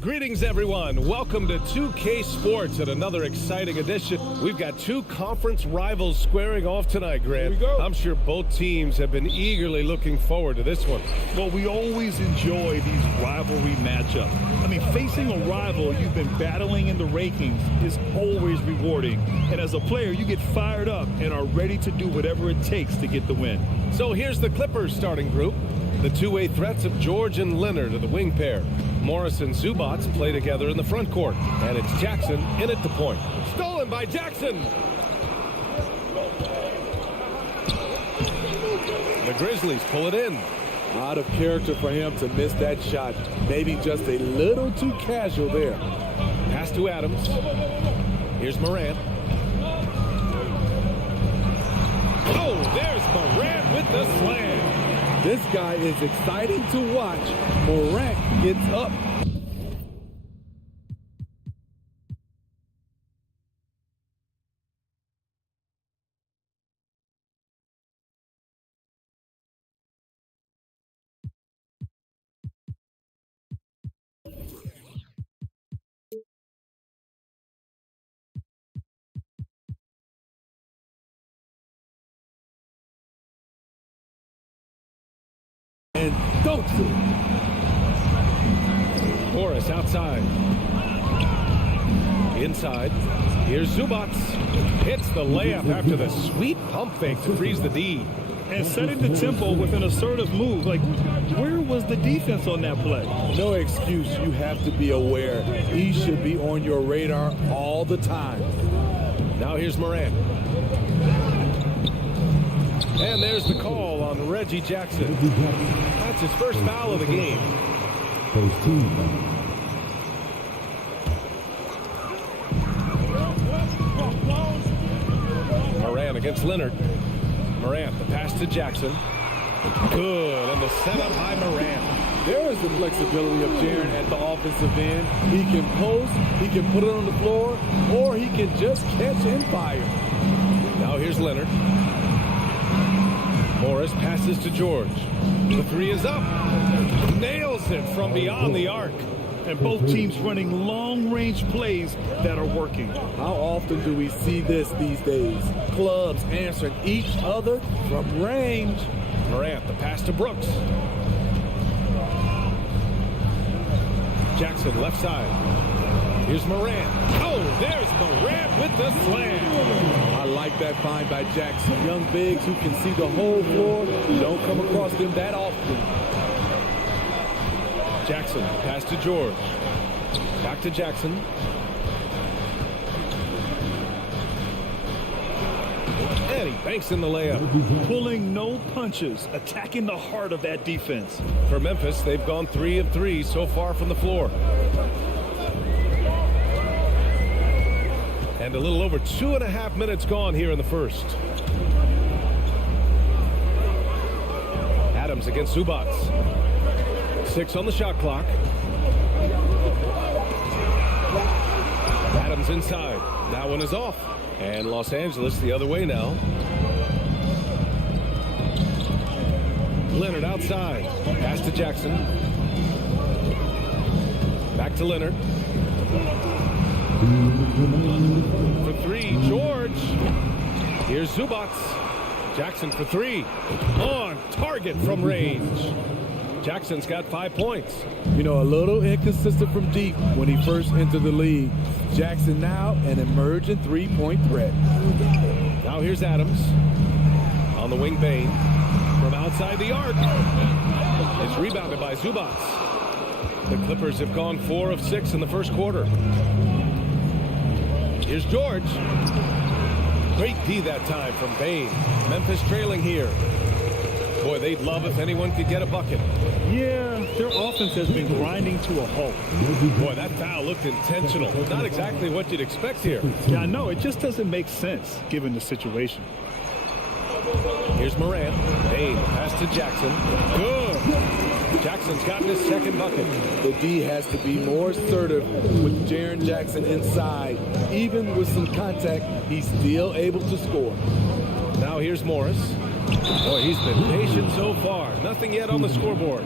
Greetings, everyone. Welcome to 2K Sports at another exciting edition. We've got two conference rivals squaring off tonight, Grant. Here we go. I'm sure both teams have been eagerly looking forward to this one. Well, we always enjoy these rivalry matchups. I mean, facing a rival you've been battling in the rankings is always rewarding. And as a player, you get fired up and are ready to do whatever it takes to get the win. So here's the Clippers starting group. The two-way threats of George and Leonard are the wing pair. Morris and Zubats play together in the front court. And it's Jackson in at the point. Stolen by Jackson. The Grizzlies pull it in. Out of character for him to miss that shot. Maybe just a little too casual there. Pass to Adams. Here's Morant. Oh, there's Morant with the slam. This guy is exciting to watch. Morant gets up. And dunks it. Morris outside. Inside. Here's Zubats. Hits the layup after the sweet pump fake to freeze the D. And setting the tempo with an assertive move. Like, where was the defense on that play? No excuse. You have to be aware. He should be on your radar all the time. Now here's Morant. And there's the call on Reggie Jackson. That's his first foul of the game. Morant against Leonard. Morant, the pass to Jackson. Good, and the setup by Morant. There is the flexibility of Jaren at the offensive end. He can post, he can put it on the floor, or he can just catch and fire. Now here's Leonard. Morris passes to George. The three is up. Nails it from beyond the arc. And both teams running long-range plays that are working. How often do we see this these days? Clubs answering each other from range. Morant, the pass to Brooks. Jackson, left side. Here's Morant. Oh, there's Morant with the slam. I like that find by Jackson. Young bigs who can see the whole floor. You don't come across them that often. Jackson, pass to George. Back to Jackson. And he banks in the layup. Pulling no punches, attacking the heart of that defense. For Memphis, they've gone 3 of 3 so far from the floor. And a little over 2.5 minutes gone here in the first. Adams against Zubats. 6 on the shot clock. Adams inside. That one is off. And Los Angeles the other way now. Leonard outside. Pass to Jackson. Back to Leonard. For 3, George. Here's Zubats. Jackson for 3. On target from range. Jackson's got 5 points. You know, a little inconsistent from deep when he first entered the league. Jackson now an emerging three-point threat. Now here's Adams. On the wing, Bain. From outside the arc. It's rebounded by Zubats. The Clippers have gone 4 of 6 in the first quarter. Here's George. Great D that time from Bain. Memphis trailing here. Boy, they'd love if anyone could get a bucket. Yeah, their offense has been grinding to a halt. Boy, that foul looked intentional. Not exactly what you'd expect here. Yeah, I know. It just doesn't make sense given the situation. Here's Morant. Bain, pass to Jackson. Good. Jackson's gotten his second bucket. The D has to be more assertive with Jaren Jackson inside. Even with some contact, he's still able to score. Now here's Morris. Boy, he's been patient so far. Nothing yet on the scoreboard.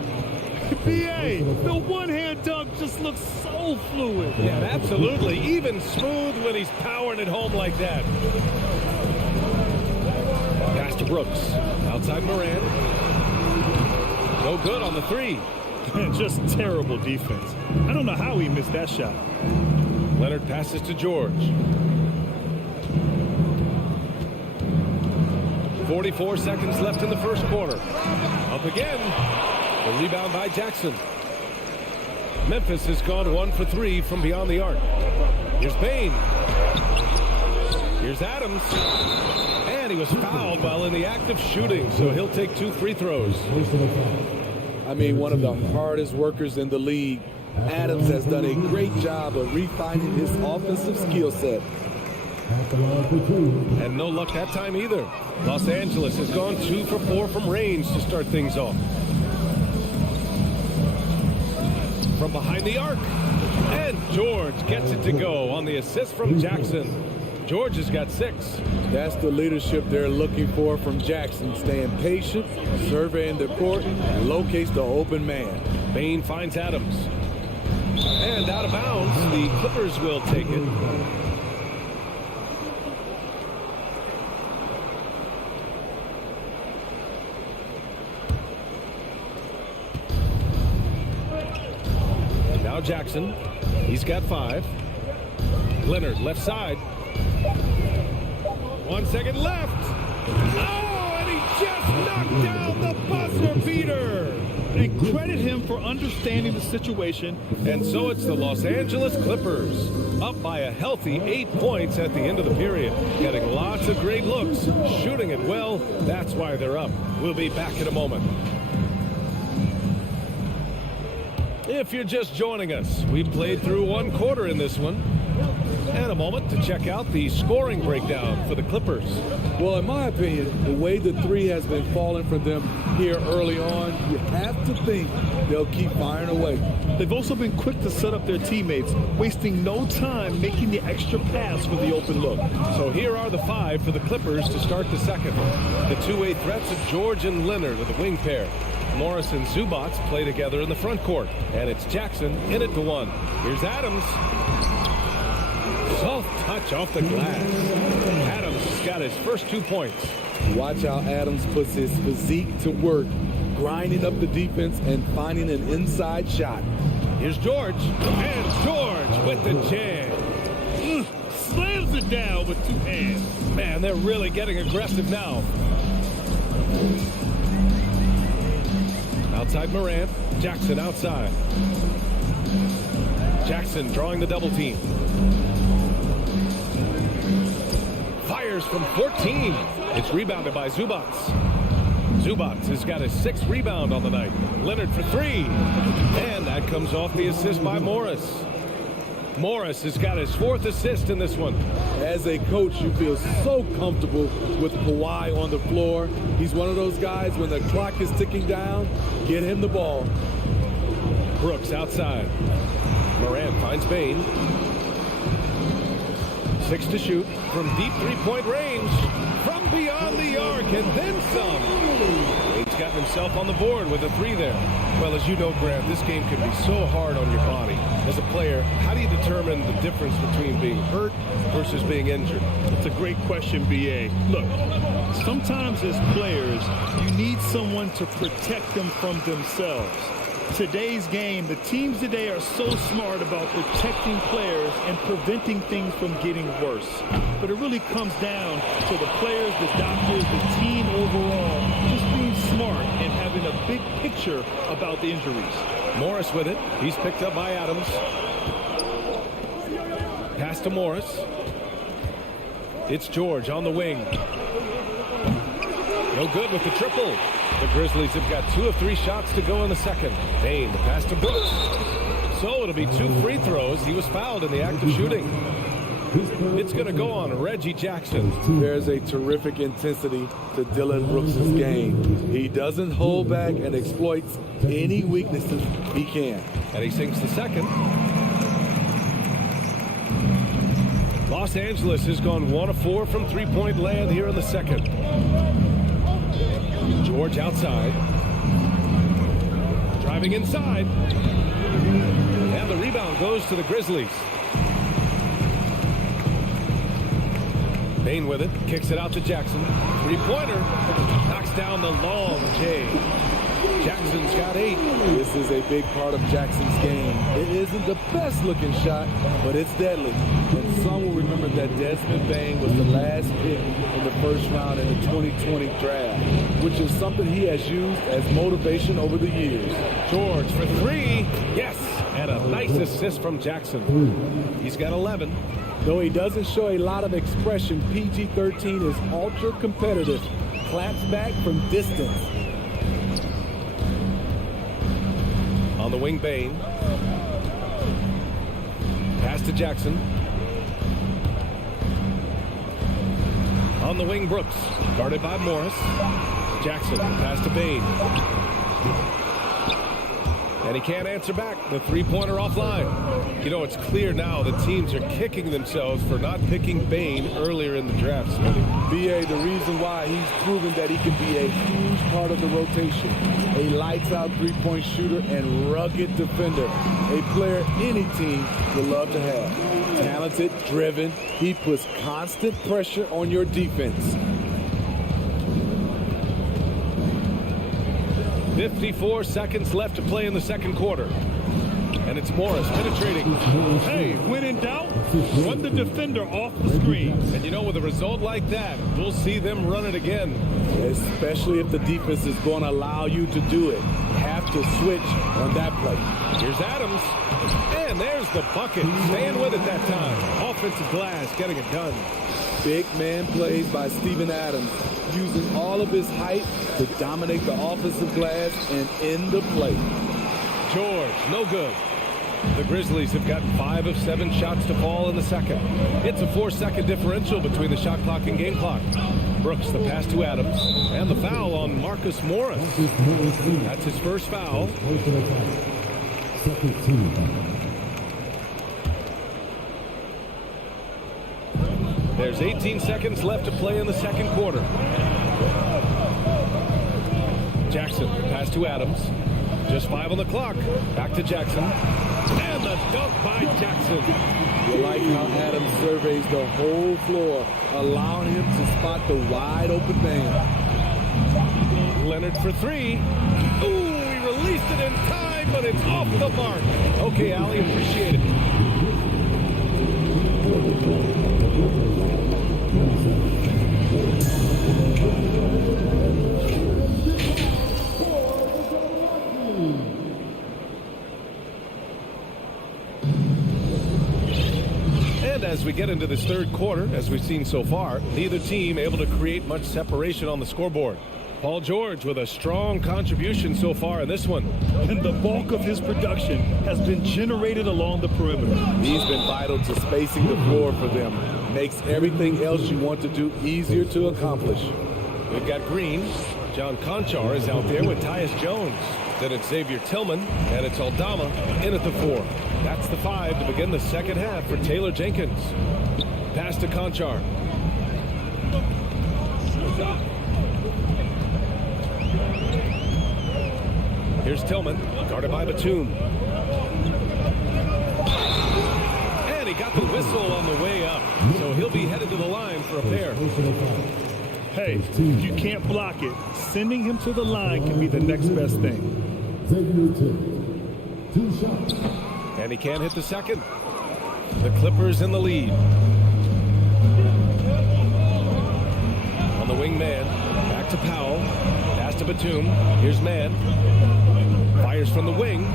BA, the one-hand dunk just looks so fluid. Yeah, absolutely. Even smooth when he's powering it home like that. Pass to Brooks. Outside Moran. No good on the three. Just terrible defense. I don't know how he missed that shot. Leonard passes to George. 44 seconds left in the first quarter. Up again. The rebound by Jackson. Memphis has gone 1 for 3 from beyond the arc. Here's Bain. Here's Adams. And he was fouled while in the act of shooting, so he'll take 2 free throws. I mean, one of the hardest workers in the league. Adams has done a great job of refining his offensive skill set. And no luck that time either. Los Angeles has gone 2 for 4 from range to start things off. From behind the arc. And George gets it to go on the assist from Jackson. George has got 6. That's the leadership they're looking for from Jackson. Staying patient, surveying the court, and locates the open man. Bain finds Adams. And out of bounds, the Clippers will take it. Now Jackson. He's got 5. Leonard, left side. 1 second left. Oh, and he just knocked down the buzzer beater. And credit him for understanding the situation. And so it's the Los Angeles Clippers, up by a healthy 8 points at the end of the period. Getting lots of great looks, shooting it well. That's why they're up. We'll be back in a moment. If you're just joining us, we played through 1 quarter in this one. And a moment to check out the scoring breakdown for the Clippers. Well, in my opinion, the way the three has been falling for them here early on, you have to think they'll keep firing away. They've also been quick to set up their teammates, wasting no time making the extra pass for the open look. So here are the 5 for the Clippers to start the second. The two-way threats of George and Leonard are the wing pair. Morris and Zubac play together in the front court. And it's Jackson in it to 1. Here's Adams. Soft touch off the glass. Adams got his first 2 points. Watch how Adams puts his physique to work, grinding up the defense and finding an inside shot. Here's George. And George with the jam. Slams it down with 2 hands. Man, they're really getting aggressive now. Outside Morant. Jackson outside. Jackson drawing the double team. Fires from 14. It's rebounded by Zubac. Zubac has got his 6th rebound on the night. Leonard for 3. And that comes off the assist by Morris. Morris has got his 4th assist in this one. As a coach, you feel so comfortable with Kawhi on the floor. He's one of those guys, when the clock is ticking down, get him the ball. Brooks outside. Morant finds Bain. 6 to shoot from deep 3-point range. From beyond the arc and then some. He's gotten himself on the board with a 3 there. Well, as you know, Grant, this game can be so hard on your body. As a player, how do you determine the difference between being hurt versus being injured? That's a great question, BA. Look, sometimes as players, you need someone to protect them from themselves. Today's game, the teams today are so smart about protecting players and preventing things from getting worse. But it really comes down to the players, the doctors, the team overall, just being smart and having a big picture about the injuries. Morris with it. He's picked up by Adams. Pass to Morris. It's George on the wing. No good with the triple. The Grizzlies have got 2 of 3 shots to go in the second. Bain, the pass to Brooks. So it'll be 2 free throws. He was fouled in the act of shooting. It's going to go on Reggie Jackson. There's a terrific intensity to Dillon Brooks' game. He doesn't hold back and exploits any weaknesses he can. And he sinks the second. Los Angeles has gone 1 of 4 from 3-point land here in the second. George outside. Driving Driving inside. And the rebound goes to the Grizzlies. Bain with it. Kicks it out to Jackson. Three-pointer. Knocks down the long J. Jackson's got 8. This is a big part of Jackson's game. It isn't the best looking shot, but it's deadly. And some will remember that Desmond Bain was the last pick in the first round in the 2020 draft, which is something he has used as motivation over the years. George for 3. Yes, and a nice assist from Jackson. He's got 11. Though he doesn't show a lot of expression, PG-13 is ultra competitive. Claps back from distance. On the wing, Bain. Pass to Jackson. On the wing, Brooks. Guarded by Morris. Jackson, pass to Bain. And he can't answer back. The three-pointer offline. You know, it's clear now that teams are kicking themselves for not picking Bain earlier in the draft. BA, the reason why he's proven that he can be a huge part of the rotation. A lights-out three-point shooter and rugged defender. A player any team would love to have. Talented, driven, he puts constant pressure on your defense. 54 seconds left to play in the second quarter. And it's Morris penetrating. Hey, when in doubt, run the defender off the screen. And you know, with a result like that, we'll see them run it again. Especially if the defense is going to allow you to do it. You have to switch on that play. Here's Adams. And there's the bucket. Staying with it that time. Offensive glass, getting it done. Big man plays by Steven Adams, using all of his height to dominate the offensive glass and end the play. George, no good. The Grizzlies have gotten 5 of 7 shots to fall in the second. It's a 4-second differential between the shot clock and game clock. Brooks, the pass to Adams, and the foul on Marcus Morris. That's his first foul. There's 18 seconds left to play in the second quarter. Jackson, pass to Adams. Just 5 on the clock. Back to Jackson. And the dunk by Jackson. You like how Adams surveys the whole floor, allowing him to spot the wide open man. Leonard for 3. Ooh, he released it in time, but it's off the mark. Okay, Allie, appreciate it. And as we get into this third quarter, as we've seen so far, neither team able to create much separation on the scoreboard. Paul George with a strong contribution so far in this one. And the bulk of his production has been generated along the perimeter. He's been vital to spacing the floor for them. Makes everything else you want to do easier to accomplish. We've got Green. John Conchar is out there with Tyus Jones. Then it's Xavier Tillman, and it's Aldama in at the 4. That's the 5 to begin the second half for Taylor Jenkins. Pass to Conchar. Here's Tillman, guarded by Batum. And he got the whistle on the way up, so he'll be headed to the line for a pair. Hey, if you can't block it, sending him to the line can be the next best thing. And he can't hit the second. The Clippers in the lead. On the wing, man. Back to Powell. Pass to Batum. Here's Man. Fires from the wing.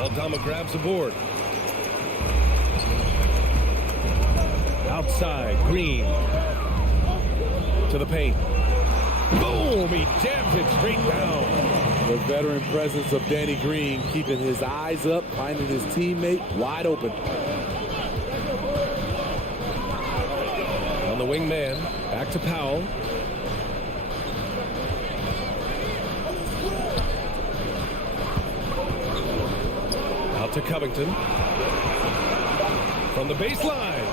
Aldama grabs the board. Outside, Green. To the paint. Boom! He jams it straight down. The veteran presence of Danny Green keeping his eyes up, finding his teammate wide open. On the wing, man. Back to Powell. Out to Covington. From the baseline.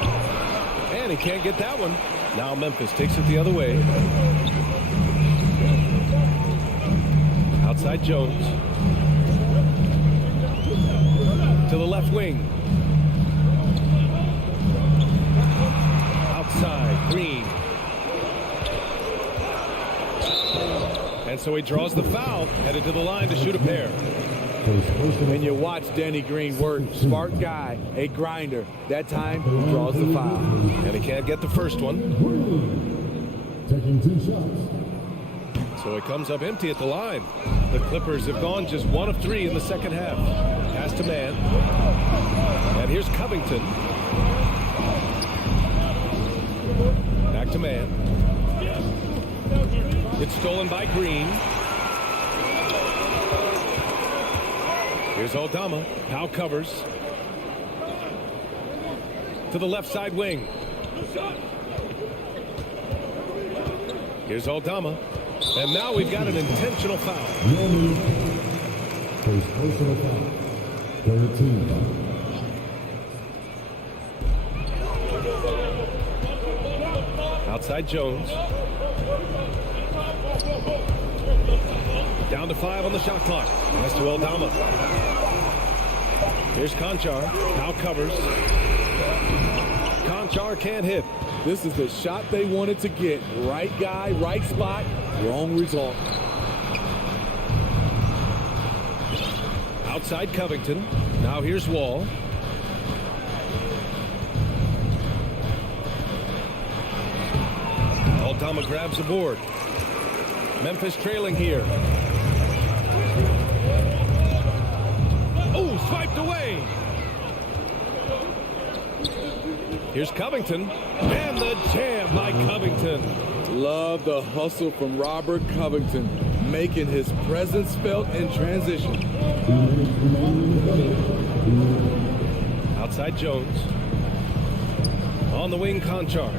And he can't get that one. Now Memphis takes it the other way. Outside Jones. to the left wing. Outside, Green. And so he draws the foul, headed to the line to shoot a pair. And you watch Danny Green work. Smart guy, a grinder. That time, he draws the foul. And he can't get the first one. Taking 2 shots. So it comes up empty at the line. The Clippers have gone just 1 of 3 in the second half. Pass to man. And here's Covington. Back to man. It's stolen by Green. Here's Aldama. Powell covers. To the left side wing. Here's Aldama. And now we've got an intentional foul. First personal foul. 13. Outside Jones. Down to 5 on the shot clock. Pass to Aldama. Here's Conchar. Now covers. Conchar can't hit. This is the shot they wanted to get. Right guy, right spot, wrong result. Outside Covington. Now here's Wall. Aldama grabs the board. Memphis trailing here. Oh, swiped away. Here's Covington. And the jam by Covington. Love the hustle from Robert Covington, making his presence felt in transition. Outside Jones. On the wing, Conchar.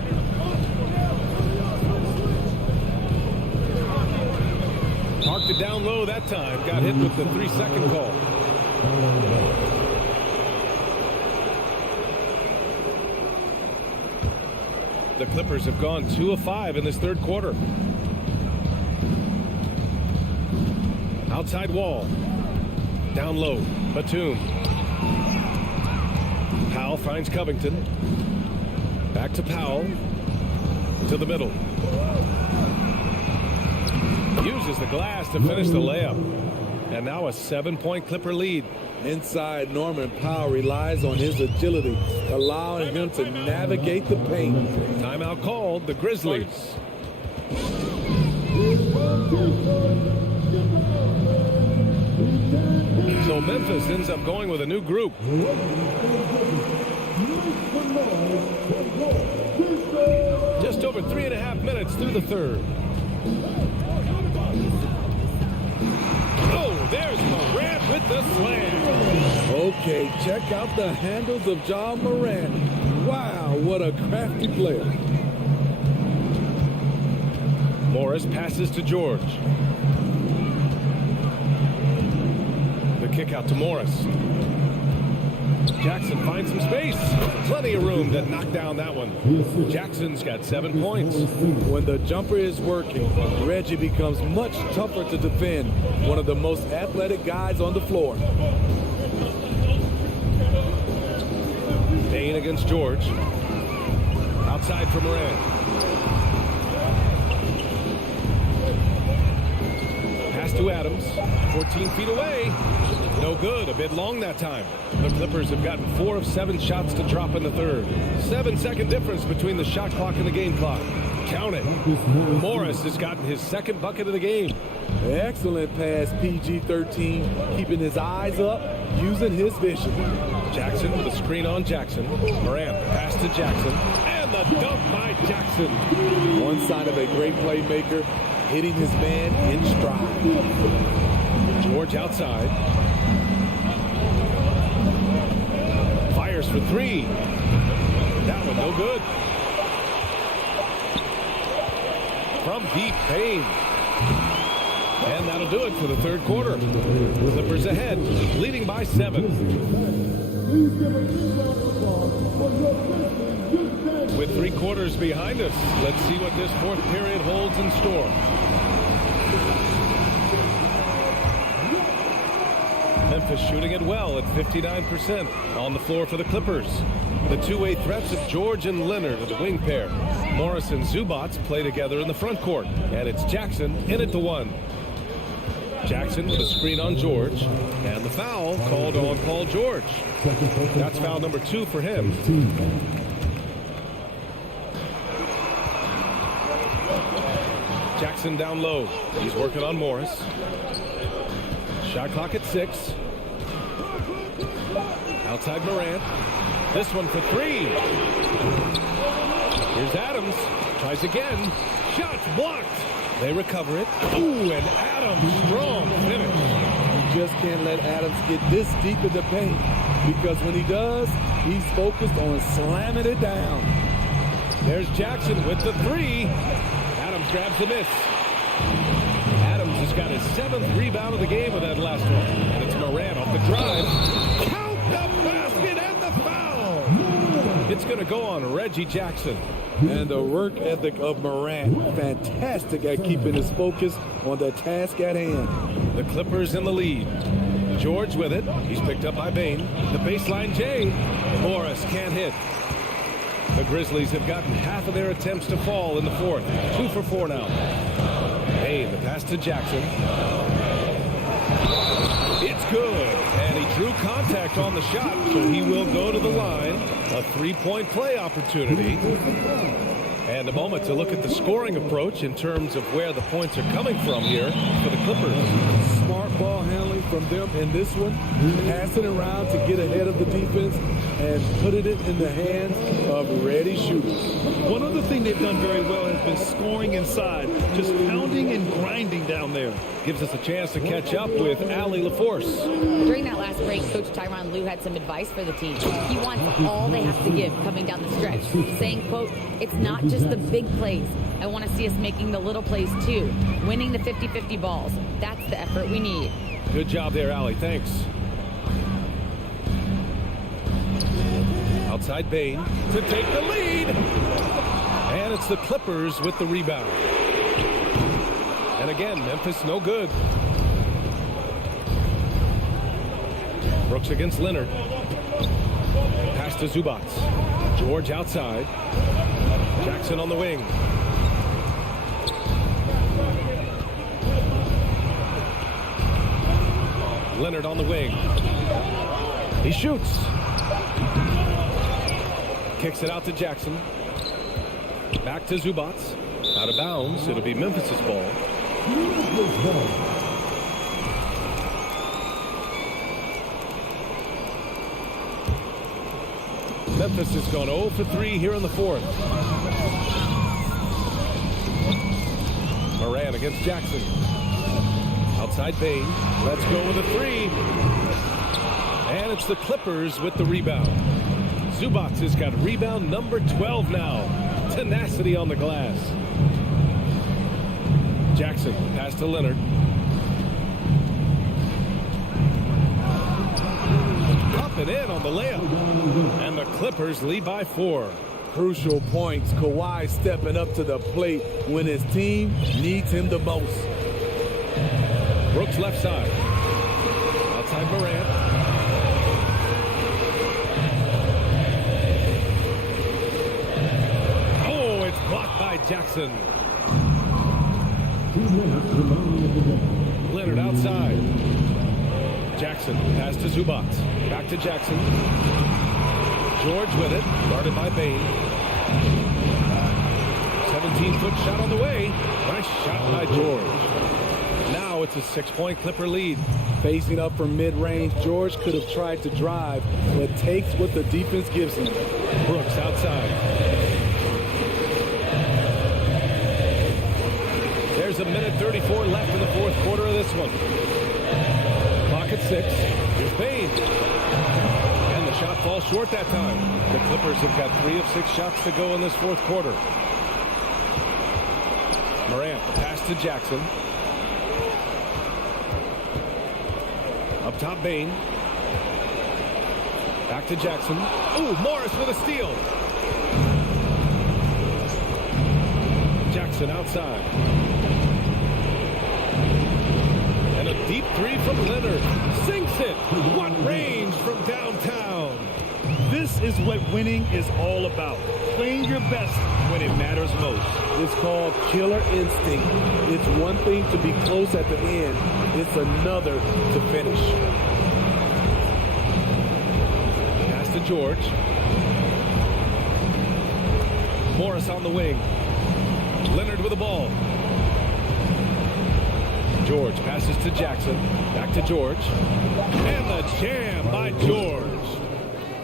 Marked it down low that time. Got hit with the 3-second call. The Clippers have gone 2 of 5 in this third quarter. Outside Wall. Down low. Batum. Powell finds Covington. Back to Powell. To the middle. Uses the glass to finish the layup. And now a 7-point Clipper lead. Inside, Norman Powell relies on his agility, allowing him to navigate the paint. Timeout called, the Grizzlies. So Memphis ends up going with a new group. Just over 3.5 minutes through the third. Oh, there's Morant with the slam. Okay, check out the handles of John Morant. Wow, what a crafty player. Morris passes to George. The kick out to Morris. Jackson finds some space. Plenty of room to knock down that one. Jackson's got 7 points. When the jumper is working, Reggie becomes much tougher to defend. One of the most athletic guys on the floor. Payne against George. Outside for Morant. Pass to Adams. 14 feet away. No good. A bit long that time. The Clippers have gotten 4 of 7 shots to drop in the third. 7-second difference between the shot clock and the game clock. Count it. Morris has gotten his second bucket of the game. Excellent pass, PG-13, keeping his eyes up, using his vision. Jackson with a screen on Jackson. Morant pass to Jackson. And the dunk by Jackson. One sign of a great playmaker, hitting his man in stride. George outside. Fires for 3. That one no good. From deep, Payne. And that'll do it for the third quarter. Clippers ahead, leading by 7. With 3 quarters behind us, let's see what this fourth period holds in store. Memphis shooting it well at 59% on the floor for the Clippers. The two-way threats of George and Leonard are the wing pair. Morris and Zubats play together in the front court, and it's Jackson in at the one. Jackson with a screen on George, and the foul called on Paul George. That's foul number 2 for him. Jackson down low. He's working on Morris. Shot clock at 6. Outside Morant. This one for 3. Here's Adams. Tries again. Shot blocked. They recover it. Ooh, and Adams, strong finish. You just can't let Adams get this deep in the paint, because when he does, he's focused on slamming it down. There's Jackson with the 3. Adams grabs the miss. Adams has got his 7th rebound of the game with that last one. And it's Morant off the drive. Count the basket and the foul. It's going to go on Reggie Jackson. And the work ethic of Morant, fantastic at keeping his focus on the task at hand. The Clippers in the lead. George with it. He's picked up by Bain. The baseline J. Morris can't hit. The Grizzlies have gotten half of their attempts to fall in the fourth. 2 for 4 now. Bain, the pass to Jackson. It's good. And he drew contact on the shot, so he will go to the line. A 3-point play opportunity. And a moment to look at the scoring approach in terms of where the points are coming from here for the Clippers. Smart ball handling from them in this one. Passing around to get ahead of the defense and putting it in the hands of ready shooters. One other thing they've done very well has been scoring inside, just pounding and grinding down there. Gives us a chance to catch up with Allie LaForce. During that last break, Coach Tyronn Lue had some advice for the team. He wants all they have to give coming down the stretch, saying, quote, "It's not just the big plays. I want to see us making the little plays too, winning the 50-50 balls. That's the effort we need." Good job there, Allie. Thanks. Outside Bain to take the lead. And it's the Clippers with the rebound. And again, Memphis no good. Brooks against Leonard. Pass to Zubats. George outside. Jackson on the wing. Leonard on the wing. He shoots. Kicks it out to Jackson. Back to Zubats. Out of bounds. It'll be Memphis's ball. Memphis has gone 0 for 3 here in the fourth. Morant against Jackson. Outside Bain. Let's go with a 3. And it's the Clippers with the rebound. Zubats has got rebound number 12 now. Tenacity on the glass. Jackson, pass to Leonard. Up and in on the layup. And the Clippers lead by 4. Crucial points. Kawhi stepping up to the plate when his team needs him the most. Brooks left side. Outside Morant. Oh, it's blocked by Jackson. 2 minutes remaining in the game. Leonard outside. Jackson, pass to Zubats. Back to Jackson. George with it. Guarded by Bain. 17-foot shot on the way. Nice shot by George. Now it's a 6-point Clipper lead. Facing up from mid-range, George could have tried to drive, but takes what the defense gives him. Brooks outside. There's a minute 34 left in the fourth quarter of this one. Clock at 6. Here's Bain. And the shot falls short that time. The Clippers have got 3 of 6 shots to go in this fourth quarter. Morant, pass to Jackson. Up top, Bain. Back to Jackson. Ooh, Morris with a steal. Jackson outside. And a Deep three from Leonard. Sinks it. What range from downtown. This is what winning is all about. Playing your best when it matters most. It's called killer instinct. It's one thing to be close at the end. It's another to finish. Pass to George. Morris on the wing. Leonard with the ball. George passes to Jackson. Back to George. And the jam by George.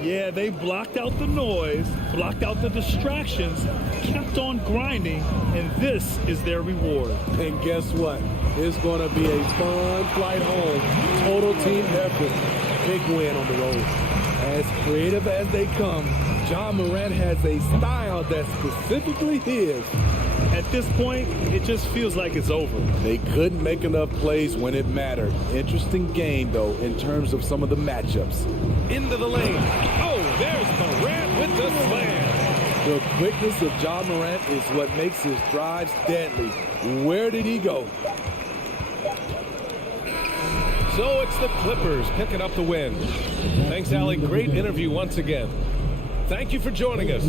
Yeah, they blocked out the noise, blocked out the distractions, kept on grinding, and this is their reward. And guess what? It's going to be a fun flight home. Total team effort. Big win on the road. As creative as they come, John Morant has a style that's specifically his. At this point, it just feels like it's over. They couldn't make enough plays when it mattered. Interesting game, though, in terms of some of the matchups. Into the lane. Oh, there's Morant with the slam. The quickness of John Morant is what makes his drives deadly. Where did he go? So it's the Clippers picking up the win. Thanks, Allie. Great interview once again. Thank you for joining us.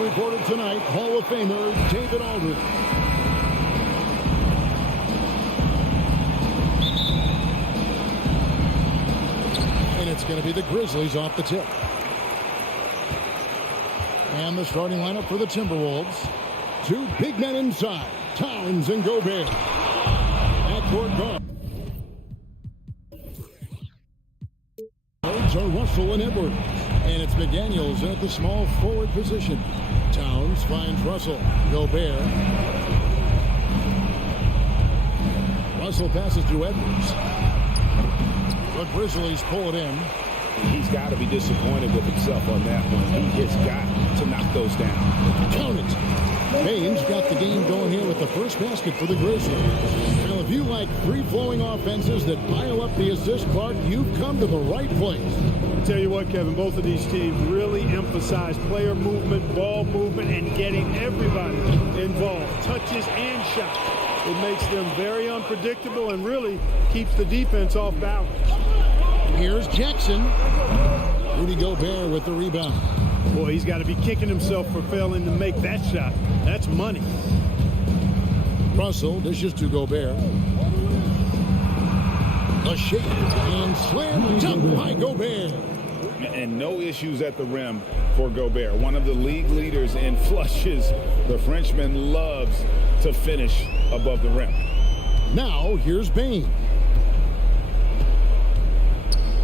Reported tonight, Hall of Famer David Aldridge. And it's going to be the Grizzlies off the tip. And the starting lineup for the Timberwolves. Two big men inside, Towns and Gobert. Backcourt guard. Are Russell and Edwards. And it's McDaniels at the small forward position. Towns finds Russell. Gobert. Russell passes to Edwards. The Grizzlies pull it in. He's got to be disappointed with himself on that one. He has got to knock those down. Count it. Baines got the game going here with the first basket for the Grizzlies. Well, if you like free-flowing offenses that pile up the assist card, you've come to the right place. I'll tell you what, Kevin, both of these teams really emphasize player movement, ball movement, and getting everybody involved, touches and shots. It makes them very unpredictable and really keeps the defense off balance. Here's Jackson. Rudy Gobert with the rebound. Boy, he's got to be kicking himself for failing to make that shot. That's money. Russell dishes to Gobert. A shake and slam dunk by Gobert. And no issues at the rim for Gobert. One of the league leaders in flushes. The Frenchman loves to finish above the rim. Now here's Bain.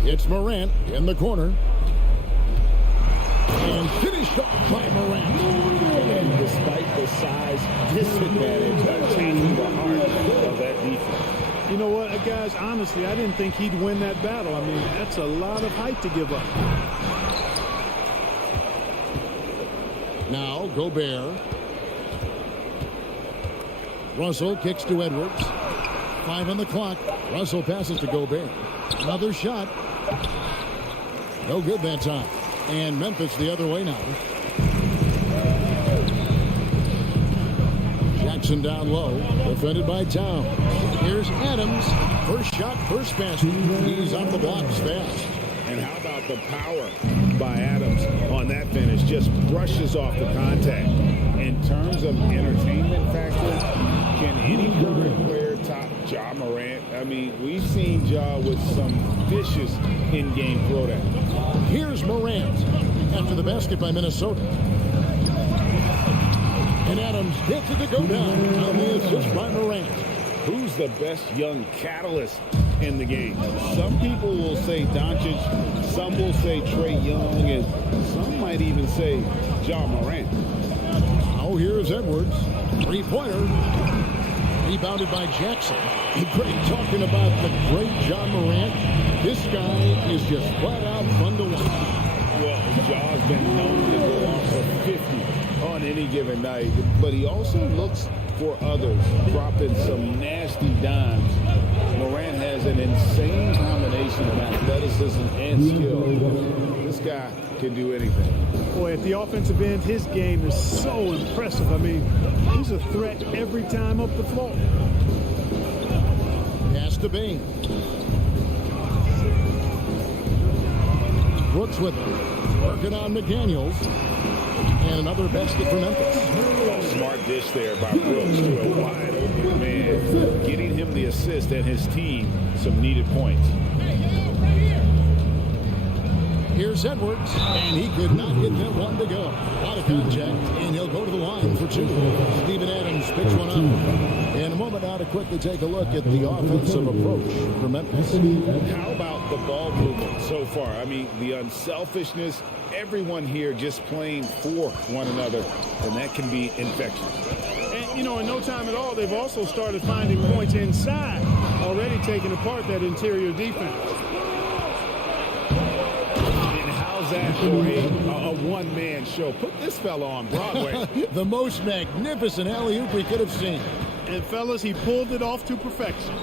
It's Morant in the corner. And finished off by Morant. And despite the size disadvantage, attacking the heart of that defense. You know what, guys, honestly, I didn't think he'd win that battle. I mean, that's a lot of height to give up. Now Gobert. Russell kicks to Edwards. 5 on the clock. Russell passes to Gobert. Another shot. No good that time. And Memphis the other way now. Jackson down low. Defended by Towns. Here's Adams. First shot, first basket. He's off the blocks fast. And how about the power by Adams on that finish? Just brushes off the contact. In terms of entertainment factor, can any current player top Ja Morant? I mean, we've seen Ja with some vicious in-game throwdown. Here's Morant after the basket by Minnesota. And Adams gets it to go down. On the assist by Morant. Who's the best young catalyst in the game? Some people will say Doncic, some will say Trae Young, and some might even say Ja Morant. Oh, here's Edwards. Three-pointer. Rebounded by Jackson. Great talking about the great Ja Morant. This guy is just flat out fun to watch. Well, Ja's been known to go off for 50 on any given night, but he also looks for others, dropping some nasty dimes. Morant has an insane combination of athleticism and skill. This guy can do anything. Boy, at the offensive end, his game is so impressive. I mean, he's a threat every time up the floor. Pass to Bain. Brooks with it. Working on McDaniels. And another basket for Memphis. Oh, smart dish there by Brooks to a wide open man. Getting him the assist and his team some needed points. Here's Edwards, and he could not get that one to go. A lot of contact, and he'll go to the line for 2. Steven Adams picks one up. In a moment now to quickly take a look at the offensive approach for Memphis. How about the ball movement so far? I mean, the unselfishness, everyone here just playing for one another, and that can be infectious. And, you know, in no time at all, they've also started finding points inside, already taking apart that interior defense. That for a one-man show. Put this fella on Broadway. The most magnificent alley-oop we could have seen. And, fellas, he pulled it off to perfection.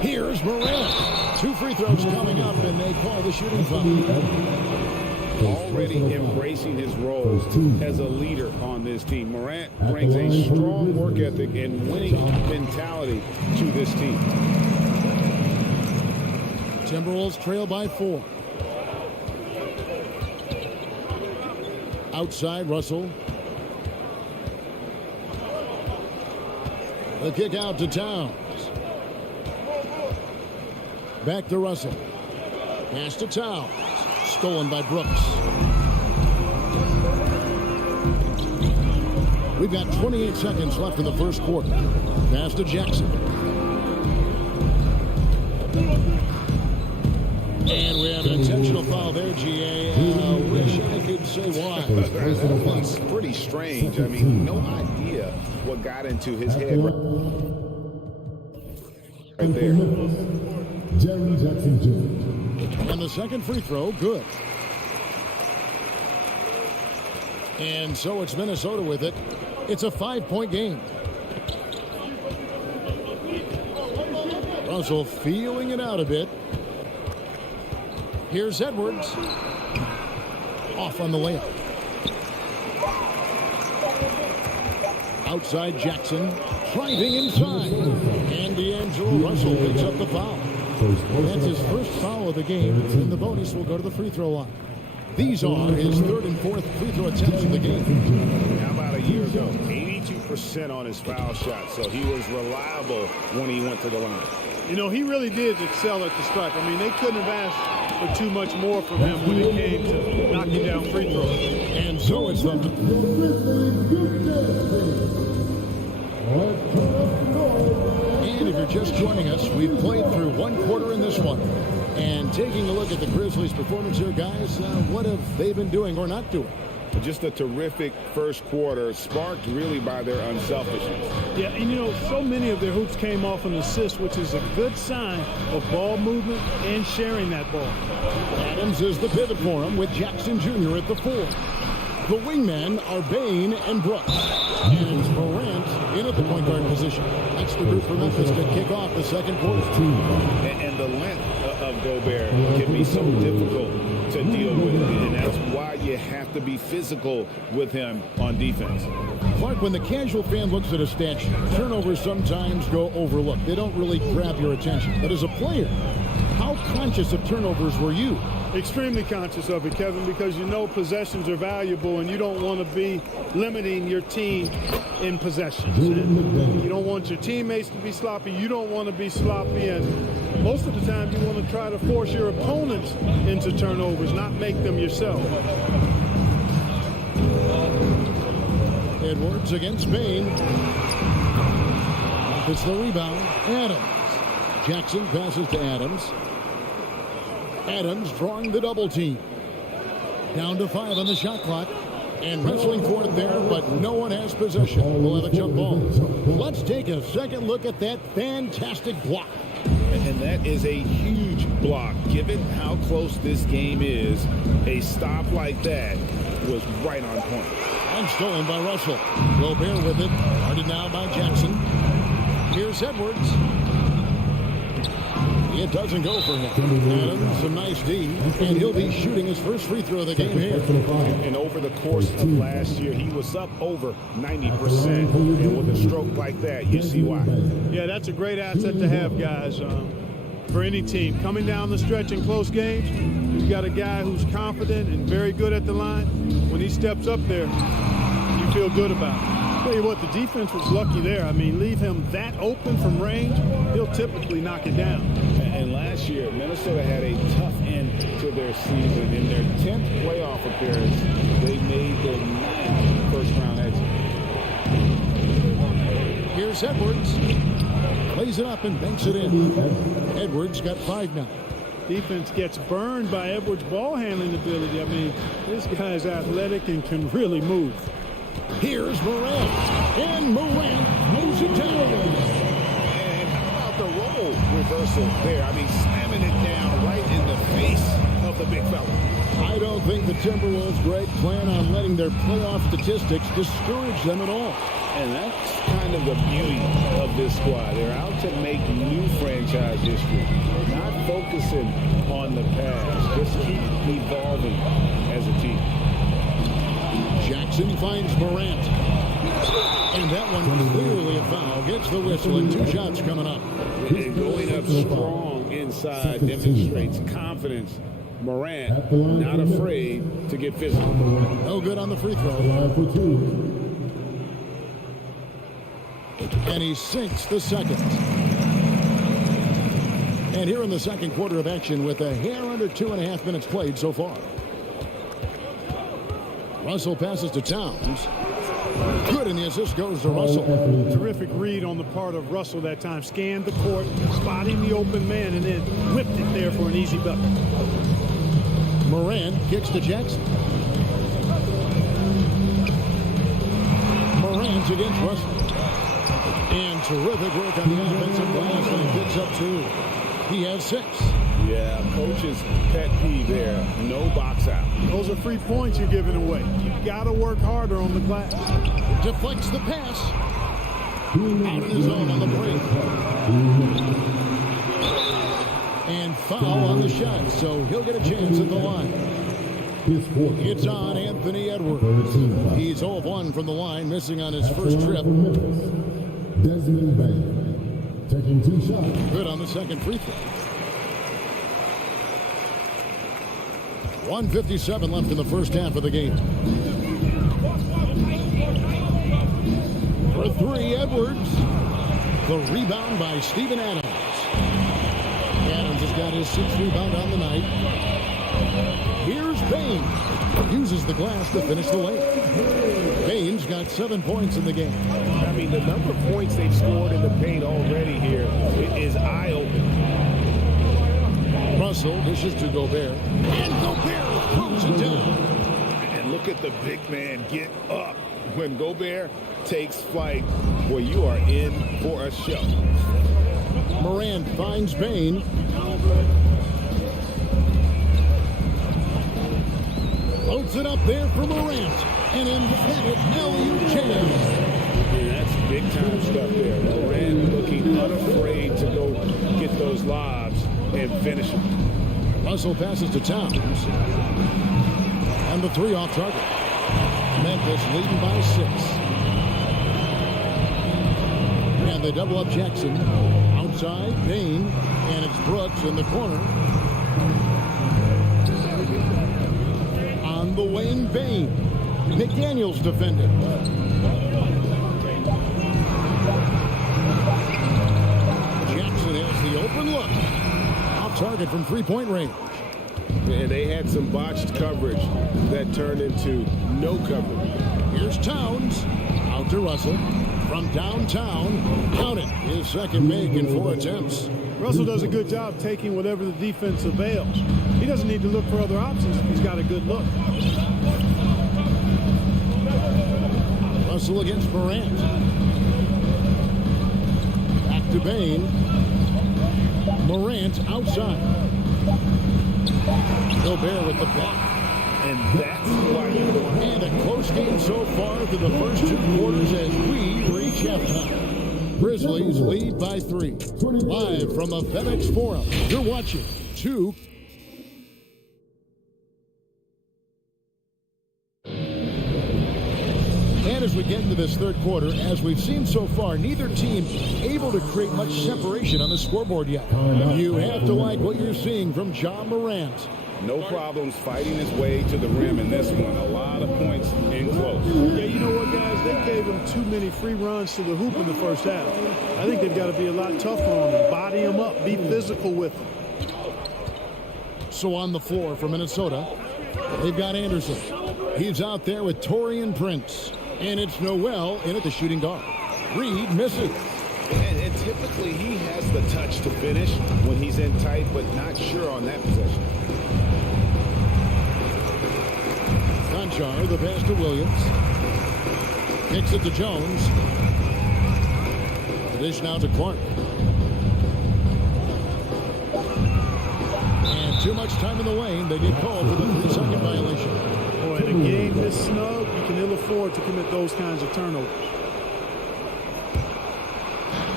Here's Morant. 2 free throws coming up, and they call the shooting foul. Already embracing his role as a leader on this team. Morant brings a strong work ethic and winning mentality to this team. Timberwolves trail by 4. Outside, Russell. The kick out to Towns. Back to Russell. Pass to Towns. Stolen by Brooks. We've got 28 seconds left in the first quarter. Pass to Jackson. And we have an intentional foul there, GA. Wish I could say why. That was pretty strange. I mean, no idea what got into his head right there. Jerry Jackson Jr. And the second free throw, good. And so it's Minnesota with it. It's a 5-point game. Russell feeling it out a bit. Here's Edwards. Off on the layup. Outside Jackson. Driving inside. And D'Angelo Russell picks up the foul. That's his first foul of the game, and the bonus will go to the free throw line. These are his third and fourth free throw attempts of the game. How about a year ago? 82% on his foul shot, so he was reliable when he went to the line. You know, he really did excel at the stripe. I mean, they couldn't have asked for too much more from him when it came to knocking down free throws. And so it's the... And if you're just joining us, we've played through one quarter in this one. And taking a look at the Grizzlies' performance here, guys, what have they been doing or not doing? Just a terrific first quarter, sparked really by their unselfishness. Yeah, and you know, so many of their hoops came off an assist, which is a good sign of ball movement and sharing that ball. Adams is the pivot for him with Jackson Jr. at the 4. The wingmen are Bain and Brooks. And Morant in at the point guard position. That's the group for Memphis to kick off the second quarter. And the length of Gobert can be so difficult to deal with, and that's why you have to be physical with him on defense. Clark, when the casual fan looks at a stat sheet, turnovers sometimes go overlooked. They don't really grab your attention. But as a player, how conscious of turnovers were you? Extremely conscious of it, Kevin, because you know possessions are valuable and you don't want to be limiting your team in possessions. And you don't want your teammates to be sloppy. You don't want to be sloppy. And most of the time you want to try to force your opponents into turnovers, not make them yourself. Edwards against Bain. It's the rebound. Adams. Jackson passes to Adams. Adams drawing the double team. Down to 5 on the shot clock. And wrestling for it there, but no one has possession. We'll have a jump ball. Let's take a second look at that fantastic block. And that is a huge block. Given how close this game is, a stop like that was right on point. And stolen by Russell. Gobert with it. Guarded now by Jackson. Here's Edwards. It doesn't go for him. Adams, a nice D, and he'll be shooting his first free throw of the game here. And over the course of last year, he was up over 90%. And with a stroke like that, you see why. Yeah, that's a great asset to have, guys, for any team. Coming down the stretch in close games, you've got a guy who's confident and very good at the line. When he steps up there, you feel good about it. Tell you what, the defense was lucky there. I mean, leave him that open from range, he'll typically knock it down. And last year, Minnesota had a tough end to their season. In their 10th playoff appearance, they made their 9th first-round exit. Here's Edwards. Plays it up and banks it in. Edwards got 5 now. Defense gets burned by Edwards' ball handling ability. I mean, this guy's athletic and can really move. Here's Morant. And Morant moves it down. And how about the role reversal there? I mean, slamming it down right in the face of the big fella. I don't think the Timberwolves, Greg, plan on letting their playoff statistics discourage them at all. And that's kind of the beauty of this squad. They're out to make new franchise history. Not focusing on the past. Just keep evolving as a team. Jackson finds Morant. And that one clearly a foul. Gets the whistle and 2 shots coming up. And going up strong inside demonstrates confidence. Morant not afraid to get physical. No good on the free throw. And he sinks the second. And here in the second quarter of action with a hair under 2.5 minutes played so far. Russell passes to Towns. Good, and the assist goes to Russell. Terrific read on the part of Russell that time. Scanned the court, spotting the open man, and then whipped it there for an easy bucket. Morant kicks to Jackson. Morant against Russell. And terrific work on the offensive glass, and he picks up 2. He has 6. Yeah, coach's pet peeve there. No box out. Those are free points you're giving away. You've got to work harder on the glass. Deflects the pass. Out of the zone on the break. And foul on the shot, so he'll get a chance at the line. It's on Anthony Edwards. He's 0 of 1 from the line, missing on his first trip. Desmond Bain taking 2 shots. Good on the second free throw. 1:57 left in the first half of the game. For three, Edwards. The rebound by Steven Adams. Adams has got his 6th rebound on the night. Here's Bain. Uses the glass to finish the lane. Bain's got 7 points in the game. I mean, the number of points they've scored in the paint already here is eye-opening. Russell dishes to Gobert. And Gobert throws it down. And look at the big man get up. When Gobert takes flight, boy, you are in for a show. Morant finds Bain. Floats it up there for Morant. An emphatic alley-oop jam. That's big-time stuff there. Morant looking unafraid to go get those lobs and finish them. Russell passes to Towns. And the three off target. Memphis leading by 6. And they double up Jackson. Outside, Bain. And it's Brooks in the corner. On the wing, Bain. McDaniels defended. Jackson has the open look. Off target from three-point range. And they had some botched coverage that turned into no coverage. Here's Towns. Out to Russell. From downtown. Count it. His second make in 4 attempts. Russell does a good job taking whatever the defense avails. He doesn't need to look for other options if he's got a good look. Russell against Morant. Back to Bain. Morant outside. Gobert with the block. And that's why you want. And a close game so far through the first 2 quarters as we reach halftime. Grizzlies lead by 3. Live from the FedEx Forum. You're watching 2. And as we get into this third quarter, as we've seen so far, neither team able to create much separation on the scoreboard yet. You have to like what you're seeing from John Morant. No problems fighting his way to the rim in this one. A lot of points in close. Yeah, you know what, guys? They gave him too many free runs to the hoop in the first half. I think they've got to be a lot tougher on him. Body him up. Be physical with him. So on the floor for Minnesota, they've got Anderson. He's out there with Taurean Prince. And it's Noel in at the shooting guard. Reed misses. And typically he has the touch to finish when he's in tight, but not sure on that possession. Conchar, the pass to Williams. Kicks it to Jones. The dish now to Clark. And too much time in the lane. They get called for the 3-second violation. Boy, in a game this snug, you can ill afford to commit those kinds of turnovers.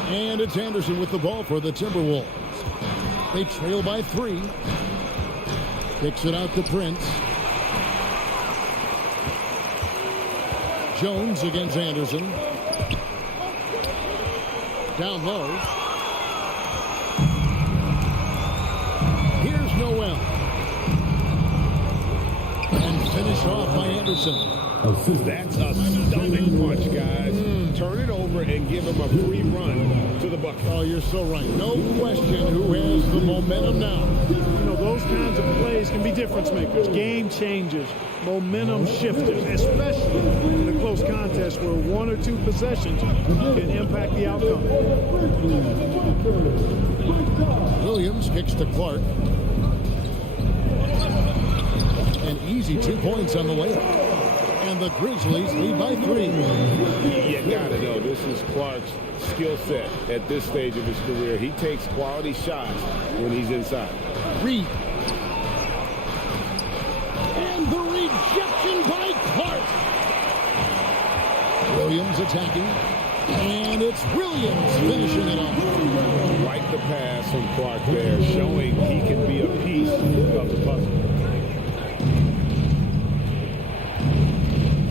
And it's Anderson with the ball for the Timberwolves. They trail by 3. Kicks it out to Prince. Jones against Anderson. Down low. Here's Noel. And finish off by Anderson. That's a stomach punch, guys. Turn it over and give him a free run to the bucket. Oh, you're so right. No question who has the momentum now. You know, those kinds of plays can be difference makers, game changers, momentum shifters, especially in a close contest where 1 or 2 possessions can impact the outcome. Williams kicks to Clark. An easy 2 points on the layup. And the Grizzlies lead by 3. You gotta know, this is Clark's skill set at this stage of his career. He takes quality shots when he's inside. Reed. And the rejection by Clark. Williams attacking. And it's Williams finishing it off. Like the pass from Clark there, showing he can be a piece of the puzzle.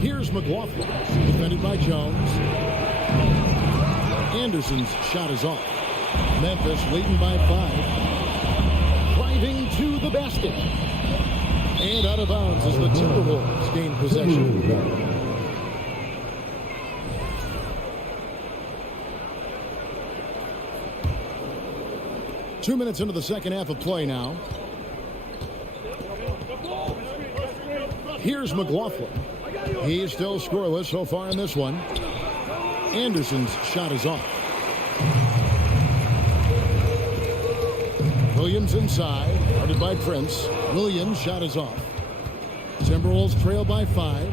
Here's McLaughlin, defended by Jones. Anderson's shot is off. Memphis leading by 5. Driving to the basket. And out of bounds as the Timberwolves gain possession. 2 minutes into the second half of play now. Here's McLaughlin. He's still scoreless so far in this one. Anderson's shot is off. Williams inside, guarded by Prince. Williams' shot is off. Timberwolves trail by 5.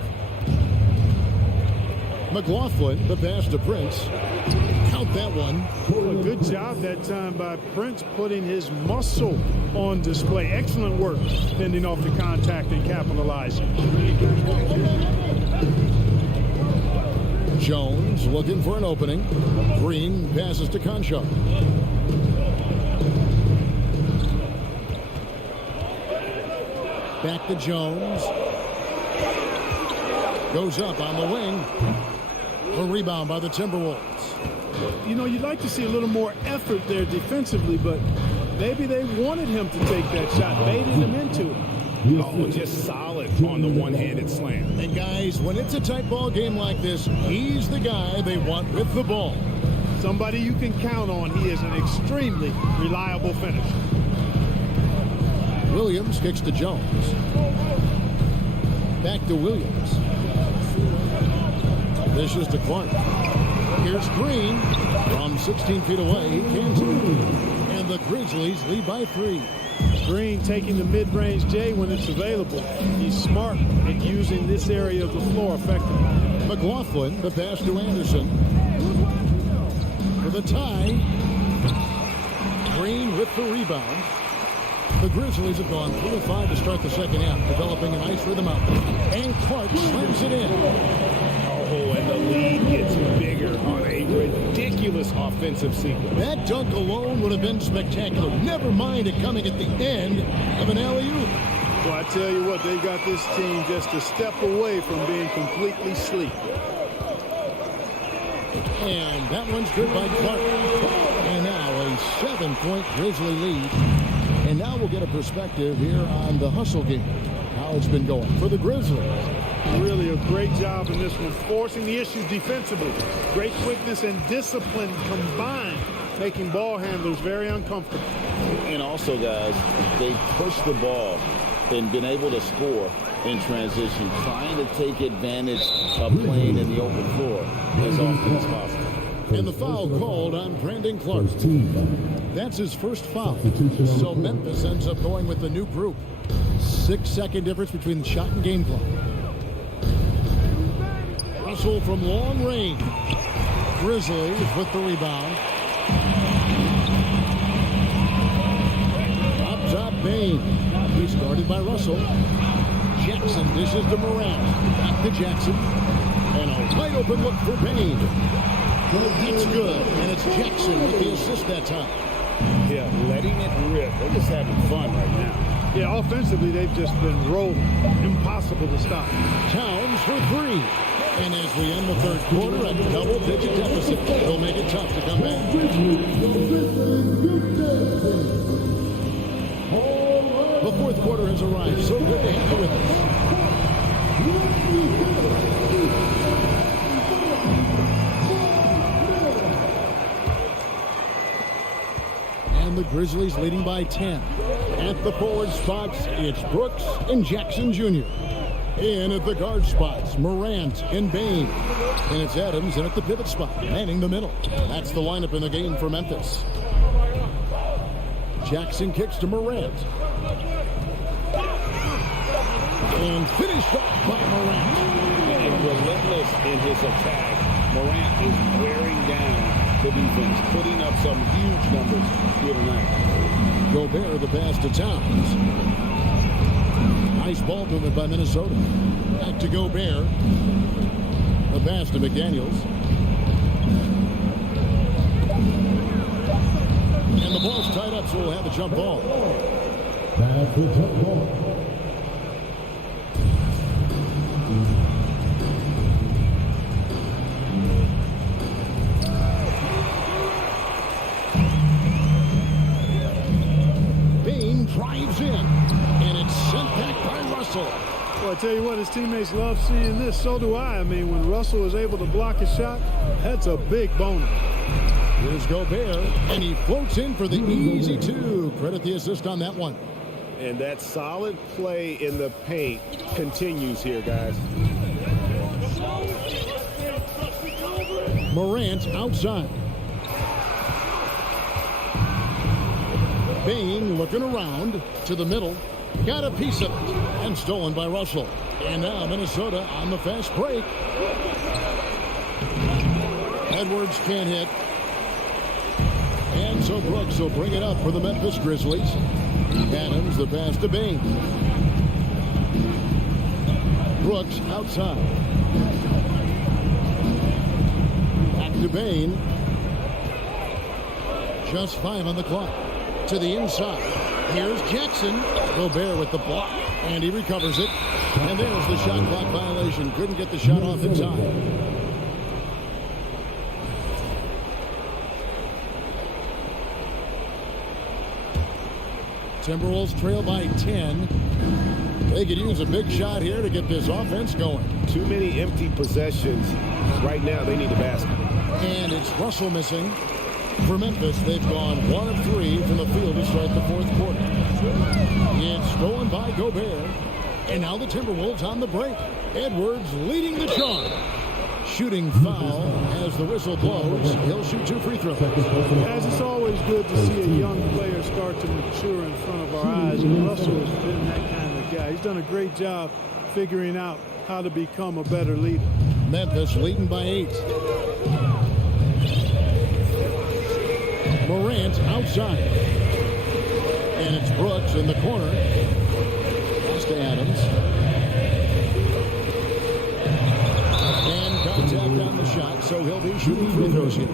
McLaughlin, the pass to Prince. Count that one. A good job that time by Prince putting his muscle on display. Excellent work fending off the contact and capitalizing. Jones looking for an opening. Green passes to Conchar. Back to Jones. Goes up on the wing. A rebound by the Timberwolves. You know, you'd like to see a little more effort there defensively, but maybe they wanted him to take that shot, baited him into it. Oh, just solid on the one-handed slam. And guys, when it's a tight ball game like this, he's the guy they want with the ball. Somebody you can count on. He is an extremely reliable finisher. Williams kicks to Jones. Back to Williams. This is to Clark. Here's Green from 16 feet away. He can't. And the Grizzlies lead by 3. Green taking the mid-range J when it's available. He's smart at using this area of the floor effectively. McLaughlin, the pass to Anderson. For the tie. Green with the rebound. The Grizzlies have gone 3 of 5 to start the second half, developing a nice rhythm out. And Clark slams it in. Oh, and the lead gets bigger on a ridiculous offensive sequence. That dunk alone would have been spectacular. Never mind it coming at the end of an alley-oop. Well, I tell you what, they got this team just a step away from being completely asleep. And that one's good by Clark. And now a 7-point Grizzly lead. And now we'll get a perspective here on the hustle game, how it's been going for the Grizzlies. Really a great job in this one, forcing the issues defensively. Great quickness and discipline combined, making ball handlers very uncomfortable. And also, guys, they pushed the ball and been able to score in transition, trying to take advantage of playing in the open floor as often as possible. And the foul called on Brandon Clark. That's his first foul. So Memphis ends up going with the new group. 6-second difference between the shot and game clock. Russell from long range. Grizzlies with the rebound. Up top, Bain. He started by Russell. Jackson dishes to Morant. Back to Jackson. And a wide open look for Bain. It's good, and it's Jackson with the assist that time. Yeah, letting it rip. They're just having fun right now. Yeah, offensively, they've just been rolling. Impossible to stop. Towns for 3. And as we end the third quarter, a double-digit deficit. It'll make it tough to come back. The fourth quarter has arrived. So good to have you with us. And the Grizzlies leading by 10. At the forward spots, it's Brooks and Jackson Jr. In at the guard spots, Morant and Bain. And it's Adams in at the pivot spot, manning the middle. That's the lineup in the game for Memphis. Jackson kicks to Morant. And finished off by Morant. And relentless in his attack. Morant is wearing down the defense, putting up some huge numbers here tonight. Gobert the pass to Towns. Nice ball movement by Minnesota. Back to Gobert. The pass to McDaniels. And the ball's tied up, so we'll have a jump ball. That's the jump ball. Bain drives in, and it's sent back by Russell. Russell. Well, I tell you what, his teammates love seeing this. So do I. I mean, when Russell is able to block a shot, that's a big bonus. Here's Gobert, and he floats in for the easy two. Credit the assist on that one. And that solid play in the paint continues here, guys. Morant outside. Bane looking around to the middle. Got a piece of it. And stolen by Russell. And now Minnesota on the fast break. Edwards can't hit. And so Brooks will bring it up for the Memphis Grizzlies. Adams the pass to Bane. Brooks outside. Back to Bane. Just 5 on the clock. To the inside. Here's Jackson. Gobert with the block. And he recovers it. And there's the shot clock violation. Couldn't get the shot off in time. Timberwolves trail by 10. They could use a big shot here to get this offense going. Too many empty possessions. Right now, they need a basket. And it's Russell missing. For Memphis, they've gone 1 of 3 from the field to start the fourth quarter. It's stolen by Gobert. And now the Timberwolves on the break. Edwards leading the charge. Shooting foul as the whistle blows. He'll shoot 2 free throws. As it's always good to see a young player start to mature in front of our eyes, and Russell has been that kind of guy. He's done a great job figuring out how to become a better leader. Memphis leading by 8. Morant outside. And it's Brooks in the corner. Pass to Adams. And contact on the shot, so he'll be shooting free throws here.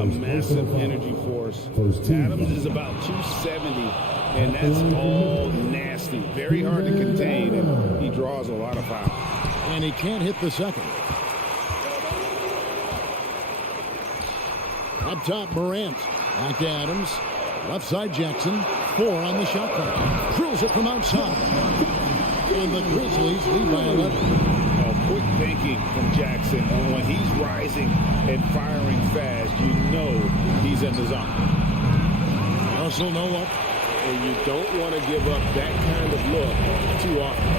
A massive energy force. Adams is about 270, and that's all nasty. Very hard to contain, and he draws a lot of fouls. And he can't hit the second. Up top, Morant. Back to Adams. Left side, Jackson. 4 on the shot clock. Drills it from outside. And the Grizzlies lead by 11. Quick thinking from Jackson. When he's rising and firing fast, you know he's in the zone. Russell no look. And you don't want to give up that kind of look too often.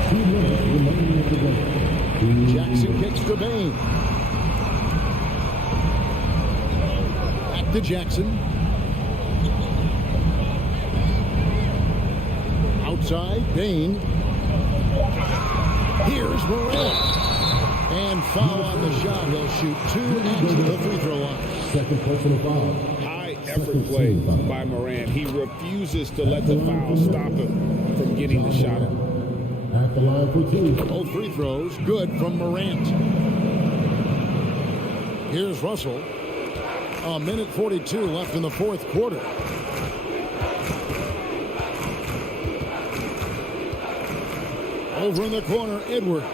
Jackson kicks to Bane. Back to Jackson. Outside, Bane. Here's Morant. And foul on the shot. He'll shoot 2 at the free throw line. Second personal foul. High effort play by Morant. He refuses to let the foul stop him from getting the shot up. At the line for 2. Both free throws good from Morant. Here's Russell. 1:42 left in the fourth quarter. Over in the corner, Edwards.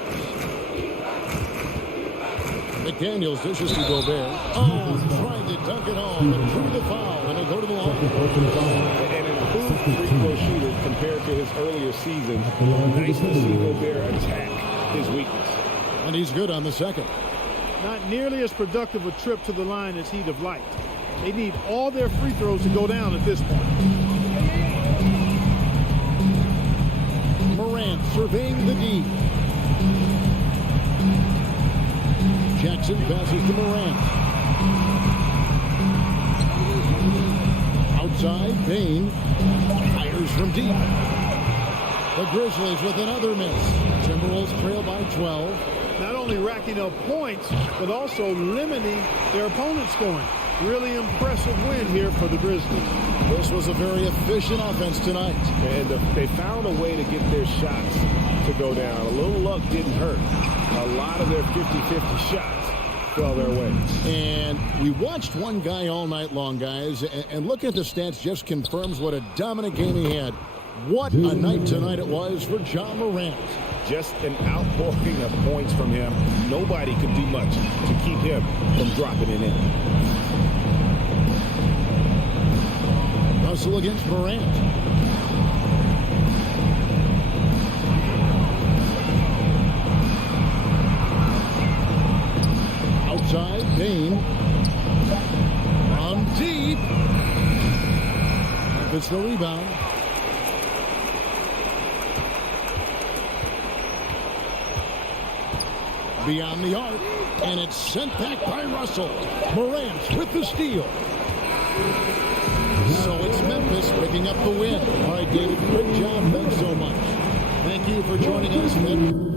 McDaniels dishes to Gobert. Trying to dunk it home, but drew the foul, and he'll go to the line. An improved free throw shooter compared to his earlier season. Nice to see Gobert attack his weakness. And he's good on the second. Not nearly as productive a trip to the line as he'd have liked. They need all their free throws to go down at this point. Morant surveying the D. Jackson passes to Morant. Outside, Bane fires from deep. The Grizzlies with another miss. Timberwolves trail by 12. Not only racking up points, but also limiting their opponent's scoring. Really impressive win here for the Grizzlies. This was a very efficient offense tonight. And they found a way to get their shots to go down. A little luck didn't hurt. A lot of their 50-50 shots fell their way. And we watched one guy all night long, guys, and look at the stats just confirms what a dominant game he had. What a night tonight it was for John Morant. Just an outpouring of points from him. Nobody could do much to keep him from dropping it in. Russell against Morant. side. Bain from deep. It's the rebound. Beyond the arc, and it's sent back by Russell. Morant with the steal. So it's Memphis picking up the win. All right, David, great job. Thanks so much. Thank you for joining us.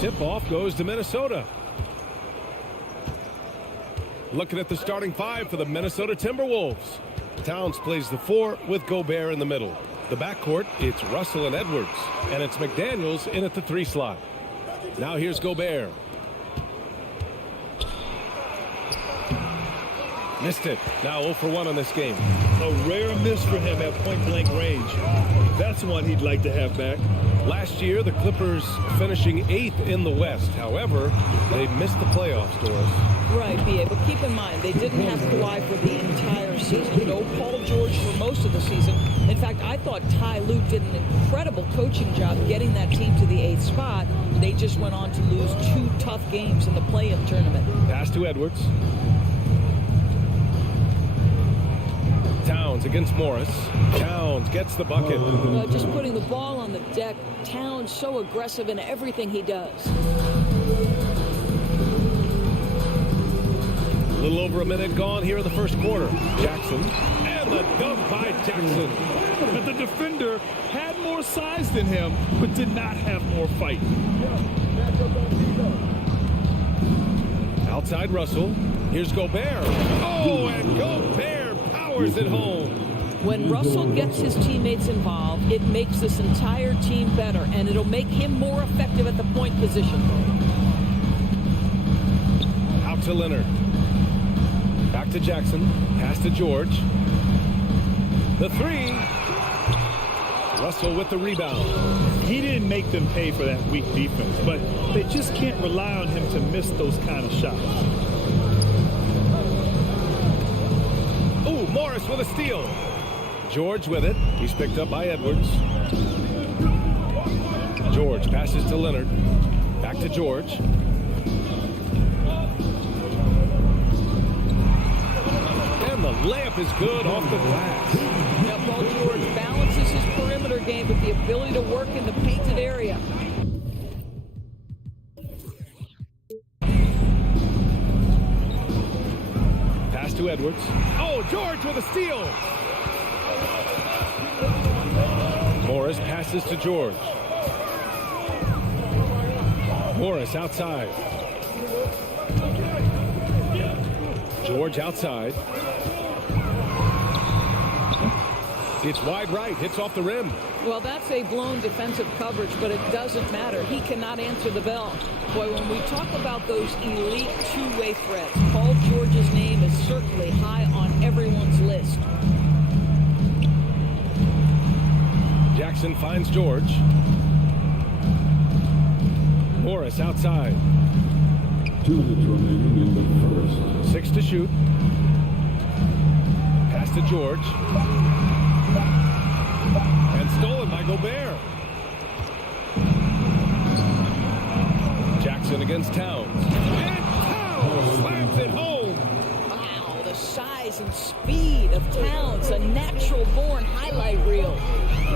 Tip-off goes to Minnesota. Looking at the starting five for the Minnesota Timberwolves. Towns plays the 4 with Gobert in the middle. The backcourt, it's Russell and Edwards. And it's McDaniels in at the 3 slot. Now here's Gobert. Missed it. Now 0 for 1 on this game. A rare miss for him at point-blank range. That's one he'd like to have back. Last year, the Clippers finishing 8th in the West. However, they missed the playoffs, Doris. Right, B.A., but keep in mind, they didn't have Kawhi for the entire season. No Paul George for most of the season. In fact, I thought Ty Lue did an incredible coaching job getting that team to the 8th spot. They just went on to lose 2 tough games in the play-in tournament. Pass to Edwards. Towns against Morris. Towns gets the bucket. Just putting the ball on the deck. Towns so aggressive in everything he does. A little over a minute gone here in the first quarter. Jackson. And the dunk by Jackson. But the defender had more size than him, but did not have more fight. Outside Russell. Here's Gobert. Oh, and Gobert powers it home. When Russell gets his teammates involved, it makes this entire team better, and it'll make him more effective at the point position. Out to Leonard. Back to Jackson. Pass to George. The three. Russell with the rebound. He didn't make them pay for that weak defense, but they just can't rely on him to miss those kind of shots. Ooh, Morris with a steal. George with it. He's picked up by Edwards. George passes to Leonard. Back to George. And the layup is good off the glass. Now, Paul George balances his perimeter game with the ability to work in the painted area. Pass to Edwards. Oh, George with a steal. Morris passes to George. Morris outside. George outside. It's wide right, hits off the rim. Well, that's a blown defensive coverage, but it doesn't matter. He cannot answer the bell. Boy, when we talk about those elite two-way threats, Paul George's name is certainly high on everyone's list. Jackson finds George. Morris outside. 2 minutes remaining in the first. 6 to shoot. Pass to George. And stolen by Gobert. Jackson against Towns. And Towns slams it home. Wow, the size and speed of Towns, a natural-born highlight reel.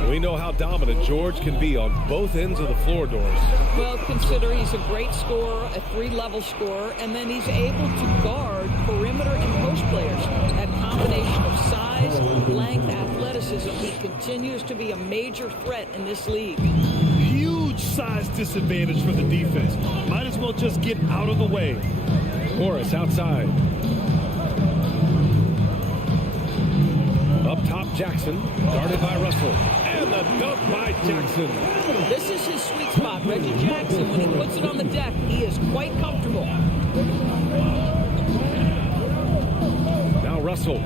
We know how dominant George can be on both ends of the floor, Doris. Well, consider he's a great scorer, a three-level scorer, and then he's able to guard perimeter and post players. That combination of size, length, athleticism, he continues to be a major threat in this league. Huge size disadvantage for the defense. Might as well just get out of the way. Morris outside. Up top, Jackson, guarded by Russell. And the dunk by Jackson. This is his sweet spot. Reggie Jackson, when he puts it on the deck, he is quite comfortable. Now Russell.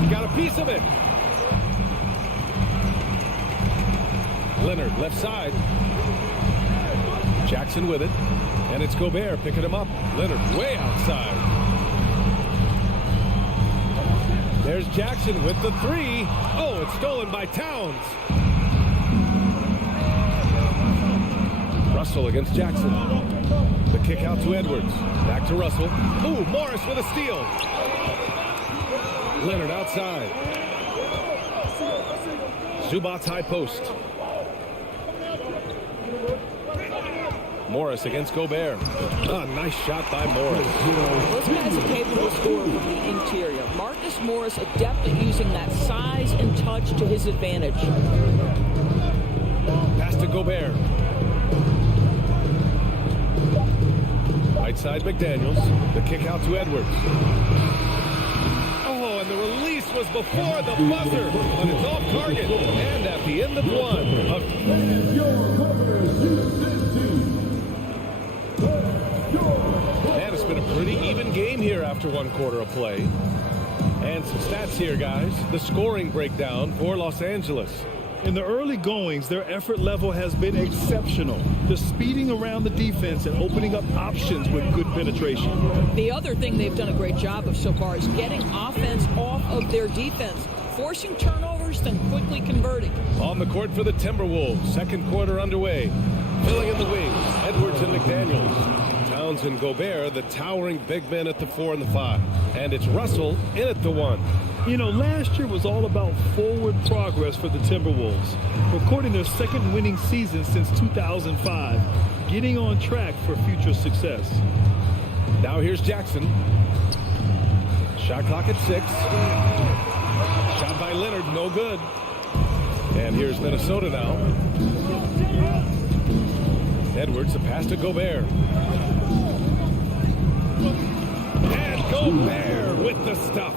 He got a piece of it. Leonard, left side. Jackson with it. And it's Gobert picking him up. Leonard way outside. There's Jackson with the three. Oh, it's stolen by Towns. Russell against Jackson. The kick out to Edwards. Back to Russell. Ooh, Morris with a steal. Leonard outside. Zubac's high post. Morris against Gobert. Ah, nice shot by Morris. Those guys are capable of scoring from the interior. Marcus Morris adept at using that size and touch to his advantage. Pass to Gobert. Right side McDaniels. The kick out to Edwards. Oh, and the release was before the buzzer, but it's off target. And at the end of Man, it's been a pretty even game here after one quarter of play. And some stats here, guys. The scoring breakdown for Los Angeles. In the early goings, their effort level has been exceptional. They're speeding around the defense and opening up options with good penetration. The other thing they've done a great job of so far is getting offense off of their defense, forcing turnovers, then quickly converting. On the court for the Timberwolves. Second quarter underway. Filling in the wings, Edwards and McDaniels. Towns and Gobert, the towering big men at the 4 and the 5. And it's Russell in at the 1. You know, last year was all about forward progress for the Timberwolves, recording their second winning season since 2005, getting on track for future success. Now here's Jackson. Shot clock at 6. Shot by Leonard, no good. And here's Minnesota now. Edwards, a pass to Gobert. And Gobert with the stuff.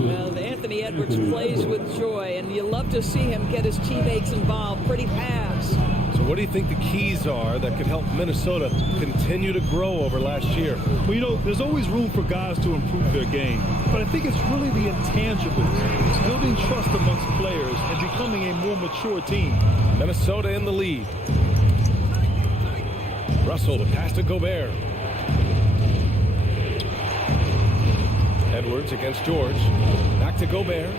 Well, Anthony Edwards plays with joy, and you love to see him get his teammates involved. Pretty pass. So what do you think the keys are that could help Minnesota continue to grow over last year? Well, you know, there's always room for guys to improve their game. But I think it's really the intangibles. It's building trust amongst players and becoming a more mature team. Minnesota in the lead. Russell to pass to Gobert. Edwards against George. Back to Gobert.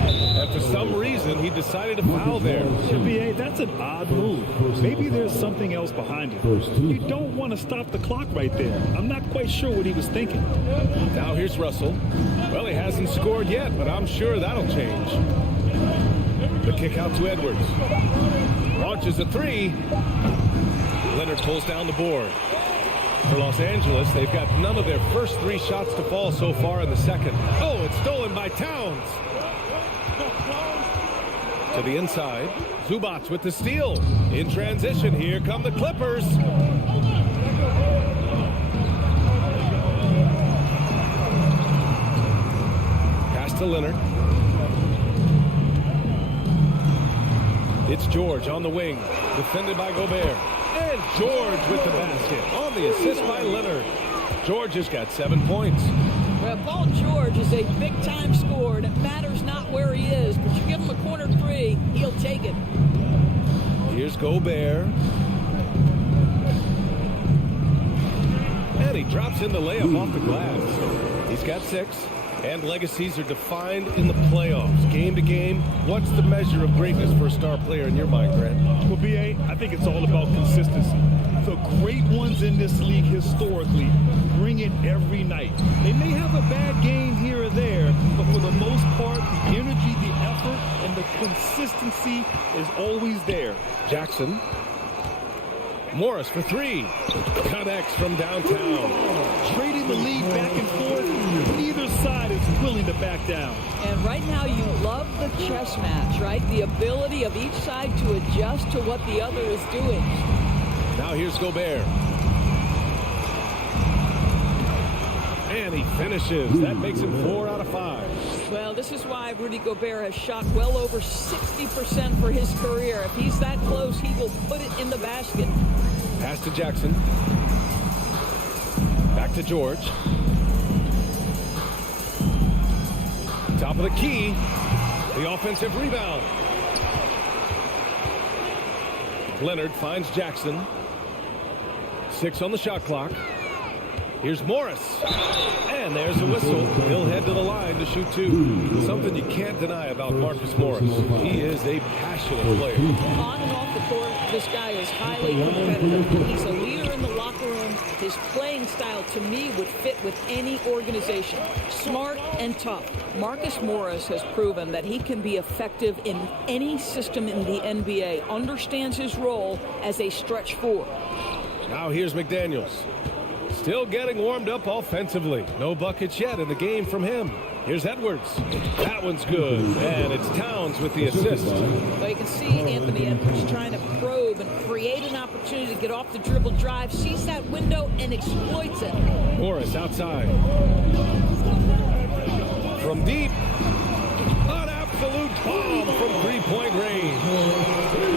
And for some reason, he decided to foul there. BA, that's an odd move. Maybe there's something else behind it. You don't want to stop the clock right there. I'm not quite sure what he was thinking. Now here's Russell. Well, he hasn't scored yet, but I'm sure that'll change. The kick out to Edwards. Launches a three. Leonard pulls down the board. For Los Angeles, they've got none of their first three shots to fall so far in the second. Oh, it's stolen by Towns. To the inside. Zubac with the steal. In transition, here come the Clippers. Pass to Leonard. It's George on the wing. Defended by Gobert. And George with the basket on the assist by Leonard. George has got 7 points. Well, Paul George is a big-time scorer, and it matters not where he is, but you give him a corner three, he'll take it. Here's Gobert. And he drops in the layup off the glass. He's got 6. And legacies are defined in the playoffs. Game to game, what's the measure of greatness for a star player in your mind, Grant? Well, BA, I think it's all about consistency. The great ones in this league historically bring it every night. They may have a bad game here or there, but for the most part, the energy, the effort, and the consistency is always there. Jackson. Morris for 3. Connects from downtown. Trading the lead back and forth. Neither side is willing to back down. And right now you love the chess match, right? The ability of each side to adjust to what the other is doing. Now here's Gobert. And he finishes. That makes him 4 out of 5. Well, this is why Rudy Gobert has shot well over 60% for his career. If he's that close, he will put it in the basket. Pass to Jackson. Back to George. Top of the key. The offensive rebound. Leonard finds Jackson. 6 on the shot clock. Here's Morris. And there's a whistle. He'll head to the line to shoot 2. Something you can't deny about Marcus Morris. He is a passionate player. On and off the court, this guy is highly competitive. He's a leader in the locker room. His playing style, to me, would fit with any organization. Smart and tough. Marcus Morris has proven that he can be effective in any system in the NBA. Understands his role as a stretch 4. Now here's McDaniels. Still getting warmed up offensively. No buckets yet in the game from him. Here's Edwards. That one's good. And it's Towns with the assist. Well, you can see Anthony Edwards trying to probe and create an opportunity to get off the dribble drive, sees that window, and exploits it. Morris outside. From deep. An absolute bomb from three-point range.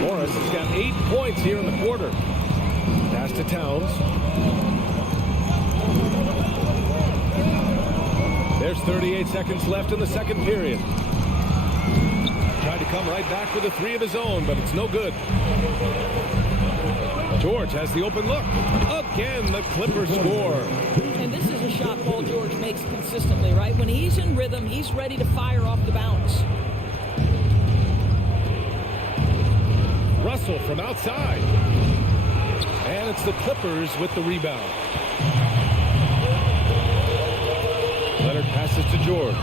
Morris has got 8 points here in the quarter. Pass to Towns. There's 38 seconds left in the second period. Tried to come right back with a 3 of his own, but it's no good. George has the open look. Again, the Clippers score. And this is a shot Paul George makes consistently, right? When he's in rhythm, he's ready to fire off the bounce. Russell from outside. And it's the Clippers with the rebound. Leonard passes to George.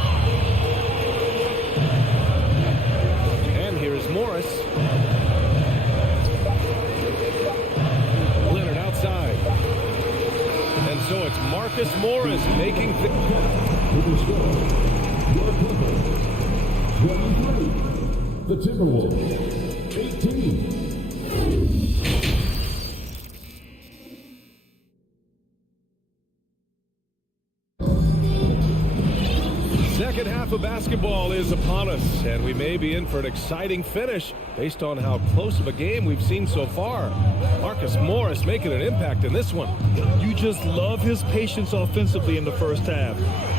And here is Morris. Leonard outside. And so it's Marcus Morris making The Timberwolves, 18. The 18. half of basketball is upon us, and we may be in for an exciting finish based on how close of a game we've seen so far. Marcus Morris making an impact in this one. You just love his patience offensively in the first half.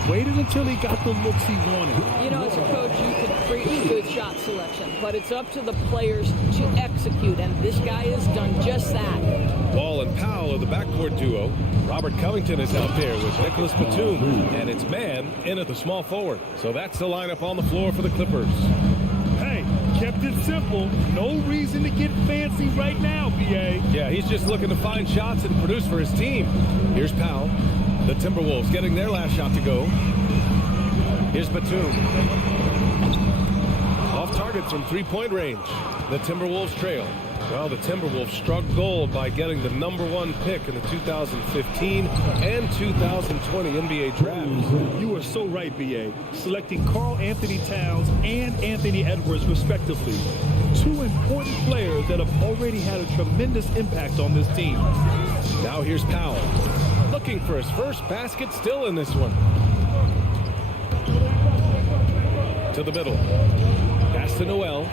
Waited until he got the looks he wanted. You know, as a coach, you can preach good shot selection, but it's up to the players to execute, and this guy has done just that. Wall and Powell are the backcourt duo. Robert Covington is out there with Nicholas Batum, and it's Mann in at the small forward. So that's the lineup on the floor for the Clippers. Hey, kept it simple. No reason to get fancy right now, BA. Yeah, he's just looking to find shots and produce for his team. Here's Powell. The Timberwolves getting their last shot to go. Here's Batum. Off target from three-point range. The Timberwolves trail. Well, the Timberwolves struck gold by getting the #1 pick in the 2015 and 2020 NBA drafts. You are so right, BA. Selecting Karl Anthony Towns and Anthony Edwards, respectively. Two important players that have already had a tremendous impact on this team. Now here's Powell. Looking for his first basket, still in this one. To the middle. Pass to Noel.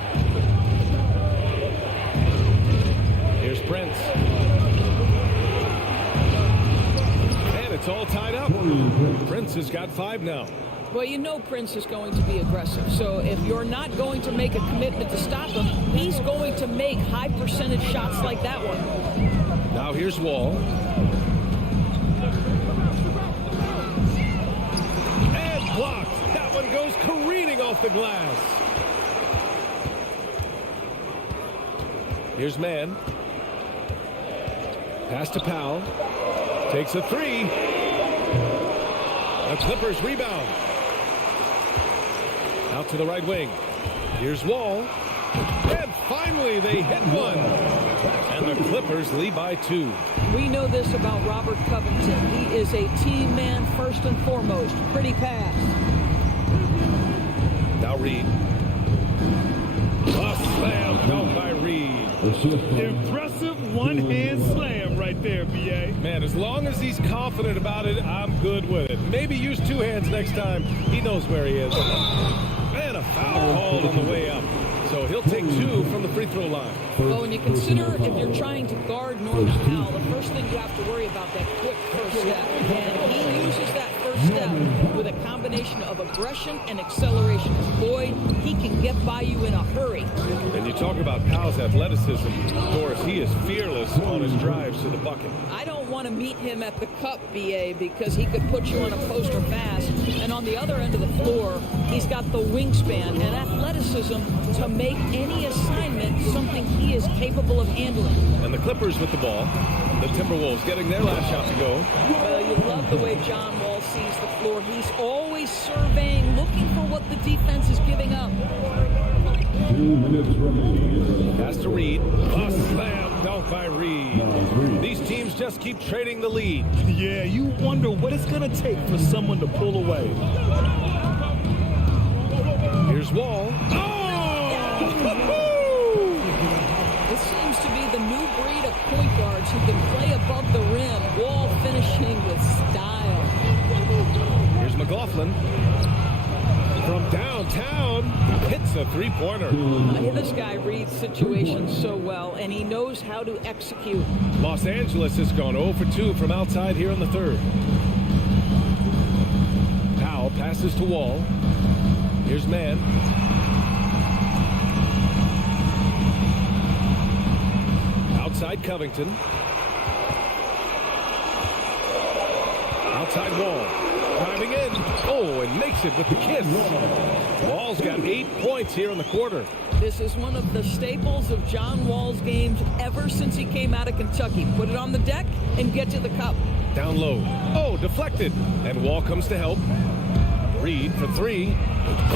Here's Prince. And it's all tied up. Prince has got 5 now. Well, you know Prince is going to be aggressive. So if you're not going to make a commitment to stop him, he's going to make high percentage shots like that one. Now here's Wall. And blocked. That one goes careening off the glass. Here's Mann. Pass to Powell. Takes a 3. The Clippers rebound. Out to the right wing. Here's Wall. And finally they hit one. And the Clippers lead by 2. We know this about Robert Covington. He is a team man first and foremost. Pretty pass. Now Reed. A slam dunk by Reed. Impressive one-hand slam right there, BA. Man, as long as he's confident about it, I'm good with it. Maybe use 2 hands next time. He knows where he is. And a foul called on the way up. So he'll take 2 from the free throw line. Well, when you consider if you're trying to guard Norman Powell, the first thing you have to worry about that quick first step. And he uses that first step with a combination of aggression and acceleration. Boy, he can get by you in a hurry. And you talk about Powell's athleticism. Doris, he is fearless on his drives to the bucket. I don't want to meet him at the cup, BA, because he could put you on a poster fast. And on the other end of the floor, he's got the wingspan and athleticism to make any assignment something he is capable of handling. And the Clippers with the ball. The Timberwolves getting their last shot to go. Well, you love the way John Wall sees the floor. He's always surveying, looking for what the defense is giving up. 2 minutes remaining. Pass to Reed. A slam dunk by Reed. These teams just keep trading the lead. Yeah, you wonder what it's going to take for someone to pull away. Here's Wall. Oh! This seems to be the new breed of point guards who can play above the rim. Wall finishing with style. Here's McLaughlin. From downtown, hits a 3-pointer. This guy reads situations so well, and he knows how to execute. Los Angeles has gone 0 for 2 from outside here in the 3rd. Powell passes to Wall. Here's Mann. Outside Covington. Outside Wall. Driving in. Oh, and makes it with the kiss. Wall's got 8 points here in the quarter. This is one of the staples of John Wall's games ever since he came out of Kentucky. Put it on the deck and get to the cup. Down low. Oh, deflected. And Wall comes to help. Reed for 3.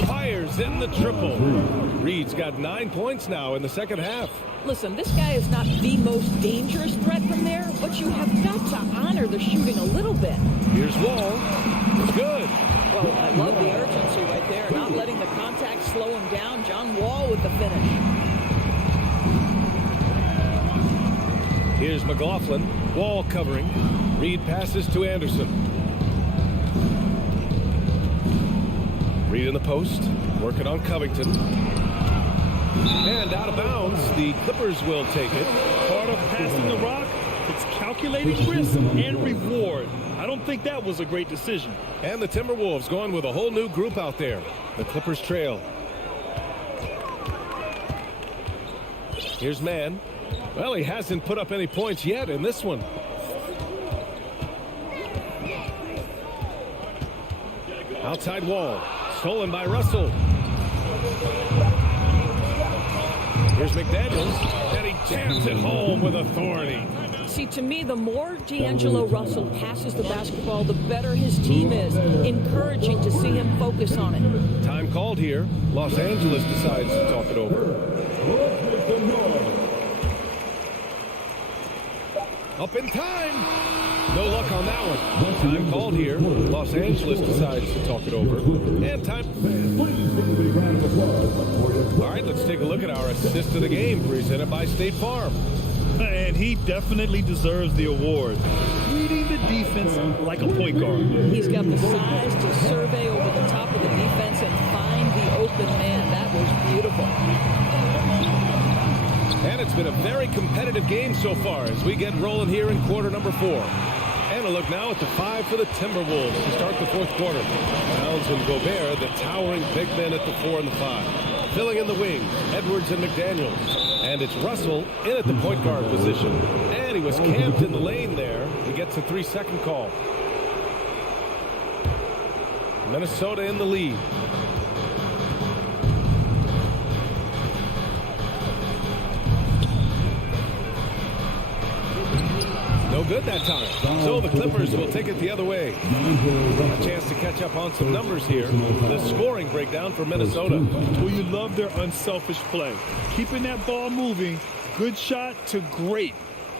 Fires in the triple. Reed's got 9 points now in the second half. Listen, this guy is not the most dangerous threat from there, but you have got to honor the shooting a little bit. Here's Wall. It's good. Well, I love the urgency right there, not letting the contact slow him down. John Wall with the finish. Here's McLaughlin. Wall covering. Reed passes to Anderson. Reed in the post, working on Covington. And out of bounds, the Clippers will take it. Part of passing the rock, it's calculated risk and reward. I don't think that was a great decision. And the Timberwolves going with a whole new group out there. The Clippers trail. Here's Mann. Well, he hasn't put up any points yet in this one. Outside wall. Stolen by Russell. Here's McDaniels. And he jams it home with authority. See, to me, the more D'Angelo Russell passes the basketball, the better his team is. Encouraging to see him focus on it. Time called here. Los Angeles decides to talk it over. Up in time. No luck on that one. Time called here. Los Angeles decides to talk it over. And time. All right, let's take a look at our assist of the game presented by State Farm. And he definitely deserves the award. Reading the defense like a point guard. He's got the size to survey over the top of the defense and find the open man. That was beautiful. And it's been a very competitive game so far as we get rolling here in quarter number 4. And a look now at the 5 for the Timberwolves to start the fourth quarter. Towns and Gobert, the towering big men at the 4 and the 5. Filling in the wing, Edwards and McDaniels. And it's Russell in at the point guard position. And he was camped in the lane there. He gets a 3-second call. Minnesota in the lead. No good that time. So the Clippers will take it the other way. A chance to catch up on some numbers here. The scoring breakdown for Minnesota. Well, you love their unselfish play. Keeping that ball moving, good shot to great.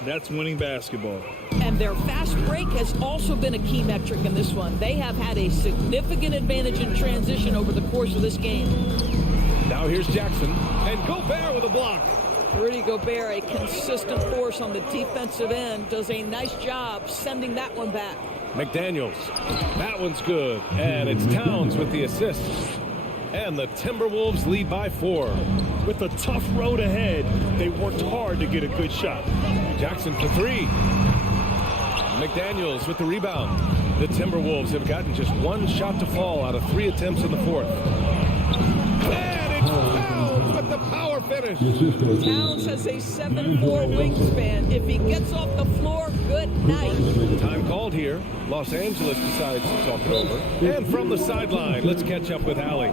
That's winning basketball. And their fast break has also been a key metric in this one. They have had a significant advantage in transition over the course of this game. Now here's Jackson. And Gobert with a block. Rudy Gobert, a consistent force on the defensive end, does a nice job sending that one back. McDaniels. That one's good. And it's Towns with the assist. And the Timberwolves lead by 4. With a tough road ahead, they worked hard to get a good shot. Jackson for 3. McDaniels with the rebound. The Timberwolves have gotten just one shot to fall out of 3 attempts in the fourth. And it's Towns with the power finish. Towns has a 7'4" wingspan. If he gets off the floor, good night. Time called here. Los Angeles decides to talk it over. And from the sideline, let's catch up with Allie.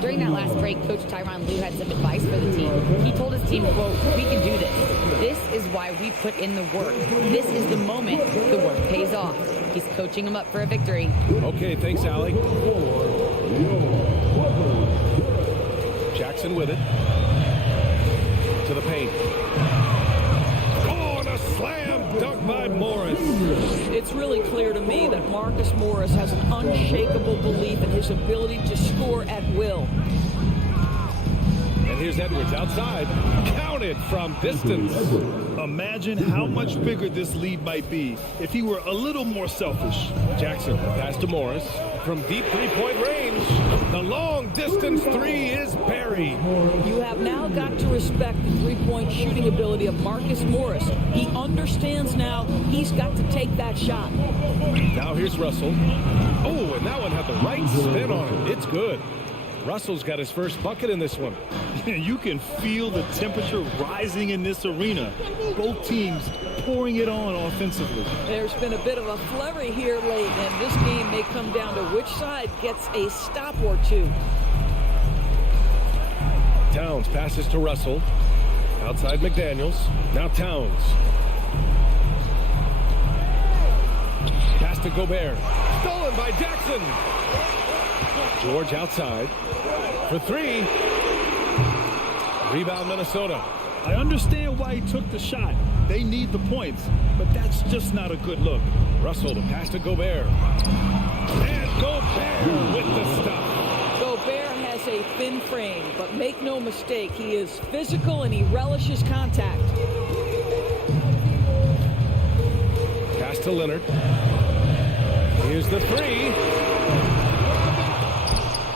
During that last break, Coach Tyronn Lue had some advice for the team. He told his team, quote, "We can do this. This is why we put in the work. This is the moment the work pays off." He's coaching them up for a victory. Okay, thanks, Allie. Jackson with it. To the paint. Oh, and a slam dunk by Morris. It's really clear to me that Marcus Morris has an unshakable belief in his ability to score at will. And here's Edwards outside. Counted from distance. Imagine how much bigger this lead might be if he were a little more selfish. Jackson, pass to Morris. From deep three-point range, the long-distance 3 is buried. You have now got to respect the three-point shooting ability of Marcus Morris. He understands now he's got to take that shot. Now here's Russell. Oh, and that one had the right spin on it. It's good. Russell's got his first bucket in this one. You can feel the temperature rising in this arena. Both teams pouring it on offensively. There's been a bit of a flurry here late, and this game may come down to which side gets a stop or two. Towns passes to Russell. Outside McDaniels. Now Towns. Pass to Gobert. Stolen by Jackson. George outside. For 3. Rebound Minnesota. I understand why he took the shot. They need the points, but that's just not a good look. Russell to pass to Gobert. And Gobert with the stuff. Gobert has a thin frame, but make no mistake, he is physical and he relishes contact. Pass to Leonard. Here's the 3.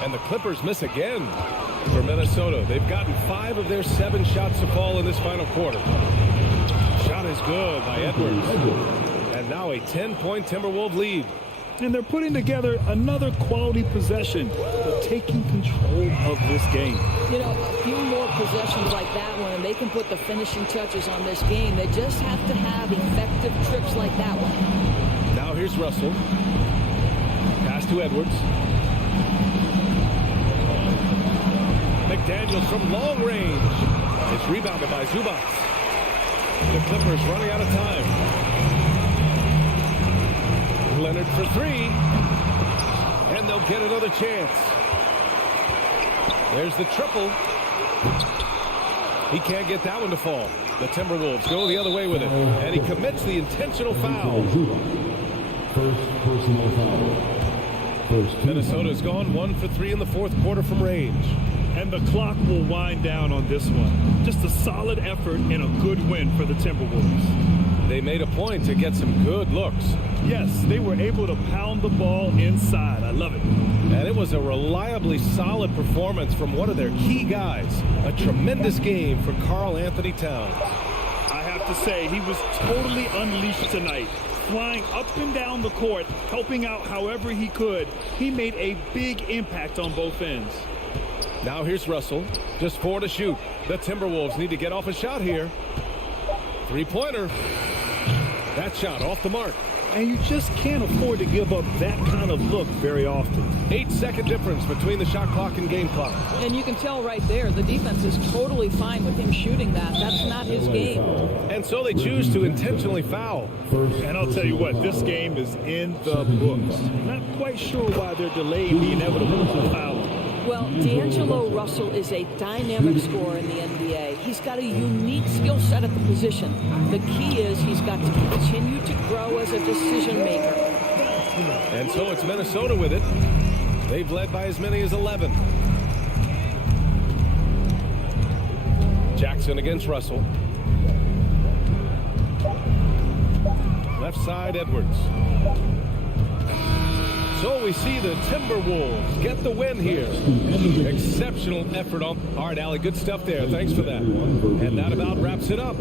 And the Clippers miss again for Minnesota. They've gotten 5 of their 7 shots to fall in this final quarter. Shot is good by Edwards. And now a 10-point Timberwolves lead. And they're putting together another quality possession, but taking control of this game. You know, a few more possessions like that one, and they can put the finishing touches on this game. They just have to have effective trips like that one. Now here's Russell. Pass to Edwards. McDaniels from long range. It's rebounded by Zubac. The Clippers running out of time. Leonard for 3. And they'll get another chance. There's the triple. He can't get that one to fall. The Timberwolves go the other way with it. And he commits the intentional foul. First personal foul. Minnesota's gone 1 for 3 in the fourth quarter from range. And the clock will wind down on this one. Just a solid effort and a good win for the Timberwolves. They made a point to get some good looks. Yes, they were able to pound the ball inside. I love it. And it was a reliably solid performance from one of their key guys. A tremendous game for Karl Anthony Towns. I have to say, he was totally unleashed tonight. Flying up and down the court, helping out however he could. He made a big impact on both ends. Now here's Russell. Just 4 to shoot. The Timberwolves need to get off a shot here. 3-pointer. That shot off the mark. And you just can't afford to give up that kind of look very often. 8-second difference between the shot clock and game clock. And you can tell right there, the defense is totally fine with him shooting that. That's not his game. And so they choose to intentionally foul. And I'll tell you what, this game is in the books. Not quite sure why they're delaying the inevitable foul. Well, D'Angelo Russell is a dynamic scorer in the NBA. He's got a unique skill set at the position. The key is he's got to continue to grow as a decision maker. And so it's Minnesota with it. They've led by as many as 11. Jackson against Russell. Left side, Edwards. So we see the Timberwolves get the win here. Exceptional effort on. All right, Allie, good stuff there. Thanks for that. And that about wraps it up.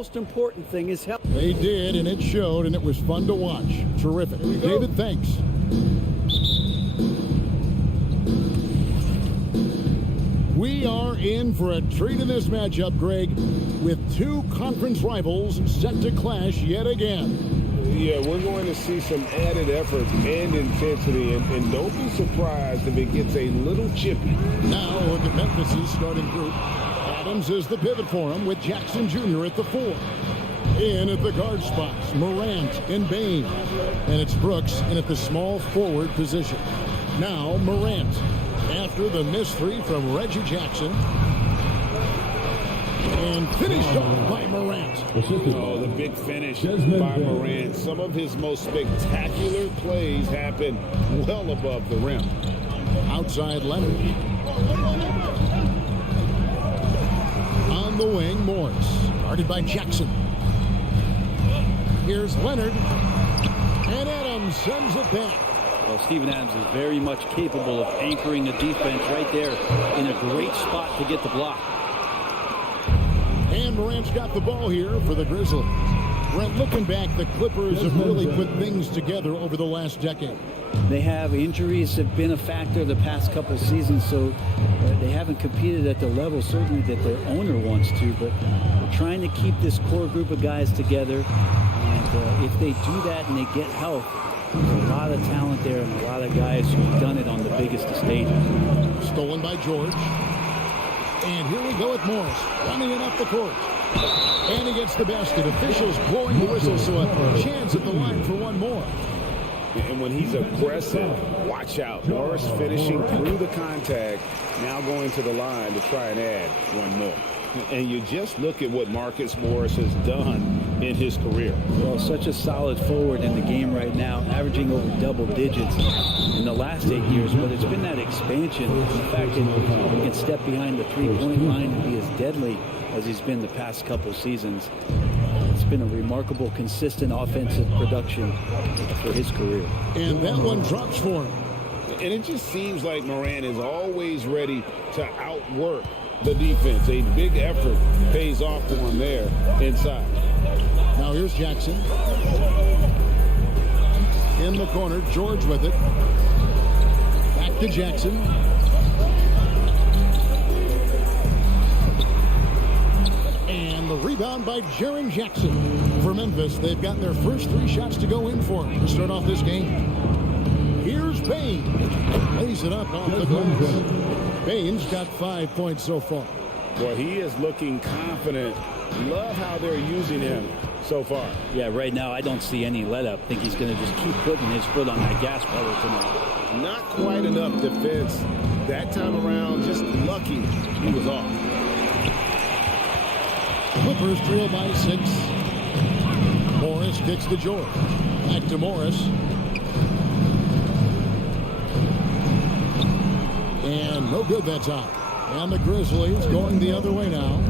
Most important thing is health. They did, and it showed, and it was fun to watch. Terrific. David, thanks. We are in for a treat in this matchup, Greg, with two conference rivals set to clash yet again. Yeah, we're going to see some added effort and intensity, and don't be surprised if it gets a little chippy. Now look at Memphis' starting group. Adams is the pivot for him with Jackson Jr. at the 4. In at the guard spots, Morant and Bain. And it's Brooks in at the small forward position. Now Morant after the missed 3 from Reggie Jackson. And finished off by Morant. Oh, the big finish by Morant. Some of his most spectacular plays happen well above the rim. Outside Leonard. On the wing, Morris. Guarded by Jackson. Here's Leonard. And Adams sends it back. Well, Steven Adams is very much capable of anchoring a defense right there in a great spot to get the block. And Morant's got the ball here for the Grizzlies. Brent, looking back, the Clippers have really put things together over the last decade. They have injuries have been a factor the past couple seasons, so they haven't competed at the level certainly that their owner wants to, but they're trying to keep this core group of guys together. And if they do that and they get health, there's a lot of talent there and a lot of guys who've done it on the biggest of stages. Stolen by George. And here we go with Morris, running it up the court. And he gets the basket. Officials blowing the whistle, so a chance at the line for one more. And when he's aggressive, watch out. Morris finishing through the contact, now going to the line to try and add one more. And you just look at what Marcus Morris has done in his career. Well, such a solid forward in the game right now, averaging over double digits in the last 8 years. But it's been that expansion. In fact, he can step behind the three-point line and be as deadly as he's been the past couple seasons. It's been a remarkable, consistent offensive production for his career. And that one drops for him. And it just seems like Morant is always ready to outwork the defense. A big effort pays off for him there inside. Now here's Jackson. In the corner, George with it. Back to Jackson. And the rebound by Jaren Jackson. For Memphis, they've got their first 3 shots to go in for to start off this game. Here's Bain. Lays it up off the glass. Bain's got 5 points so far. Well, he is looking confident. Love how they're using him so far. Yeah, right now I don't see any let up. I think he's going to just keep putting his foot on that gas pedal tonight. Not quite enough defense that time around. Just lucky he was off. Clippers trail by 6. Morris kicks to George. Back to Morris. And no good that time. And the Grizzlies going the other way now.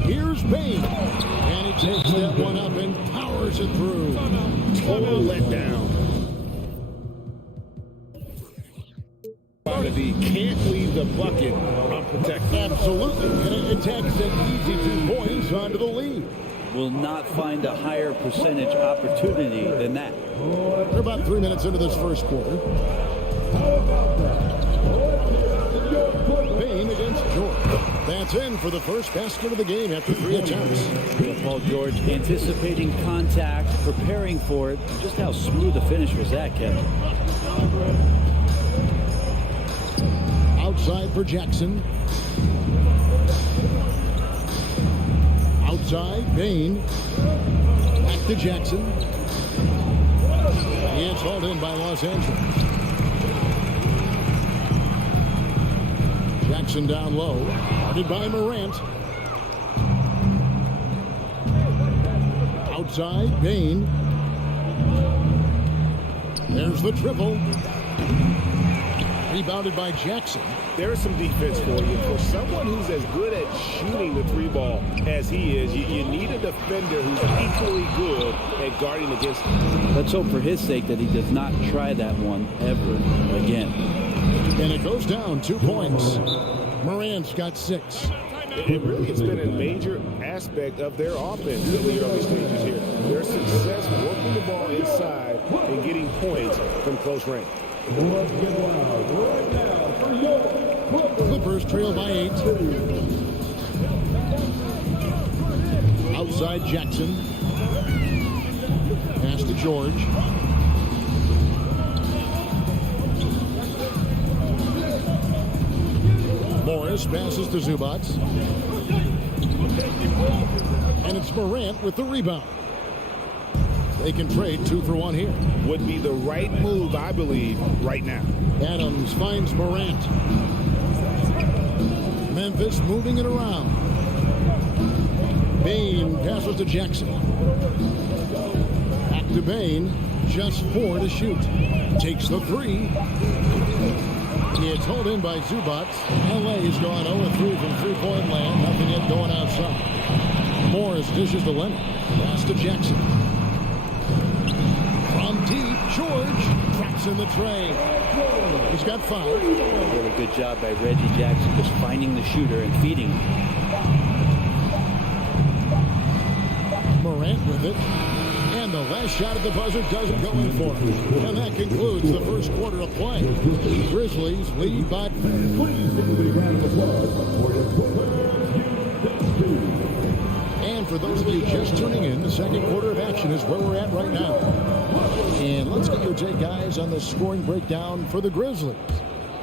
Here's Bain. And he takes that one up and powers it through. Total letdown. Can't leave the bucket unprotected. Absolutely. And it takes an easy 2 points onto the lead. Will not find a higher percentage opportunity than that. We're about 3 minutes into this first quarter. Bain against George. That's in for the first basket of the game after 3 attempts. Paul George anticipating contact, preparing for it. Just how smooth the finish was that, Kevin. Outside for Jackson. Outside, Bain. Back to Jackson. It's hauled in by Los Angeles. Jackson down low. Guarded by Morant. Outside, Bain. There's the triple. Rebounded by Jackson. There's some defense for you. For someone who's as good at shooting the 3 ball as he is, you need a defender who's equally good at guarding against him. Let's hope for his sake that he does not try that one ever again. And it goes down 2 points. Morant's got 6. It really has been a major aspect of their offense in the early stages here. Their success working the ball inside and getting points from close range. Clippers trail by 8. Outside Jackson. Pass to George. Morris passes to Zubac. And it's Morant with the rebound. They can trade 2 for 1 here. Would be the right move, I believe, right now. Adams finds Morant. Memphis moving it around. Bain passes to Jackson. Back to Bain. Just 4 to shoot. Takes the 3. It's held in by Zubac. LA's gone 0-3 from 3-point land. Nothing yet going outside. Morris dishes to Leonard. Pass to Jackson. From deep, George traps in the tray. He's got 5. Really good job by Reggie Jackson, just finding the shooter and feeding him. Morant with it. And the last shot at the buzzer doesn't go in for him. And that concludes the first quarter of play. Grizzlies lead by... And for those of you just tuning in, the second quarter of action is where we're at right now. And let's get your take, guys, on the scoring breakdown for the Grizzlies.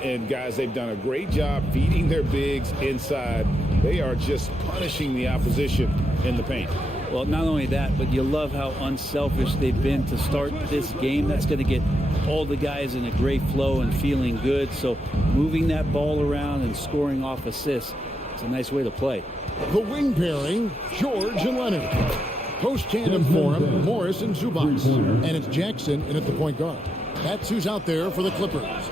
And, guys, they've done a great job feeding their bigs inside. They are just punishing the opposition in the paint. Well, not only that, but you love how unselfish they've been to start this game. That's going to get all the guys in a great flow and feeling good. So moving that ball around and scoring off assists, It's a nice way to play. The wing pairing, George and Leonard. Post tandem for him, Morris and Zubac. And it's Jackson in at the point guard. That's who's out there for the Clippers.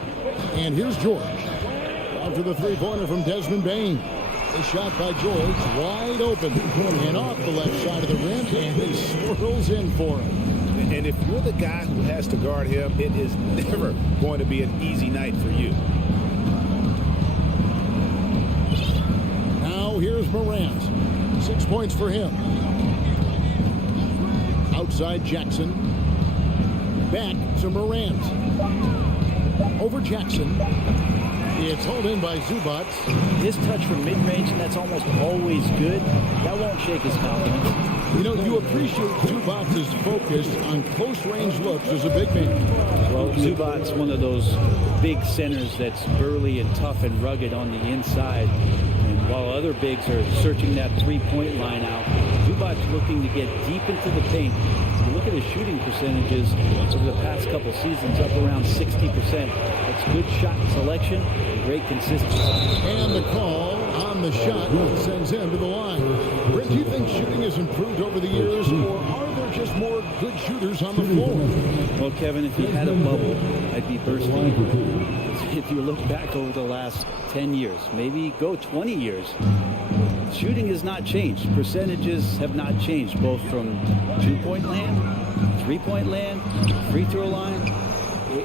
And here's George. After the three-pointer from Desmond Bain. The shot by George, wide open. And off the left side of the rim, and he swirls in for him. And if you're the guy who has to guard him, it is never going to be an easy night for you. Now here's Morant. 6 points for him. Outside Jackson. Back to Morant. Over Jackson. It's hauled in by Zubac. His touch from mid-range, and that's almost always good. That won't shake his confidence. You know, you appreciate Zubac's focus on close-range looks as a big man. Well, Zubac's one of those big centers that's burly and tough and rugged on the inside. And while other bigs are searching that three-point line out, Zubac's looking to get deep into the paint. You look at his shooting percentages over the past couple seasons, up around 60%. That's good shot selection and great consistency. And the call on the shot sends him to the line. Brent, do you think shooting has improved over the years, or are there just more good shooters on the floor? Well, Kevin, if you had a bubble, I'd be bursting. If you look back over the last 10 years, maybe go 20 years, shooting has not changed. Percentages have not changed, both from two-point land, three-point land, free throw line.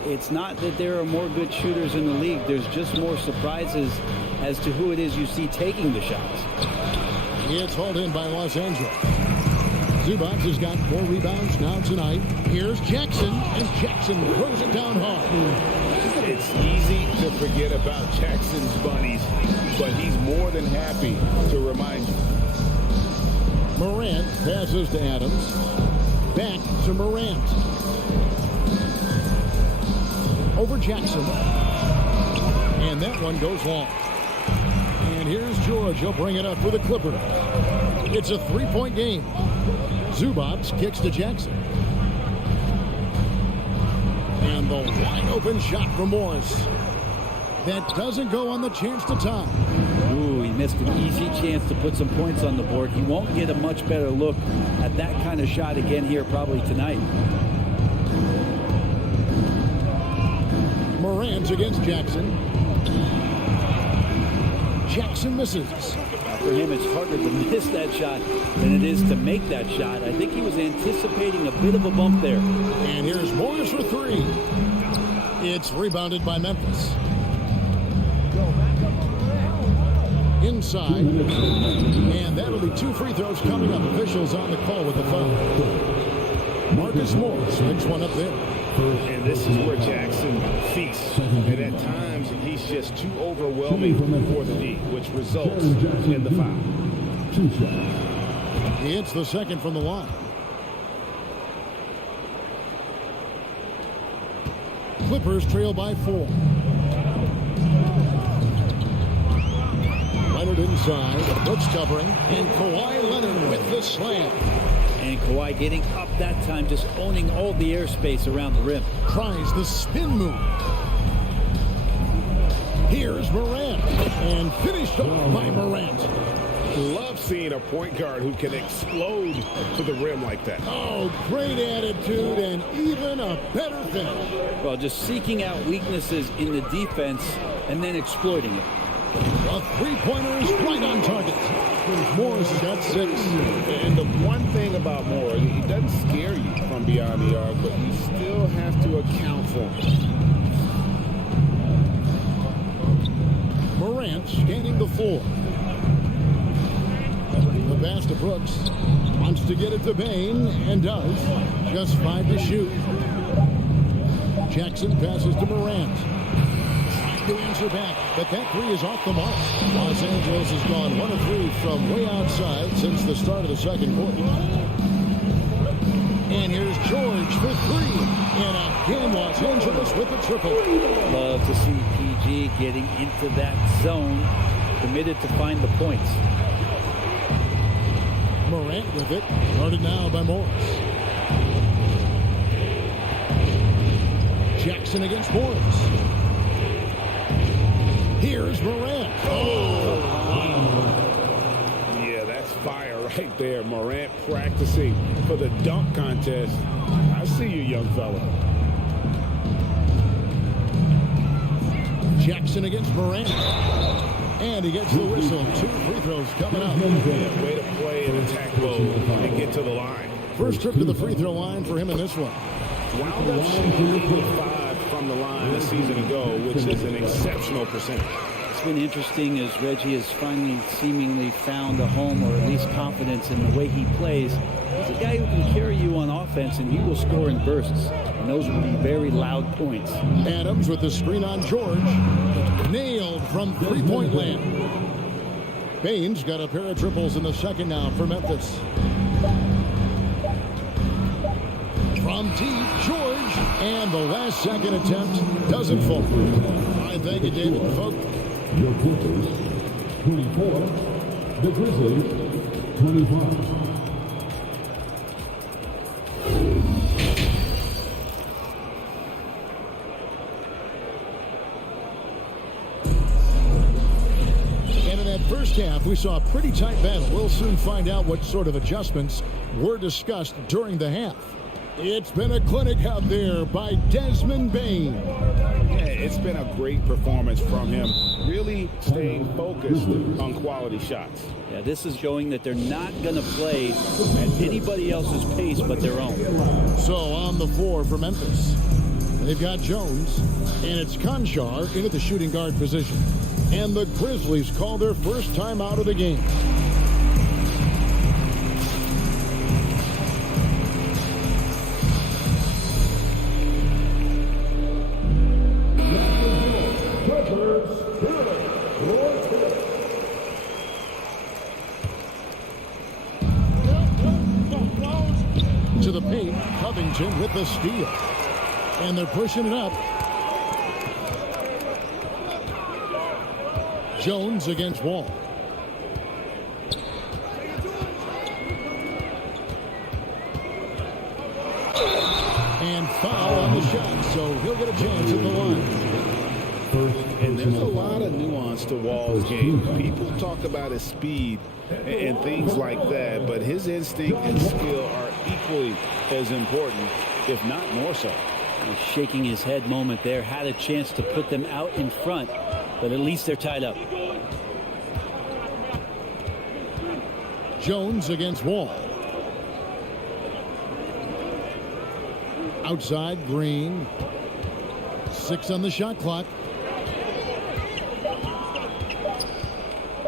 It's not that there are more good shooters in the league. There's just more surprises as to who it is you see taking the shots. It's hauled in by Los Angeles. Zubac has got 4 rebounds now tonight. Here's Jackson, and Jackson throws it down hard. It's easy to forget about Jackson's bunnies, but he's more than happy to remind you. Morant passes to Adams. Back to Morant. Over Jackson. And that one goes long. And here's George. He'll bring it up for the Clippers. It's a three-point game. Zubac kicks to Jackson. And the wide-open shot from Morris. That doesn't go on the chance to tie. Ooh, he missed an easy chance to put some points on the board. He won't get a much better look at that kind of shot again here probably tonight. Morant against Jackson. Jackson misses. For him, it's harder to miss that shot than it is to make that shot. I think he was anticipating a bit of a bump there. And here's Morris for 3. It's rebounded by Memphis. Inside. And that'll be 2 free throws coming up. Officials on the call with the foul. Marcus Morris picks one up there. And this is where Jackson feasts. And at times, he's just too overwhelming for the D, which results in the foul. It's the second from the line. Clippers trail by 4. Leonard inside. Brooks covering. And Kawhi Leonard with the slam. And Kawhi getting up that time, just owning all the airspace around the rim. Tries the spin move. Here's Morant. And finished off by Morant. Love seeing a point guard who can explode to the rim like that. Oh, great attitude and even a better finish. Well, just seeking out weaknesses in the defense and then exploiting it. A three-pointer is right on target. Morris has got 6. And the one thing about Morris, he doesn't scare you from beyond the arc, but you still have to account for him. Morant scanning the floor. The pass to Brooks. Wants to get it to Bain, and does. Just 5 to shoot. Jackson passes to Morant. To answer back, but that 3 is off the mark. Los Angeles has gone 1 of 3 from way outside since the start of the second quarter. And here's George for 3. And again, Los Angeles with the triple. Love to see PG getting into that zone, committed to find the points. Morant with it. Guarded now by Morris. Jackson against Morris. Here's Morant. Oh! right there. Morant practicing for the dunk contest. I see you, young fella. Jackson against Morant. And he gets the whistle. 2 free throws coming up. Yeah, way to play in attack mode and get to the line. First trip to the free throw line for him in this one. Wound up shooting 5 from the line a season ago, which is an exceptional percentage. It's been interesting as Reggie has finally seemingly found a home, or at least confidence in the way he plays. He's a guy who can carry you on offense, and he will score in bursts. And those will be very loud points. Adams with the screen on George. Nailed from three-point land. Baines got a pair of triples in the second now for Memphis. From deep, George. And the last second attempt doesn't fall. All right, thank you, David. Folks. Your Clippers, 24. The Grizzlies, 25. First half, we saw a pretty tight battle. We'll soon find out what sort of adjustments were discussed during the half. It's been a clinic out there by Desmond Bane. Yeah, it's been a great performance from him, really staying focused on quality shots. Yeah, this is showing that they're not going to play at anybody else's pace but their own. So on the floor for Memphis, they've got Jones, and it's Conchar in at the shooting guard position. And the Grizzlies call their first time out of the game. To the paint, Covington with the steal. And they're pushing it up. Jones against Wall. And foul on the shot, so he'll get a chance at the line. And there's a lot of nuance to Wall's game. People talk about his speed and things like that, but his instinct and skill are equally as important, if not more so. He's shaking his head moment there. Had a chance to put them out in front, but at least they're tied up. Jones against Wall. Outside, Green. 6 on the shot clock.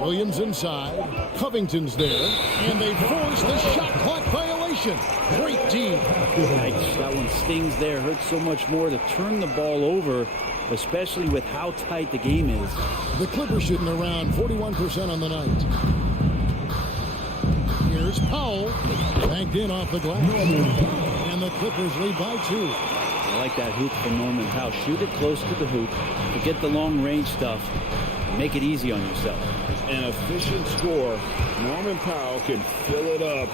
Williams inside. Covington's there. And they force the shot clock violation. Great team. Yikes, that one stings there. Hurts so much more to turn the ball over, especially with how tight the game is. The Clippers shooting around 41% on the night. Here's Powell. Banked in off the glass. And the Clippers lead by 2. I like that hoop from Norman Powell. Shoot it close to the hoop. Forget the long range stuff. Make it easy on yourself. An efficient score. Norman Powell can fill it up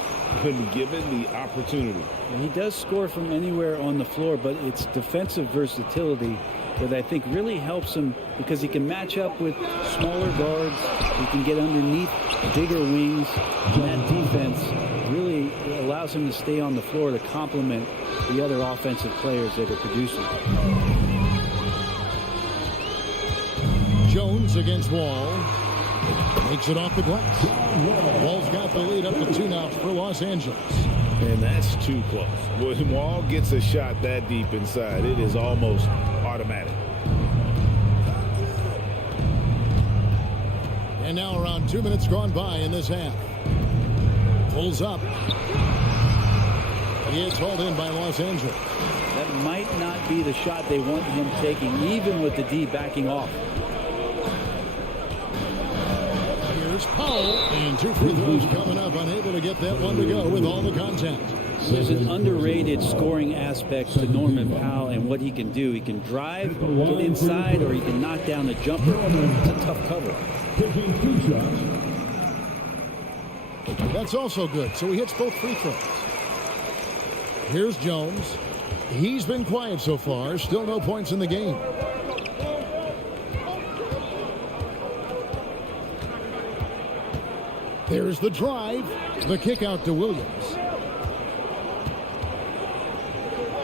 when given the opportunity. And he does score from anywhere on the floor, but it's defensive versatility that I think really helps him, because he can match up with smaller guards. He can get underneath bigger wings. And that defense really allows him to stay on the floor to complement the other offensive players that are producing. Jones against Wall. Makes it off the glass. Wall's got the lead up to 2 now for Los Angeles. And that's too close. When Wall gets a shot that deep inside, it is almost automatic. And now around 2 minutes gone by in this half. Pulls up. He is hauled in by Los Angeles. That might not be the shot they want him taking, even with the D backing off. Here's Powell, and 2 free throws coming up, unable to get that one to go with all the contact. There's an underrated scoring aspect to Norman Powell and what he can do. He can drive, get inside, or he can knock down a jumper. It's a tough cover. That's also good, so he hits both free throws. Here's Jones. He's been quiet so far, still no points in the game. There's the drive. The kick out to Williams.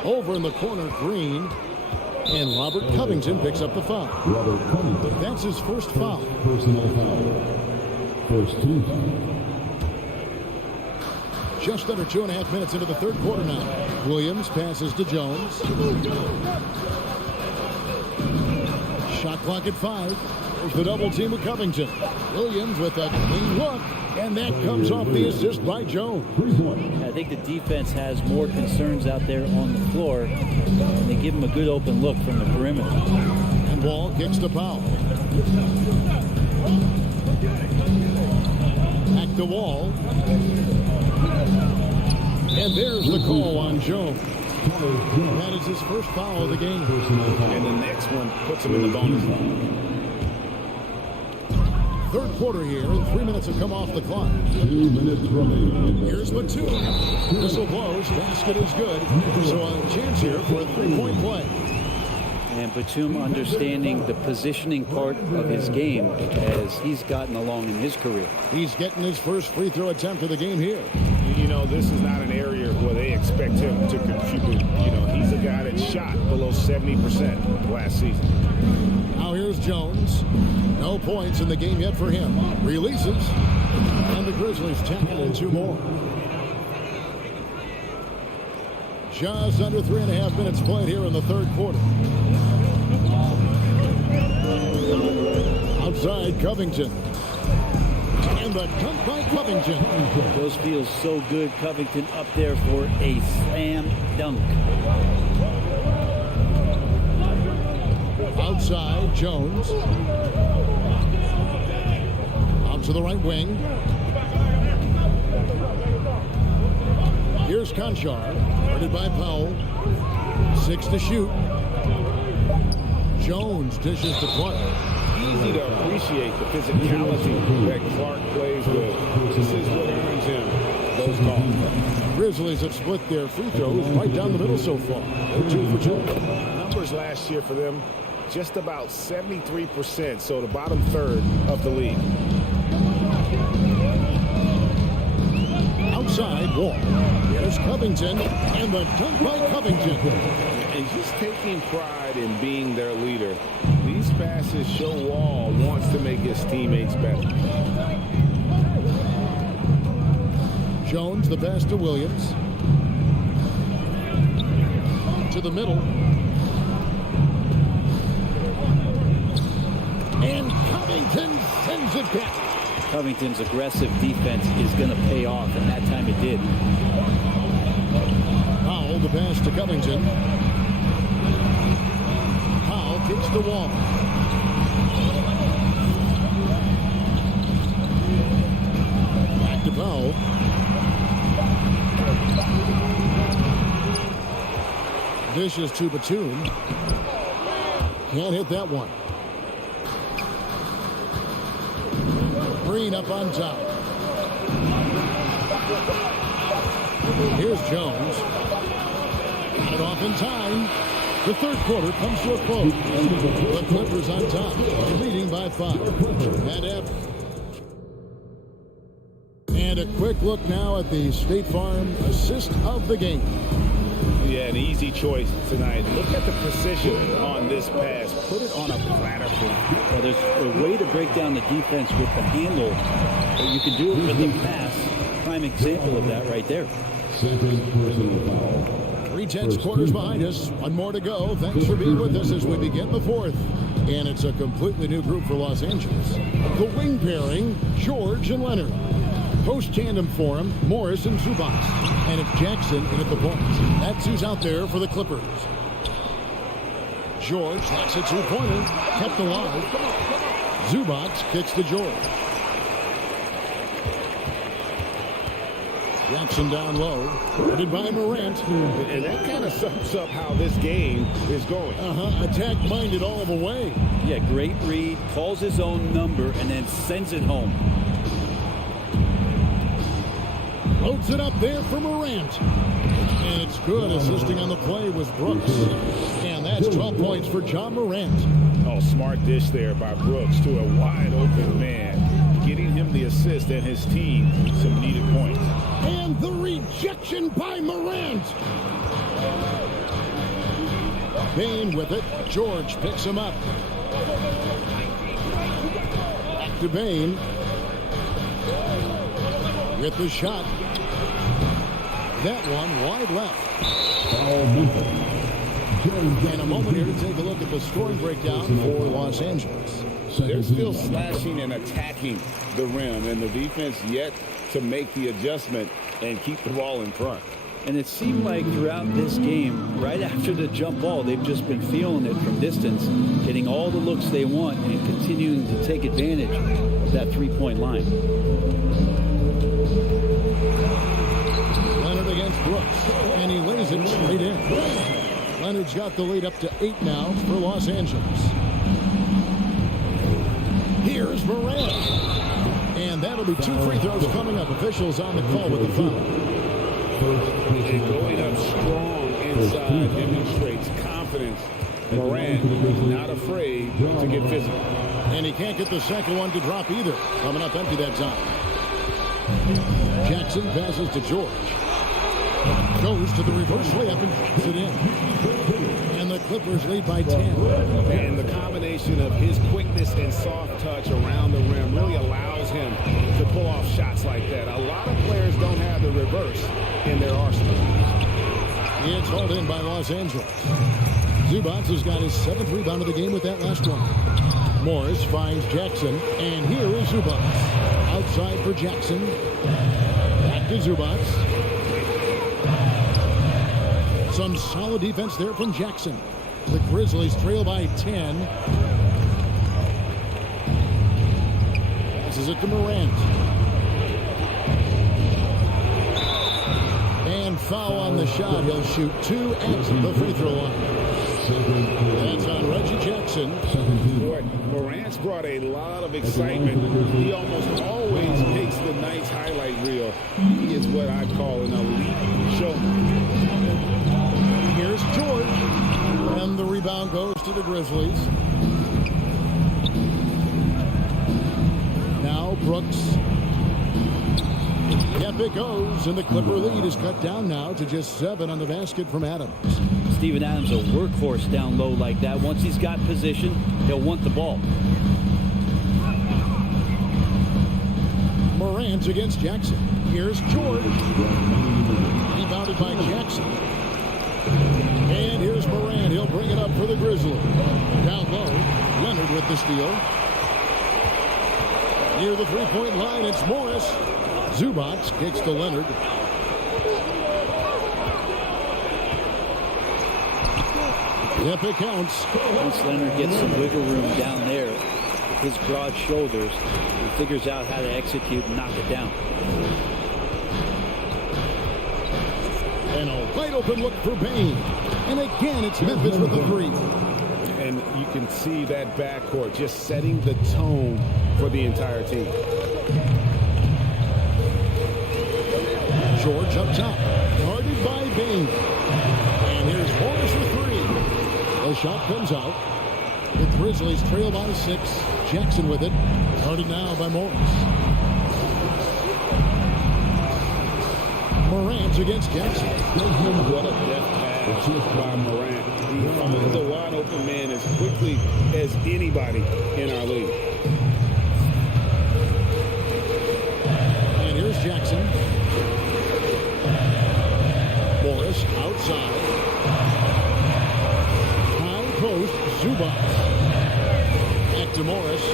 Over in the corner, Green. And Robert Covington picks up the foul. Robert Covington. That's his first foul. Personal foul. First team foul. Just under 2.5 minutes into the third quarter now. Williams passes to Jones. Shot clock at 5. There's the double team with Covington. Williams with a clean look. And that comes off the assist by Jones. I think the defense has more concerns out there on the floor. And they give him a good open look from the perimeter. And Wall kicks to Powell. Back to Wall. And there's the call on Jones. That is his first foul of the game. And the next one puts him in the bonus. Third quarter here, and 3 minutes have come off the clock. 2 minutes remaining. Here's Batum. Whistle blows, basket is good. So a chance here for a three-point play. And Batum understanding the positioning part of his game as he's gotten along in his career. He's getting his first free throw attempt of the game here. You know, this is not an area where they expect him to contribute. You know, he's a guy that shot below 70% last season. Now here's Jones. No points in the game yet for him. Releases. And the Grizzlies tackle in 2 more. Just under 3.5 minutes played here in the third quarter. Outside, Covington. And the dunk by Covington. Those feels so good. Covington up there for a slam dunk. Outside, Jones. Out to the right wing. Here's Conchar. Guarded by Powell. 6 to shoot. Jones dishes to Clark. Easy to appreciate the physicality that Clark plays with. This is what earns him those calls. Grizzlies have split their free throws right down the middle so far. They're 2 for 2. Numbers last year for them, just about 73%, so the bottom third of the league. Outside, Wall. Here's Covington, and the dunk by Covington. And he's taking pride in being their leader. These passes show Wall wants to make his teammates better. Jones, the pass to Williams. To the middle. And Covington sends it back. Covington's aggressive defense is going to pay off, and that time it did. Powell, the pass to Covington. Powell kicks the wall. Back to Powell. Dishes to Batum. Can't hit that one. Green up on top. Here's Jones. Got it off in time. The third quarter comes to a close. The Clippers on top, leading by 5. And a quick look now at the State Farm assist of the game. Yeah, an easy choice tonight. Look at the precision on this pass. Put it on a platter for him. Well, there's a way to break down the defense with the handle, but you can do it with the pass. Prime example of that right there. Second personal foul. 3/10 quarters behind us. One more to go. Thanks for being with us as we begin the fourth. And it's a completely new group for Los Angeles. The wing pairing, George and Leonard. Post tandem for him, Morris and Zubac. And it's Jackson in at the point. That's who's out there for the Clippers. George, that's a 2-pointer. Kept alive. Zubac kicks to George. Jackson down low. Guarded by Morant. And that kind of sums up how this game is going. Attack-minded all the way. Yeah, great read. Calls his own number and then sends it home. Loads it up there for Morant. And it's good. Assisting on the play was Brooks. And that's 12 points for John Morant. Oh, smart dish there by Brooks to a wide open man. getting him the assist and his team some needed points. And the rejection by Morant. Bain with it. George picks him up. Back to Bain. With the shot. That one wide left. And a moment here to take a look at the scoring breakdown for Los Angeles. They're still slashing and attacking the rim, and the defense yet to make the adjustment and keep the ball in front. And it seemed like throughout this game, right after the jump ball, they've just been feeling it from distance, getting all the looks they want and continuing to take advantage of that three-point line. Leonard against Brooks, and he lays it straight in. Leonard's got the lead up to 8 now for Los Angeles. Here's Morant. And that'll be 2 free throws coming up. Officials on the call with the foul. And going up strong inside demonstrates confidence. Morant not afraid to get physical. And he can't get the second one to drop either. Coming up empty that time. Jackson passes to George. Goes to the reverse layup and drops it in. And the Clippers lead by 10. And the combination of his quickness and soft touch around the rim really allows him to pull off shots like that. A lot of players don't have the reverse in their arsenal. It's hauled in by Los Angeles. Zubac has got his 7th rebound of the game with that last one. Morris finds Jackson, and here is Zubac. Outside for Jackson. Back to Zubac. Some solid defense there from Jackson. The Grizzlies trail by 10. Passes it to Morant. And foul on the shot. He'll shoot 2 at the free throw line. That's on Reggie Jackson. Boy, Morant's brought a lot of excitement. He almost always takes the nice highlight reel. He is what I call an elite showman. Here's George. And the rebound goes to the Grizzlies. Now Brooks. Yep, it goes. And the Clipper lead is cut down now to just 7 on the basket from Adams. Steven Adams, a workhorse down low like that. Once he's got position, he'll want the ball. Morant against Jackson. Here's George. Rebounded by Jackson. And here's Morant. He'll bring it up for the Grizzlies. Down low, Leonard with the steal. Near the three-point line, it's Morris. Zubac kicks to Leonard. Yep, it counts. Once Leonard gets some wiggle room down there with his broad shoulders, he figures out how to execute and knock it down. And a wide open look for Bain. And again, it's Memphis with the 3. And you can see that backcourt just setting the tone for the entire team. George up top. Guarded by Bain. And here's Morris for 3. The shot comes out. The Grizzlies trail by 6. Jackson with it. Guarded now by Morris. Morant against Jackson. What a deft pass by Morant. He finds a wide open man as quickly as anybody in our league. And here's Jackson. Morris outside. High post, Zubac. Back to Morris.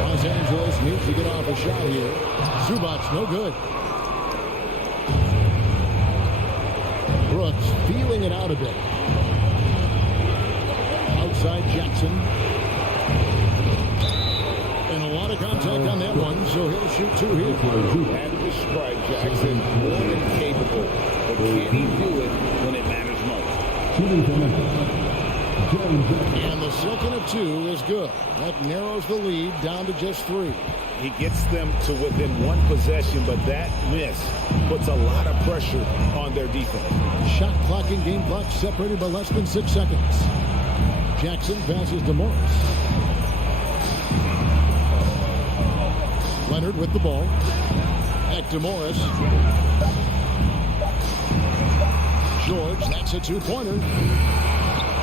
Los Angeles needs to get off a shot here. Zubac no good. Brooks feeling it out a bit. Outside Jackson. And a lot of contact on that one, so he'll shoot 2 here. Had to describe Jackson more than capable, but can he do it when it matters most? And the second of 2 is good. That narrows the lead down to just 3. He gets them to within 1 possession, but that miss puts a lot of pressure on their defense. Shot clock and game clock separated by less than 6 seconds. Jackson passes to Morris. Leonard with the ball. Back to Morris. George, that's a two-pointer.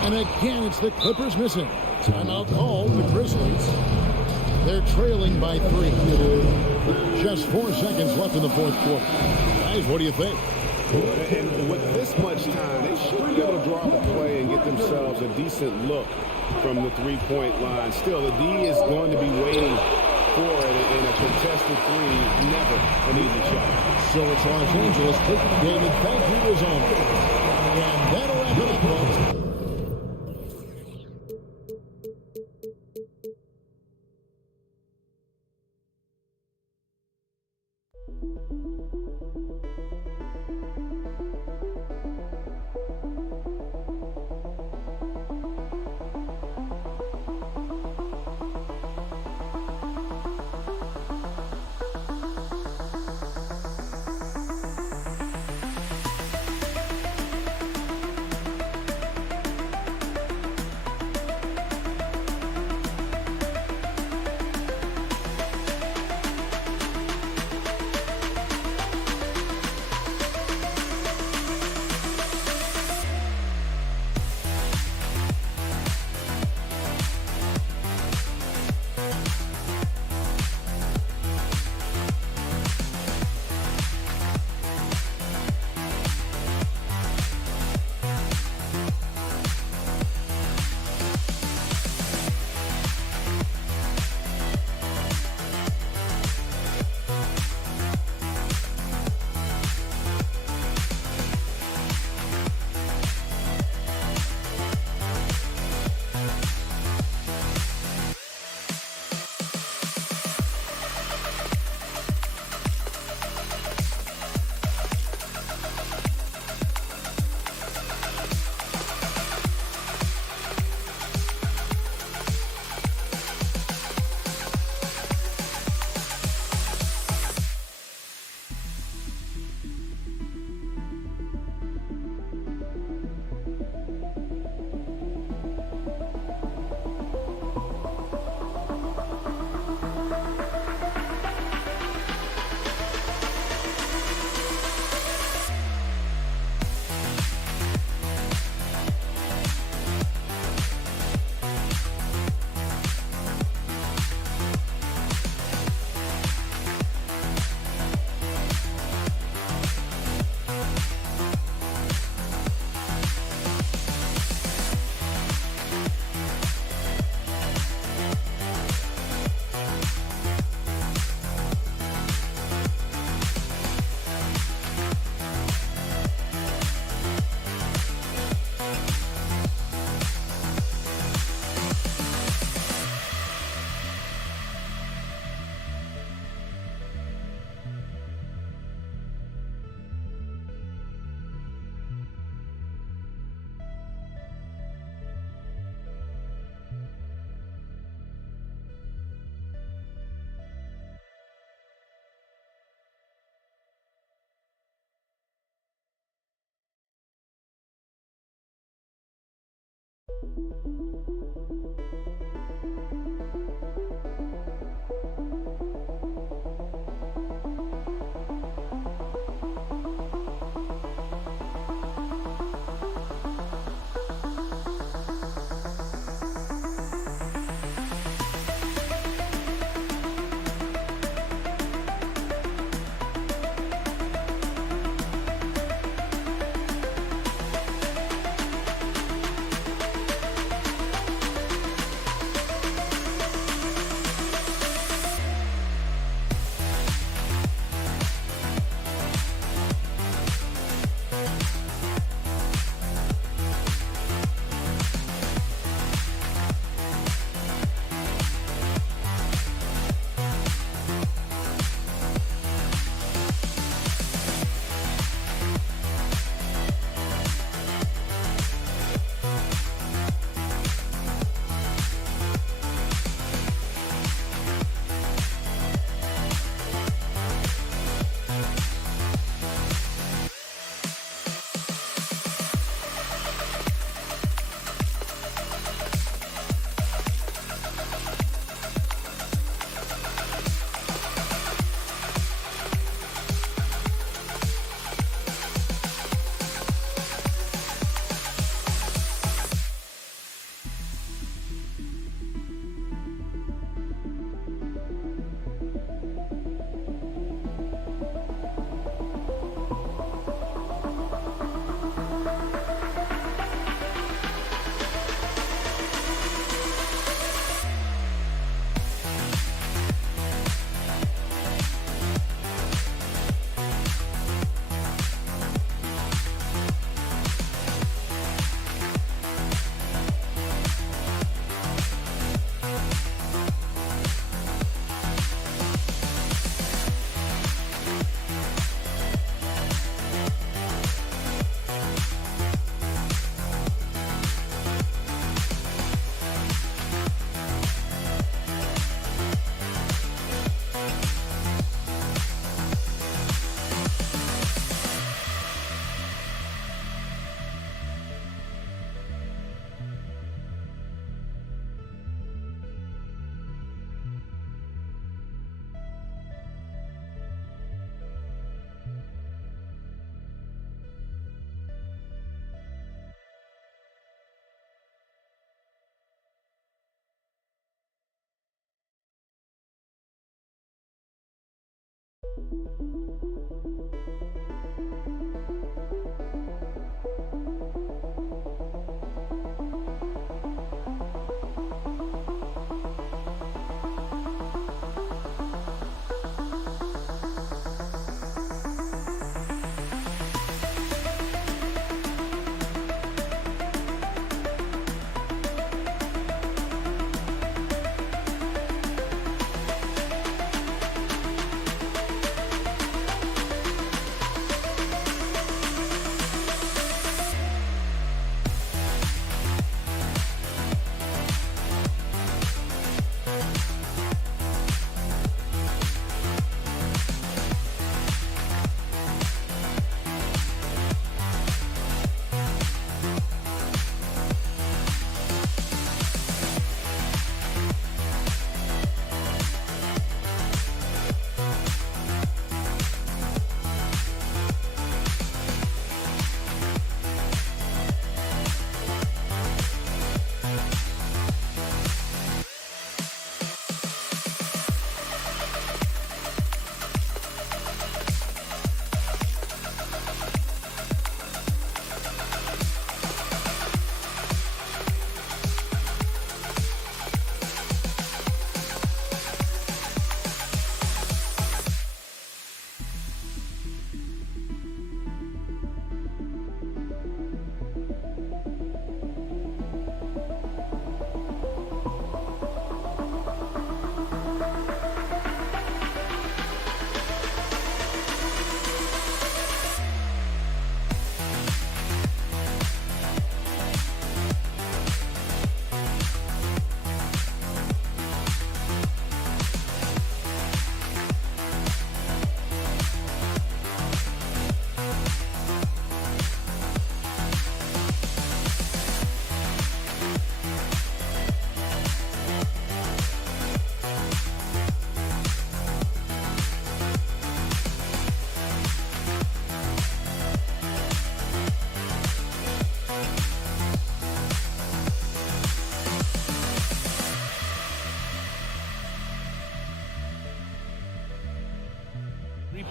And again, it's the Clippers missing. Timeout call, the Grizzlies. They're trailing by 3. Just 4 seconds left in the fourth quarter. Guys, what do you think? And with this much time, they should be able to draw up a play and get themselves a decent look from the three-point line. Still, the D is going to be waiting for it in a contested three. Never an easy shot. So it's Los Angeles taking the game, and thank you is on. And that'll wrap it up, folks.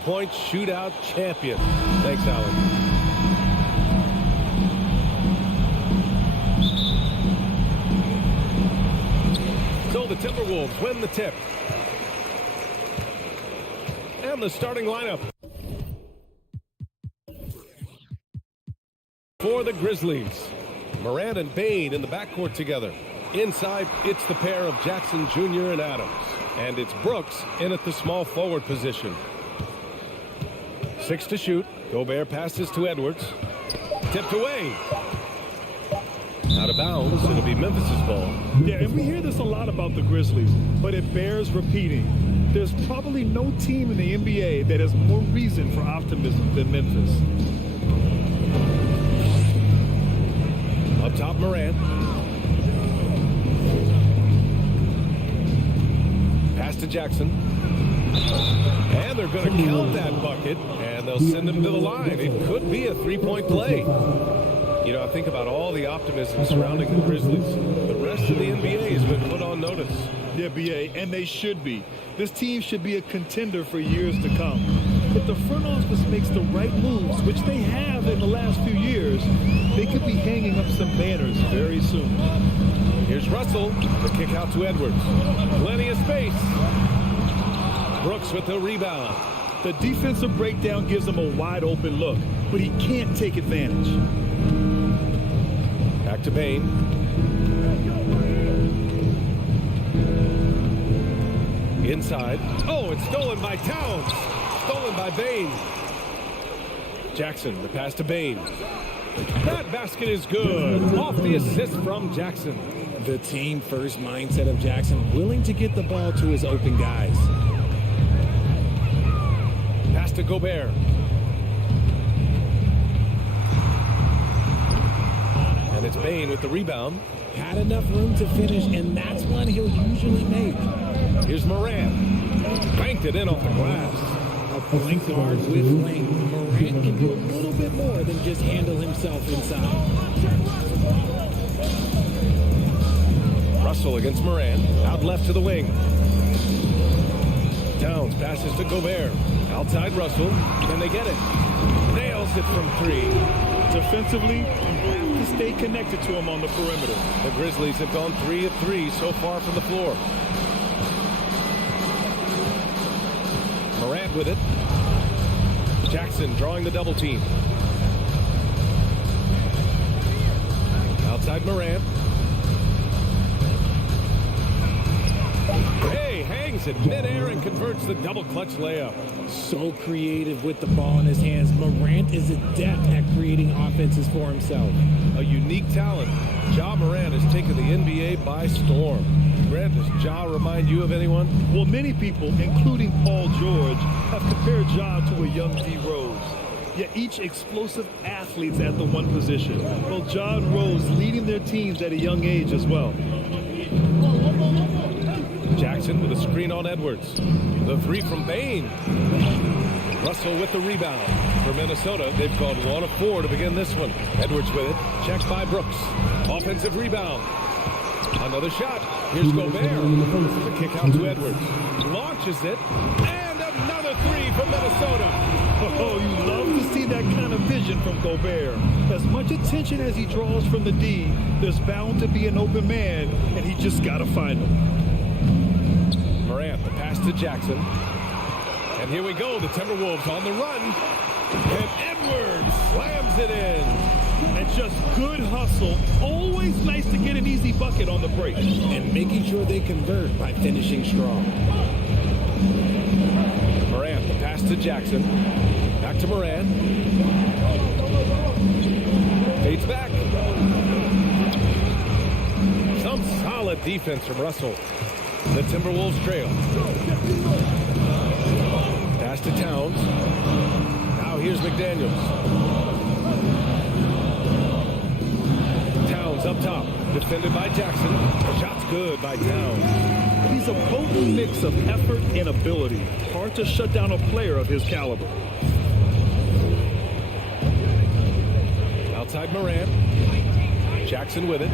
Three-point shootout champion. Thanks, Alan. So the Timberwolves win the tip. And the starting lineup for the Grizzlies. Morant and Bain in the backcourt together. Inside, it's the pair of Jackson Jr. and Adams. And it's Brooks in at the small forward position. 6 to shoot. Gobert passes to Edwards. Tipped away. Out of bounds. It'll be Memphis's ball. Yeah, and we hear this a lot about the Grizzlies, but it bears repeating. There's probably no team in the NBA that has more reason for optimism than Memphis. Up top, Morant. Pass to Jackson. And they're going to count that bucket, and they'll send him to the line. It could be a three-point play. You know, I think about all the optimism surrounding the Grizzlies. The rest of the NBA has been put on notice. Yeah, BA, and they should be. This team should be a contender for years to come. If the front office makes the right moves, which they have in the last few years, they could be hanging up some banners very soon. Here's Russell. The kick out to Edwards. Plenty of space. Brooks with the rebound. The defensive breakdown gives him a wide open look, but he can't take advantage. Back to Bain. Inside. Oh, it's stolen by Towns. Stolen by Bain. Jackson, the pass to Bain. That basket is good. Off the assist from Jackson. The team first mindset of Jackson, willing to get the ball to his open guys. Pass to Gobert. And it's Bain with the rebound. Had enough room to finish, and that's one he'll usually make. Here's Morant. Banked it in off the glass. A point guard with length. Morant can do a little bit more than just handle himself inside. Russell against Morant. Out left to the wing. Towns passes to Gobert. Outside Russell. Can they get it? Nails it from 3. Defensively, you have to stay connected to him on the perimeter. The Grizzlies have gone 3 of 3 so far from the floor. Morant with it. Jackson drawing the double team. Outside Morant. Hey, hangs it midair and converts the double clutch layup. So creative with the ball in his hands. Morant is adept at creating offenses for himself. A unique talent. Ja Morant has taken the NBA by storm. Grant, does Ja remind you of anyone? Well, many people, including Paul George, have compared Ja to a young D. Rose. Yet each explosive athlete's at the one position. Well, Ja and Rose leading their teams at a young age as well. Jackson with a screen on Edwards. The 3 from Bane. Russell with the rebound. For Minnesota, they've gone 1 of 4 to begin this one. Edwards with it. Checked by Brooks. Offensive rebound. Another shot. Here's Gobert. The kick out to Edwards. Launches it. And another 3 from Minnesota. Oh, you love to see that kind of vision from Gobert. As much attention as he draws from the D, there's bound to be an open man, and he just got to find him. Morant, the pass to Jackson. And here we go, the Timberwolves on the run. And Edwards slams it in. And just good hustle. Always nice to get an easy bucket on the break. And making sure they convert by finishing strong. Morant, the pass to Jackson. Back to Morant. Fades back. Some solid defense from Russell. The Timberwolves trail. Pass to Towns. Now here's McDaniels. Towns up top. Defended by Jackson. Shot's good by Towns. He's a potent mix of effort and ability. Hard to shut down a player of his caliber. Outside Morant. Jackson with it.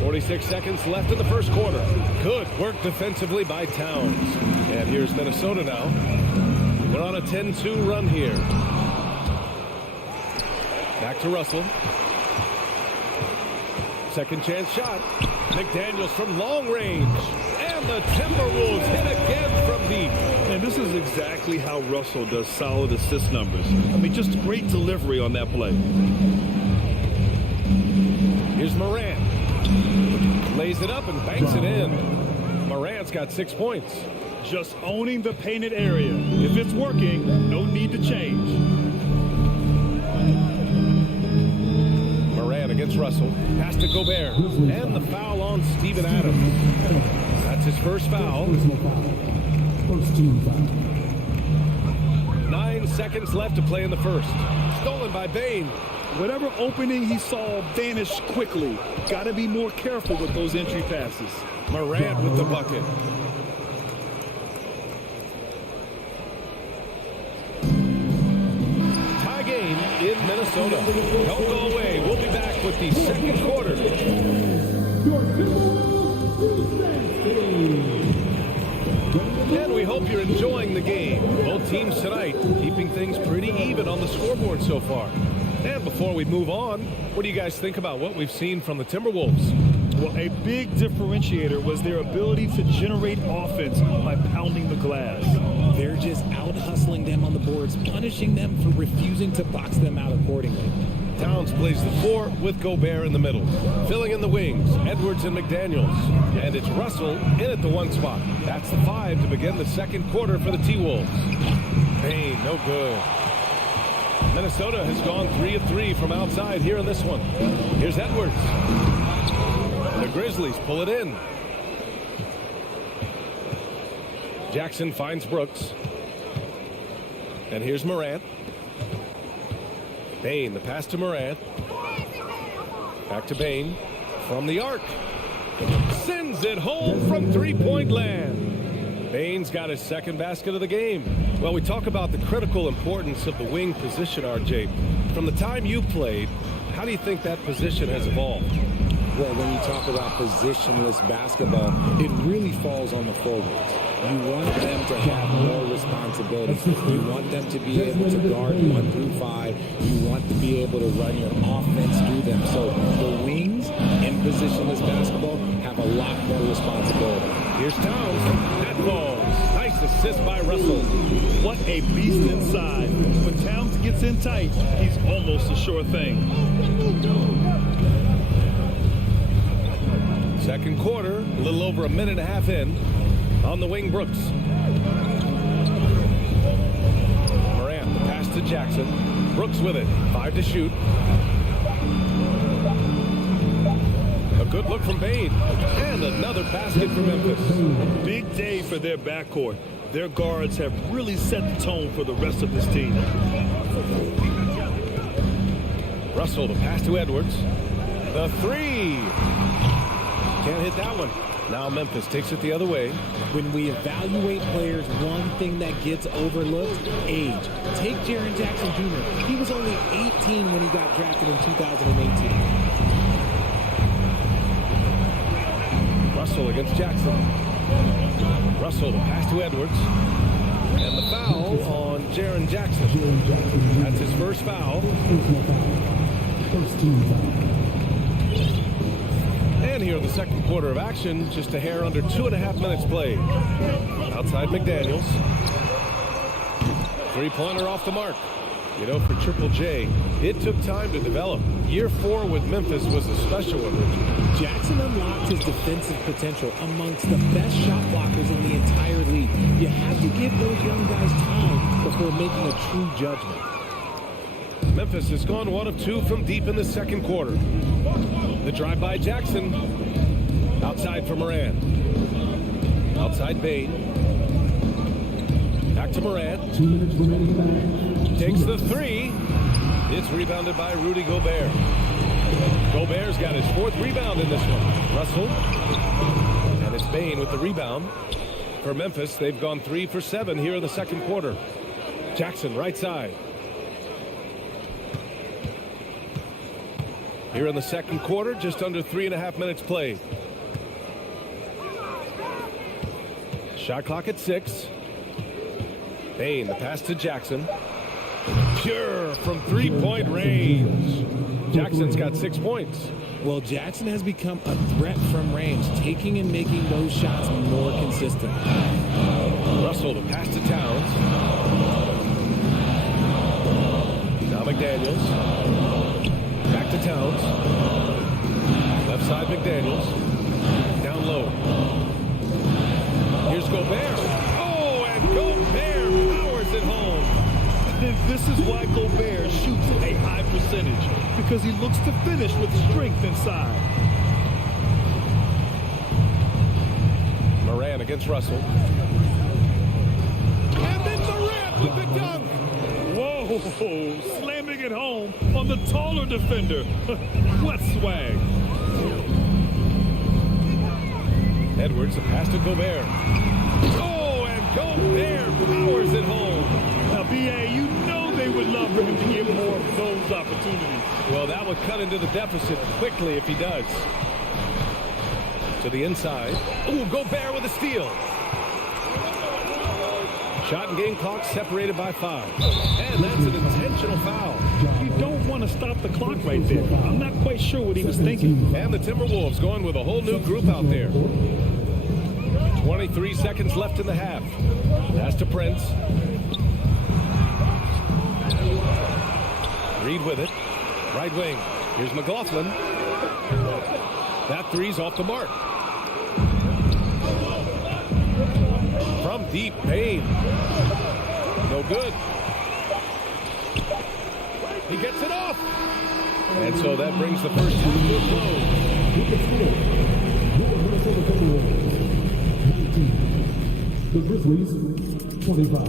46 seconds left in the first quarter. Good work defensively by Towns. And here's Minnesota now. They're on a 10-2 run here. Back to Russell. Second chance shot. McDaniels from long range. And the Timberwolves hit again from deep. And this is exactly how Russell does solid assist numbers. I mean, just great delivery on that play. Here's Morant. Lays it up and banks it in. Morant's got 6 points. Just owning the painted area. If it's working, no need to change. Morant against Russell. Pass to Gobert. And the foul on Steven Adams. That's his first foul. First team foul. 9 seconds left to play in the first. Stolen by Bane. Whatever opening he saw vanished quickly. Got to be more careful with those entry passes. Morant with the bucket. Tie game in Minnesota. Don't go away. We'll be back with the second quarter. And we hope you're enjoying the game. Both teams tonight keeping things pretty even on the scoreboard so far. And before we move on, what do you guys think about what we've seen from the Timberwolves? Well, a big differentiator was their ability to generate offense by pounding the glass. They're just out-hustling them on the boards, punishing them for refusing to box them out accordingly. Towns plays the 4 with Gobert in the middle. Filling in the wings, Edwards and McDaniels. And it's Russell in at the 1 spot. That's the 5 to begin the second quarter for the T-Wolves. Bane, no good. Minnesota has gone 3 of 3 from outside here in this one. Here's Edwards. The Grizzlies pull it in. Jackson finds Brooks. And here's Morant. Bane, the pass to Morant. Back to Bane. From the arc. Sends it home from three-point land. Bane's got his second basket of the game. Well, we talk about the critical importance of the wing position, RJ. From the time you played, how do you think that position has evolved? Well, when you talk about positionless basketball, it really falls on the forwards. You want them to have more responsibility. You want them to be able to guard 1 through 5. You want to be able to run your offense through them. So the wings in positionless basketball have a lot more responsibility. Here's Towns. That falls. Nice assist by Russell. What a beast inside. When Towns gets in tight, he's almost a sure thing. Second quarter, a little over a minute and a half in. On the wing, Brooks. Morant, the pass to Jackson. Brooks with it. 5 to shoot. A good look from Bane. And another basket for Memphis. Big day for their backcourt. Their guards have really set the tone for the rest of this team. Russell, the pass to Edwards. The 3. Can't hit that one. Now Memphis takes it the other way. When we evaluate players, one thing that gets overlooked, age. Take Jaren Jackson Jr. He was only 18 when he got drafted in 2018. Russell against Jackson. Russell, the pass to Edwards. And the foul on Jaren Jackson. That's his first foul. And here in the second quarter of action, just a hair under 2.5 minutes played. Outside McDaniels. Three-pointer off the mark. You know, for Triple J, it took time to develop. Year 4 with Memphis was a special one, Richard. Jackson unlocked his defensive potential amongst the best shot blockers in the entire league. You have to give those young guys time before making a true judgment. Memphis has gone 1 of 2 from deep in the second quarter. The drive by Jackson. Outside for Morant. Outside Bane. Back to Morant. 2 minutes remaining. Takes the 3. It's rebounded by Rudy Gobert. Gobert's got his 4th rebound in this one. Russell. And it's Bane with the rebound. For Memphis, they've gone 3 for 7 here in the second quarter. Jackson, right side. Here in the second quarter, just under 3.5 minutes played. Shot clock at 6. Bane, the pass to Jackson. Pure from 3-point range. Jackson's got 6 points. Well, Jackson has become a threat from range, taking and making those shots more consistent. Russell, the pass to Towns. Now McDaniels. Back to Towns. Left side McDaniels. Down low. Here's Gobert. Oh, and Gobert powers it home. This is why Gobert shoots a high percentage, because he looks to finish with strength inside. Morant against Russell. And then Morant with the dunk. Whoa, slamming it home on the taller defender. What swag. Edwards, a pass to Gobert. Oh, and Gobert powers it home. Now, B.A., you know they would love for him to get more of those opportunities. Well, that would cut into the deficit quickly if he does. To the inside. Oh, Gobert with a steal. Shot and game clock separated by 5. And that's an intentional foul. You don't want to stop the clock right there. I'm not quite sure what he was thinking. And the Timberwolves going with a whole new group out there. 23 seconds left in the half. Pass to Prince. Reed with it. Right wing. Here's McLaughlin. That 3's off the mark. From deep, Bane. No good. He gets it off. And so that brings the first half to a close. The Grizzlies, 25.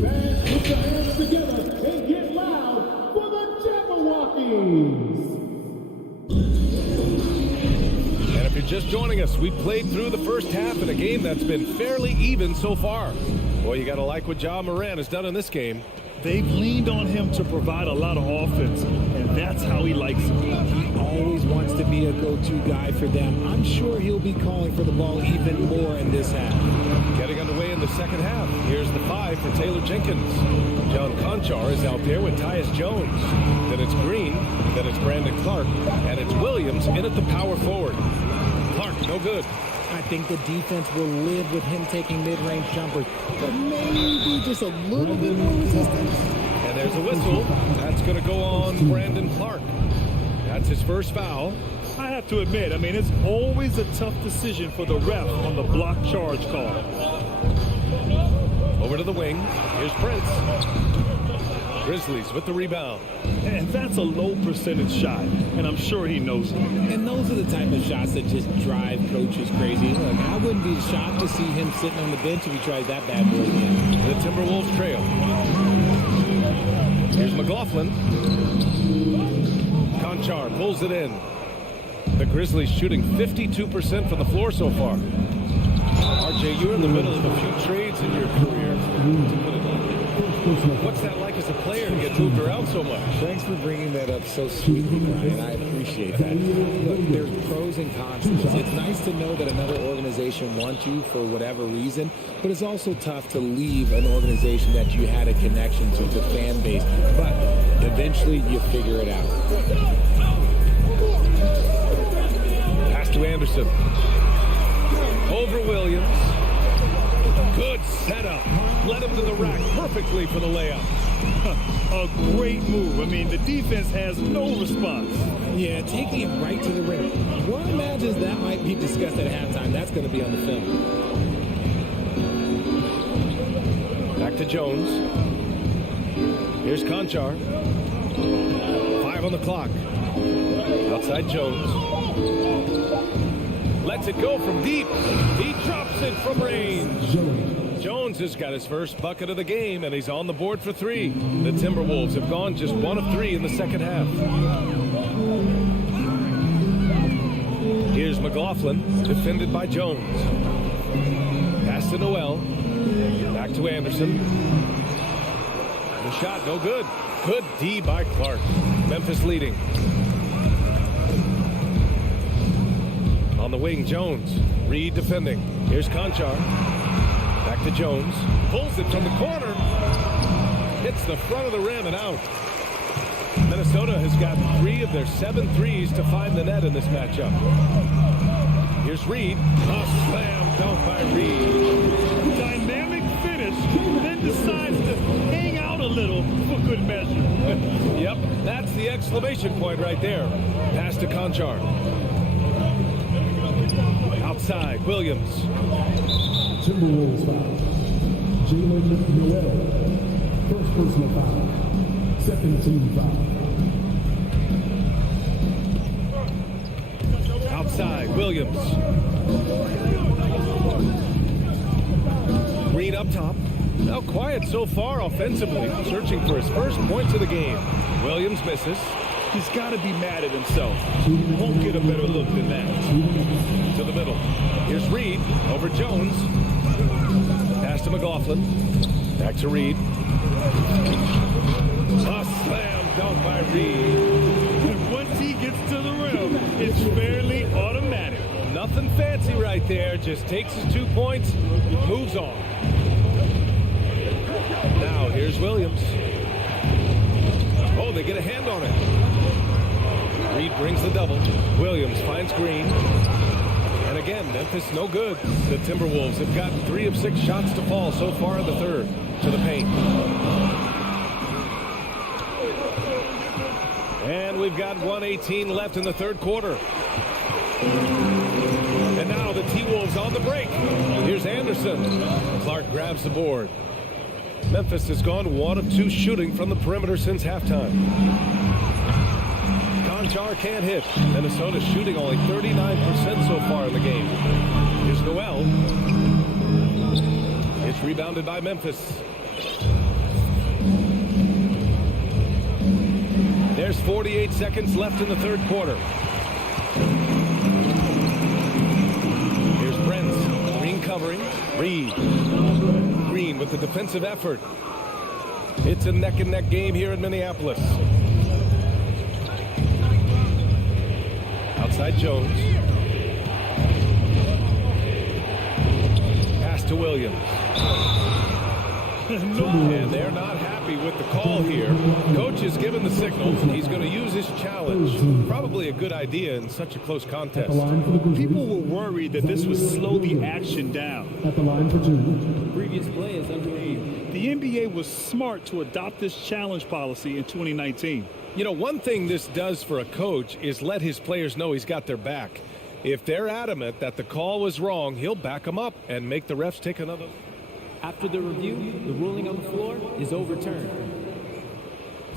Fans, put your hands together and get loud for the Jabberwockies. And if you're just joining us, we've played through the first half in a game that's been fairly even so far. Boy, you got to like what Ja Morant has done in this game. They've leaned on him to provide a lot of offense, and that's how he likes it. He always wants to be a go-to guy for them. I'm sure he'll be calling for the ball even more in this half. Getting underway in the second half. Here's the 5 for Taylor Jenkins. John Conchar is out there with Tyus Jones. Then it's Green. Then it's Brandon Clark. And it's Williams in at the power forward. Clark, no good. I think the defense will live with him taking mid-range jumpers, but maybe just a little bit more resistance. And there's a whistle. That's going to go on Brandon Clark. That's his first foul. I have to admit, I mean, it's always a tough decision for the ref on the block charge call. Over to the wing. Here's Prince. Grizzlies with the rebound. And that's a low percentage shot, and I'm sure he knows it. And those are the type of shots that just drive coaches crazy. Look, I wouldn't be shocked to see him sitting on the bench if he tries that bad boy again. The Timberwolves trail. Here's McLaughlin. Conchar pulls it in. The Grizzlies shooting 52% from the floor so far. RJ, you're in the middle of a few trades in your career. What's that like as a player to get moved around so much? Thanks for bringing that up so sweetly, Ryan. I appreciate that. Look, there's pros and cons. It's nice to know that another organization wants you for whatever reason, but it's also tough to leave an organization that you had a connection to, the fan base. But eventually you figure it out. Pass to Anderson. Over Williams. Good setup. Led him to the rack perfectly for the layup. A great move. I mean, the defense has no response. Yeah, taking it right to the rim. One imagines that might be discussed at halftime. That's going to be on the film. Back to Jones. Here's Conchar. 5 on the clock. Outside Jones. Lets it go from deep. He drops it from range. Jones has got his first bucket of the game, and he's on the board for 3. The Timberwolves have gone just 1 of 3 in the second half. Here's McLaughlin, defended by Jones. Pass to Noel. Back to Anderson. The shot, no good. Good D by Clark. Memphis leading. On the wing, Jones. Reed defending. Here's Conchar. Back to Jones. Pulls it from the corner. Hits the front of the rim and out. Minnesota has got 3 of their 7 threes to find the net in this matchup. Here's Reed. A slam dunk by Reed. Dynamic finish, then decides to hang out a little for good measure. Yep, that's the exclamation point right there. Pass to Conchar. Outside, Williams. Timberwolves foul. Jalen Noel. First personal foul. Second team foul. Outside, Williams. Green up top. Now quiet so far offensively, searching for his first points of the game. Williams misses. He's got to be mad at himself. Won't get a better look than that. To the middle. Here's Reed over Jones. Pass to McLaughlin. Back to Reed. A slam dunk by Reed. And once he gets to the rim, it's fairly automatic. Nothing fancy right there. Just takes his 2 points, moves on. Now here's Williams. Oh, they get a hand on it. Reed brings the double. Williams finds Green. And again, Memphis no good. The Timberwolves have gotten 3 of 6 shots to fall so far in the third. To the paint. And we've got 1:18 left in the third quarter. And now the T-Wolves on the break. Here's Anderson. Clark grabs the board. Memphis has gone 1 of 2 shooting from the perimeter since halftime. Conchar can't hit. Minnesota shooting only 39% so far in the game. Here's Noel. It's rebounded by Memphis. There's 48 seconds left in the third quarter. Here's Brent. Green covering. Reed. Green with the defensive effort. It's a neck-and-neck game here in Minneapolis. Outside Jones. Pass to Williams. And they're not happy with the call here. Coach is given the signal. He's going to use his challenge. Probably a good idea in such a close contest. People were worried that this would slow the action down. At the line for 2. Previous play is underneath. The NBA was smart to adopt this challenge policy in 2019. You know, one thing this does for a coach is let his players know he's got their back. If they're adamant that the call was wrong, he'll back them up and make the refs take another. After the review, the ruling on the floor is overturned.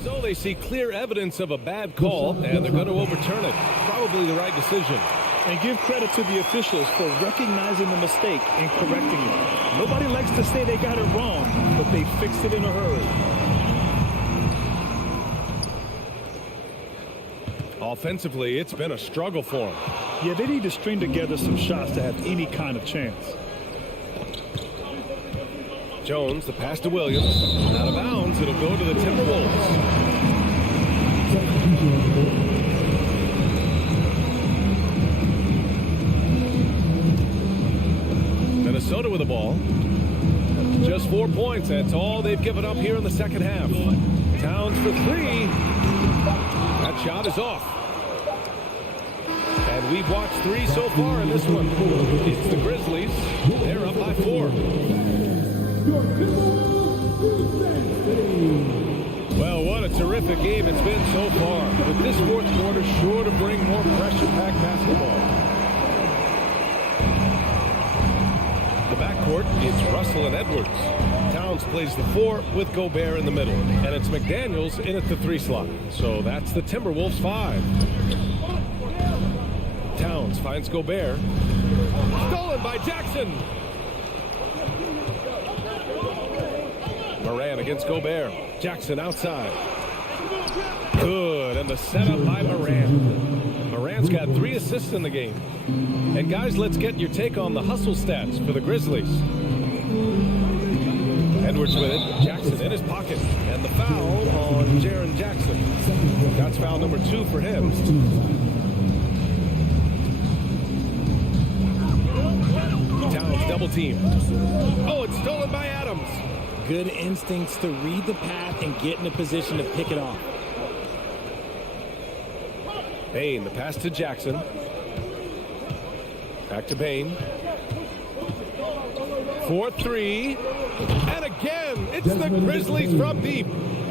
So they see clear evidence of a bad call, and they're going to overturn it. Probably the right decision. And give credit to the officials for recognizing the mistake and correcting it. Nobody likes to say they got it wrong, but they fixed it in a hurry. Offensively, it's been a struggle for them. Yeah, they need to string together some shots to have any kind of chance. Jones, the pass to Williams. Out of bounds, it'll go to the Timberwolves. Minnesota with the ball. Just 4 points. That's all they've given up here in the second half. Towns for 3. That shot is off. And we've watched 3 so far in this one. It's the Grizzlies. They're up by 4. Well, what a terrific game it's been so far. With this fourth quarter sure to bring more pressure-packed basketball. The backcourt, it's Russell and Edwards. Towns plays the 4 with Gobert in the middle. And it's McDaniels in at the 3 slot. So that's the Timberwolves 5. Towns finds Gobert. Stolen by Jackson. Moran against Gobert. Jackson outside. Good, and the setup by Moran. Moran's got 3 assists in the game. And guys, let's get your take on the hustle stats for the Grizzlies. Edwards with it. Jackson in his pocket. And the foul on Jaren Jackson. That's foul number 2 for him. Towns double team. Oh, it's stolen by Adams. Good instincts to read the path and get in a position to pick it off. Bain, the pass to Jackson. Back to Bain. 4-3. And again, it's the Grizzlies from deep.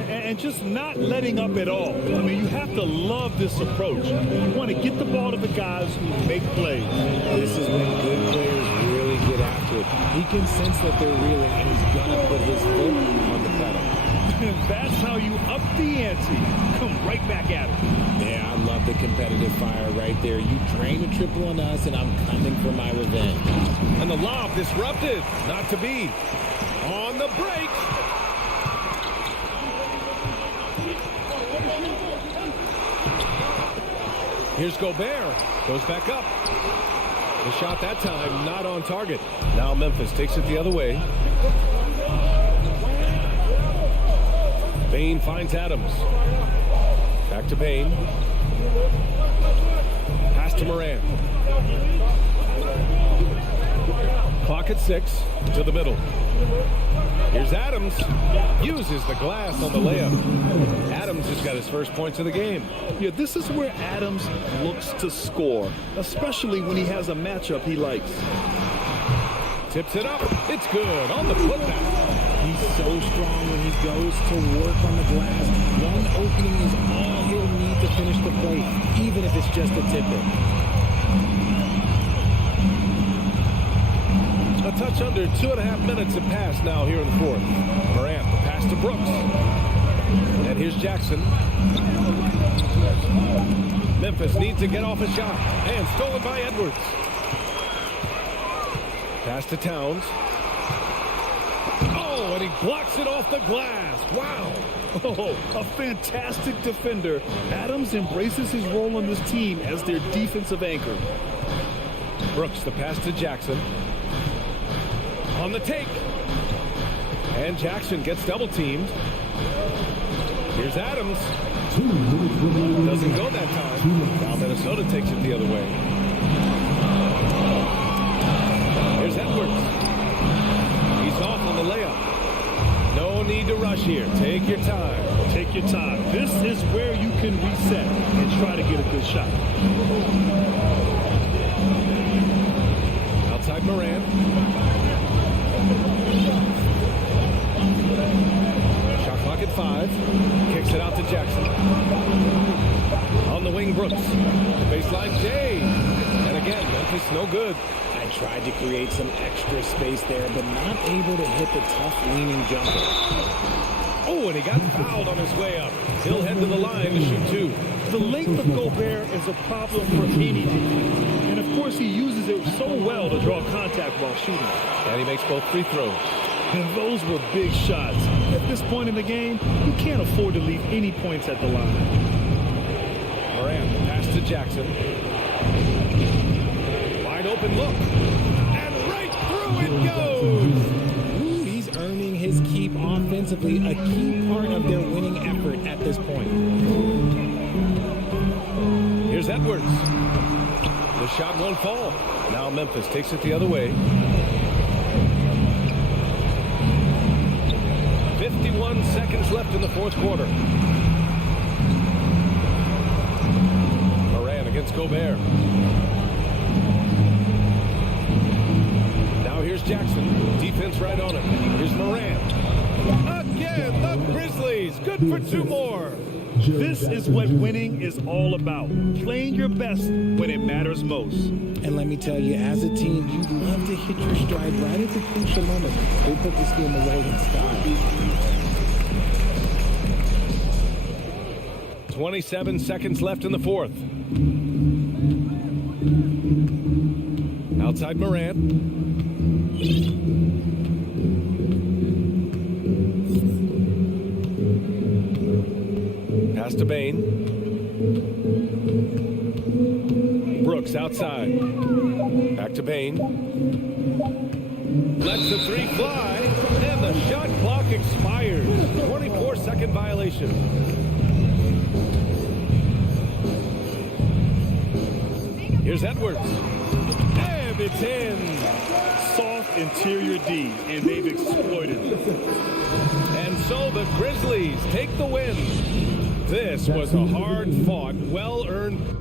And just not letting up at all. I mean, you have to love this approach. You want to get the ball to the guys who make plays. This is when good players really get after it. He can sense that they're reeling, and he's going to put his foot on the pedal. And that's how you up the ante. Come right back at it. Yeah, I love the competitive fire right there. You drain a triple on us, and I'm coming for my revenge. And the lob disrupted. Not to be. On the break. Here's Gobert. Goes back up. The shot that time not on target. Now Memphis takes it the other way. Bain finds Adams. Back to Bain. Pass to Moran. Clock at 6. To the middle. Here's Adams. Uses the glass on the layup. Adams has got his first points of the game. Yeah, this is where Adams looks to score, especially when he has a matchup he likes. Tips it up. It's good on the putback. He's so strong when he goes to work on the glass. One opening is all he'll need to finish the play, even if it's just a tip-in. A touch under 2.5 minutes have passed now here in the fourth. Morant, the pass to Brooks. And here's Jackson. Memphis needs to get off a shot. And stolen by Edwards. Pass to Towns. Oh, and he blocks it off the glass. Wow. Oh, a fantastic defender. Adams embraces his role on this team as their defensive anchor. Brooks, the pass to Jackson. On the take. And Jackson gets double teamed. Here's Adams. Doesn't go that time. Now Minnesota takes it the other way. Here's Edwards. He's off on the layup. No need to rush here. Take your time. Take your time. This is where you can reset and try to get a good shot. Outside Moran. Shot clock at 5. Kicks it out to Jackson. On the wing, Brooks. Baseline, Jay. And again, Memphis no good. I tried to create some extra space there, but not able to hit the tough leaning jumper. Oh, and he got fouled on his way up. He'll head to the line to shoot 2. The length of Gobert is a problem for any defense. And of course, he uses it so well to draw contact while shooting. And he makes both free throws. And those were big shots. At this point in the game, you can't afford to leave any points at the line. Moran, pass to Jackson. Wide open look. And right through it goes. He's earning his keep offensively, a key part of their winning effort at this point. Here's Edwards. The shot won't fall. Now Memphis takes it the other way. 51 seconds left in the fourth quarter. Moran against Gobert. Now here's Jackson. Defense right on it. Here's Moran. Again, the Grizzlies. Good for 2 more. This is what winning is all about. Playing your best when it matters most. And let me tell you, as a team, you love to hit your stride right at the crucial moment. They put this game away in style. 27 seconds left in the fourth. Outside Moran. Pass to Bain. Brooks outside. Back to Bain. Lets the 3 fly. And the shot clock expires. 24-second violation. Here's Edwards. And it's in. Soft interior D, and they've exploited it. And so the Grizzlies take the win. This was a hard-fought, well-earned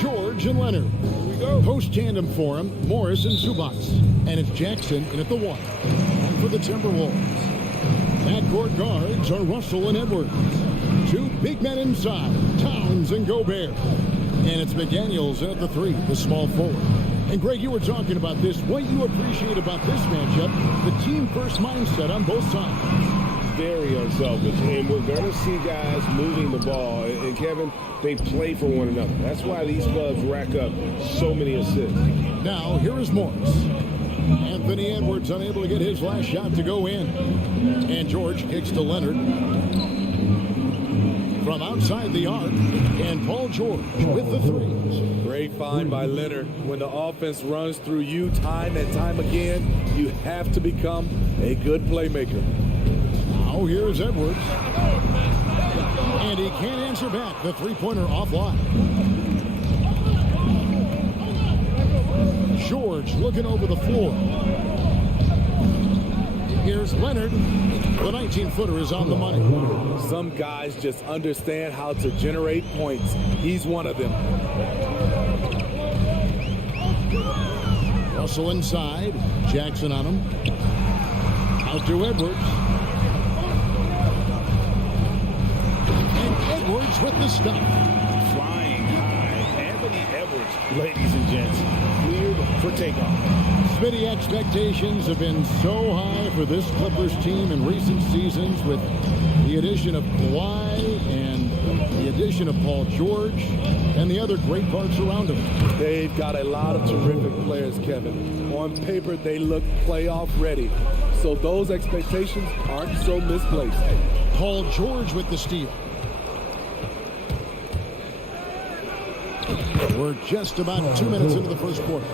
George and Leonard. Here we go. Post tandem for him, Morris and Zubac. And it's Jackson in at the 1. And for the Timberwolves, backcourt guards are Russell and Edwards. 2 big men inside, Towns and Gobert. And it's McDaniels in at the 3, the small forward. And Greg, you were talking about this. What you appreciate about this matchup, the team-first mindset on both sides. Very unselfish, and we're going to see guys moving the ball. And Kevin, they play for one another. That's why these clubs rack up so many assists. Now, here is Morris. Anthony Edwards unable to get his last shot to go in. And George kicks to Leonard. From outside the arc, and Paul George with the 3. Great find by Leonard. When the offense runs through you time and time again, you have to become a good playmaker. Now here's Edwards. And he can't answer back. The three-pointer offline. George looking over the floor. Here's Leonard. The 19-footer is on the money. Some guys just understand how to generate points. He's one of them. Russell inside. Jackson on him. Out to Edwards. And Edwards with the stop. Flying high. Anthony Edwards, ladies and gents, cleared for takeoff. Smitty, expectations have been so high for this Clippers team in recent seasons with the addition of Kawhi and the addition of Paul George and the other great parts around him. They've got a lot of terrific players, Kevin. On paper, they look playoff ready. So those expectations aren't so misplaced. Paul George with the steal. We're just about 2 minutes into the first quarter.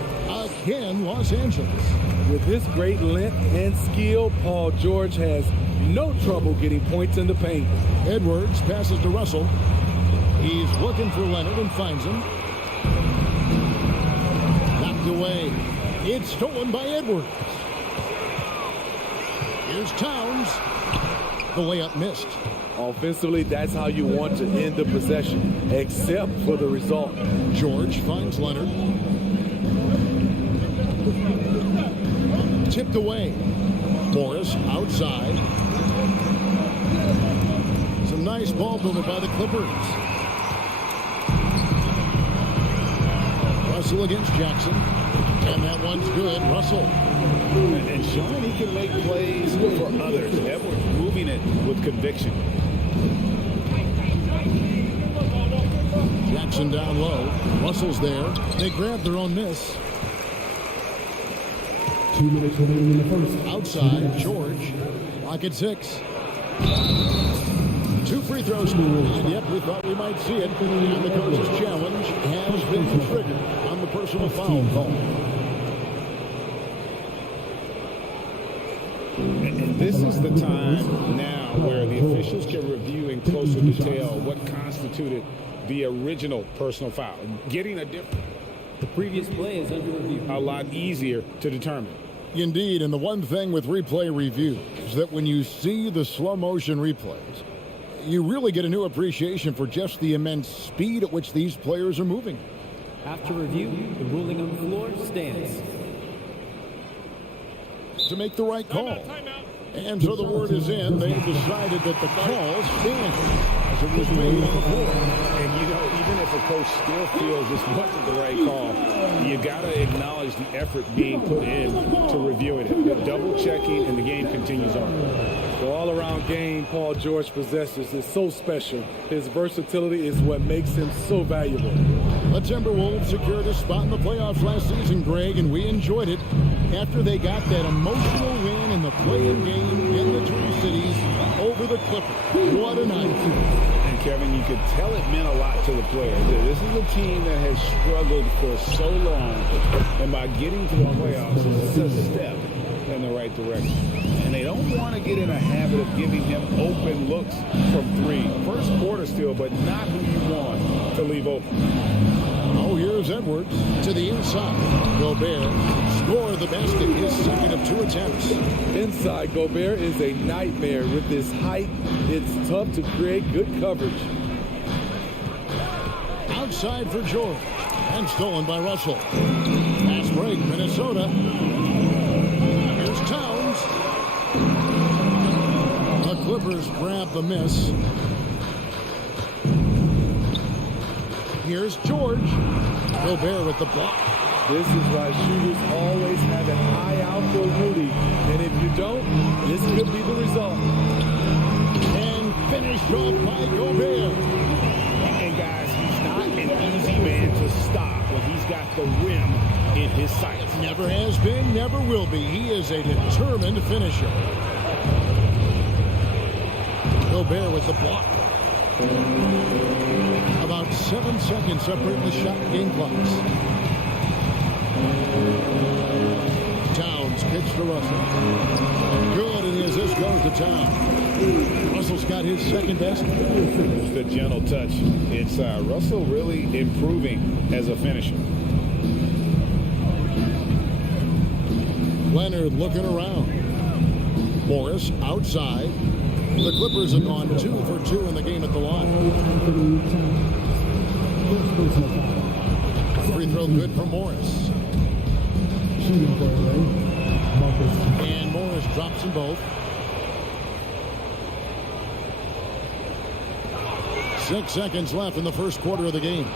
Again, Los Angeles. With his great length and skill, Paul George has no trouble getting points in the paint. Edwards passes to Russell. He's looking for Leonard and finds him. Knocked away. It's stolen by Edwards. Here's Towns. The layup missed. Offensively, that's how you want to end the possession, except for the result. George finds Leonard. Tipped away. Morris outside. Some nice ball movement by the Clippers. Russell against Jackson. And that one's good. Russell. And showing he can make plays for others. Edwards moving it with conviction. Jackson down low. Russell's there. They grab their own miss. 2 minutes remaining in the first. Outside, George. Lock at 6. 2 free throws. And yep, we thought we might see it. And the coach's challenge has been triggered on the personal foul call. And this is the time now where the officials can review in closer detail what constituted the original personal foul. Getting a different. The previous play is under review. A lot easier to determine. Indeed, and the one thing with replay review is that when you see the slow motion replays, you really get a new appreciation for just the immense speed at which these players are moving. After review, the ruling on the floor stands. To make the right call. And so the word is in. They've decided that the call stands as it was made before. And, you know, even if a coach still feels this wasn't the right call, you got to acknowledge the effort being put in to reviewing it. Double checking, and the game continues on. The all-around game Paul George possesses is so special. His versatility is what makes him so valuable. The Timberwolves secured a spot in the playoffs last season, Greg, and we enjoyed it after they got that emotional win in the play-in game in the Twin Cities over the Clippers. What a night. And, Kevin, you could tell it meant a lot to the players. This is a team that has struggled for so long, and by getting to the playoffs, it's a step in the right direction. And they don't want to get in a habit of giving him open looks from 3. First quarter still, but not who you want to leave open. Oh, here's Edwards to the inside. Gobert scored the basket, his second of 2 attempts. Inside, Gobert is a nightmare. With his height, it's tough to create good coverage. Outside for George. And stolen by Russell. Pass break, Minnesota. Here's Towns. The Clippers grab the miss. Here's George. Gobert with the block. This is why shooters always have an eye out for Rudy. And if you don't, this could be the result. And finished off by Gobert. And, guys, he's not an easy man to stop when he's got the rim in his sights. Never has been, never will be. He is a determined finisher. Gobert with the block. About 7 seconds separate the shot game clocks. Towns kicks to Russell. Good, and the assist goes to Towns. Russell's got his second basket. Just a gentle touch. It's Russell really improving as a finisher. Leonard looking around. Morris outside. The Clippers have gone 2 for 2 in the game at the line. Free throw good for Morris. And Morris drops them both. 6 seconds left in the first quarter of the game.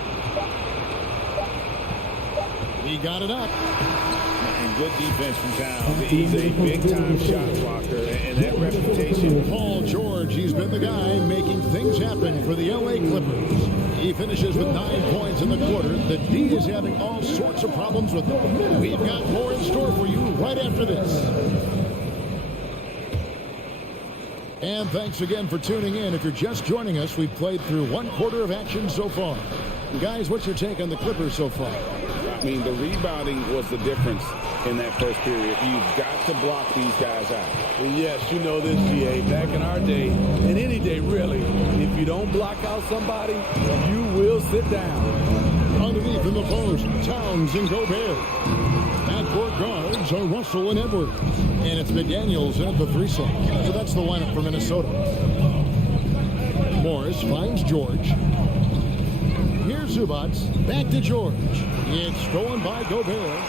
He got it up. And good defense from Towns. He's a big-time shot blocker, and that reputation. Paul George, he's been the guy making things happen for the LA Clippers. He finishes with 9 points in the quarter. The D is having all sorts of problems with them. We've got more in store for you right after this. And thanks again for tuning in. If you're just joining us, we've played through 1 quarter of action so far. Guys, what's your take on the Clippers so far? I mean, the rebounding was the difference in that first period. You've got to block these guys out. And yes, you know this, GA. Back in our day, and any day really, if you don't block out somebody, you will sit down. Underneath in the post, Towns and Gobert. Backcourt guards are Russell and Edwards. And it's McDaniels at the 3 slot. So that's the lineup for Minnesota. Morris finds George. Here's Zubats. Back to George. It's stolen by Gobert.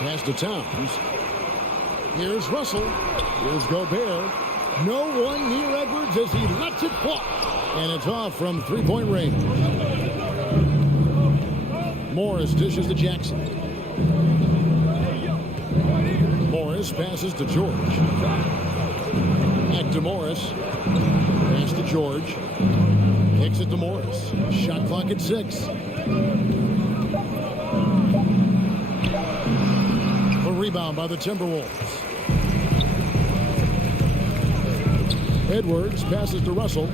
Pass to Towns. Here's Russell. Here's Gobert. No one near Edwards as he lets it fly. And it's off from 3-point range. Morris dishes to Jackson. Morris passes to George. Back to Morris. Pass to George. Kicks it to Morris. Shot clock at 6. A rebound by the Timberwolves. Edwards passes to Russell.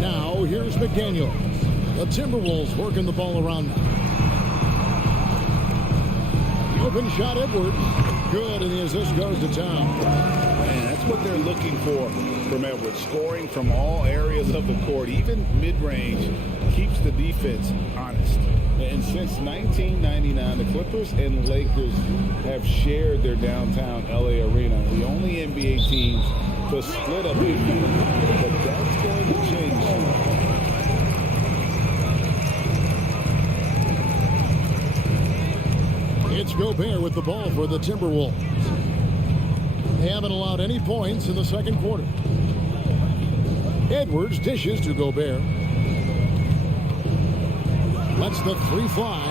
Now here's McDaniels. The Timberwolves working the ball around now. Open shot, Edwards. Good, and the assist goes to town. And that's what they're looking for from Edwards. Scoring from all areas of the court, even mid-range, keeps the defense honest. And since 1999, the Clippers and Lakers have shared their downtown LA arena. The only NBA teams to split up a few, but that's going to change soon. It's Gobert with the ball for the Timberwolves. They haven't allowed any points in the second quarter. Edwards dishes to Gobert. Lets the 3 fly.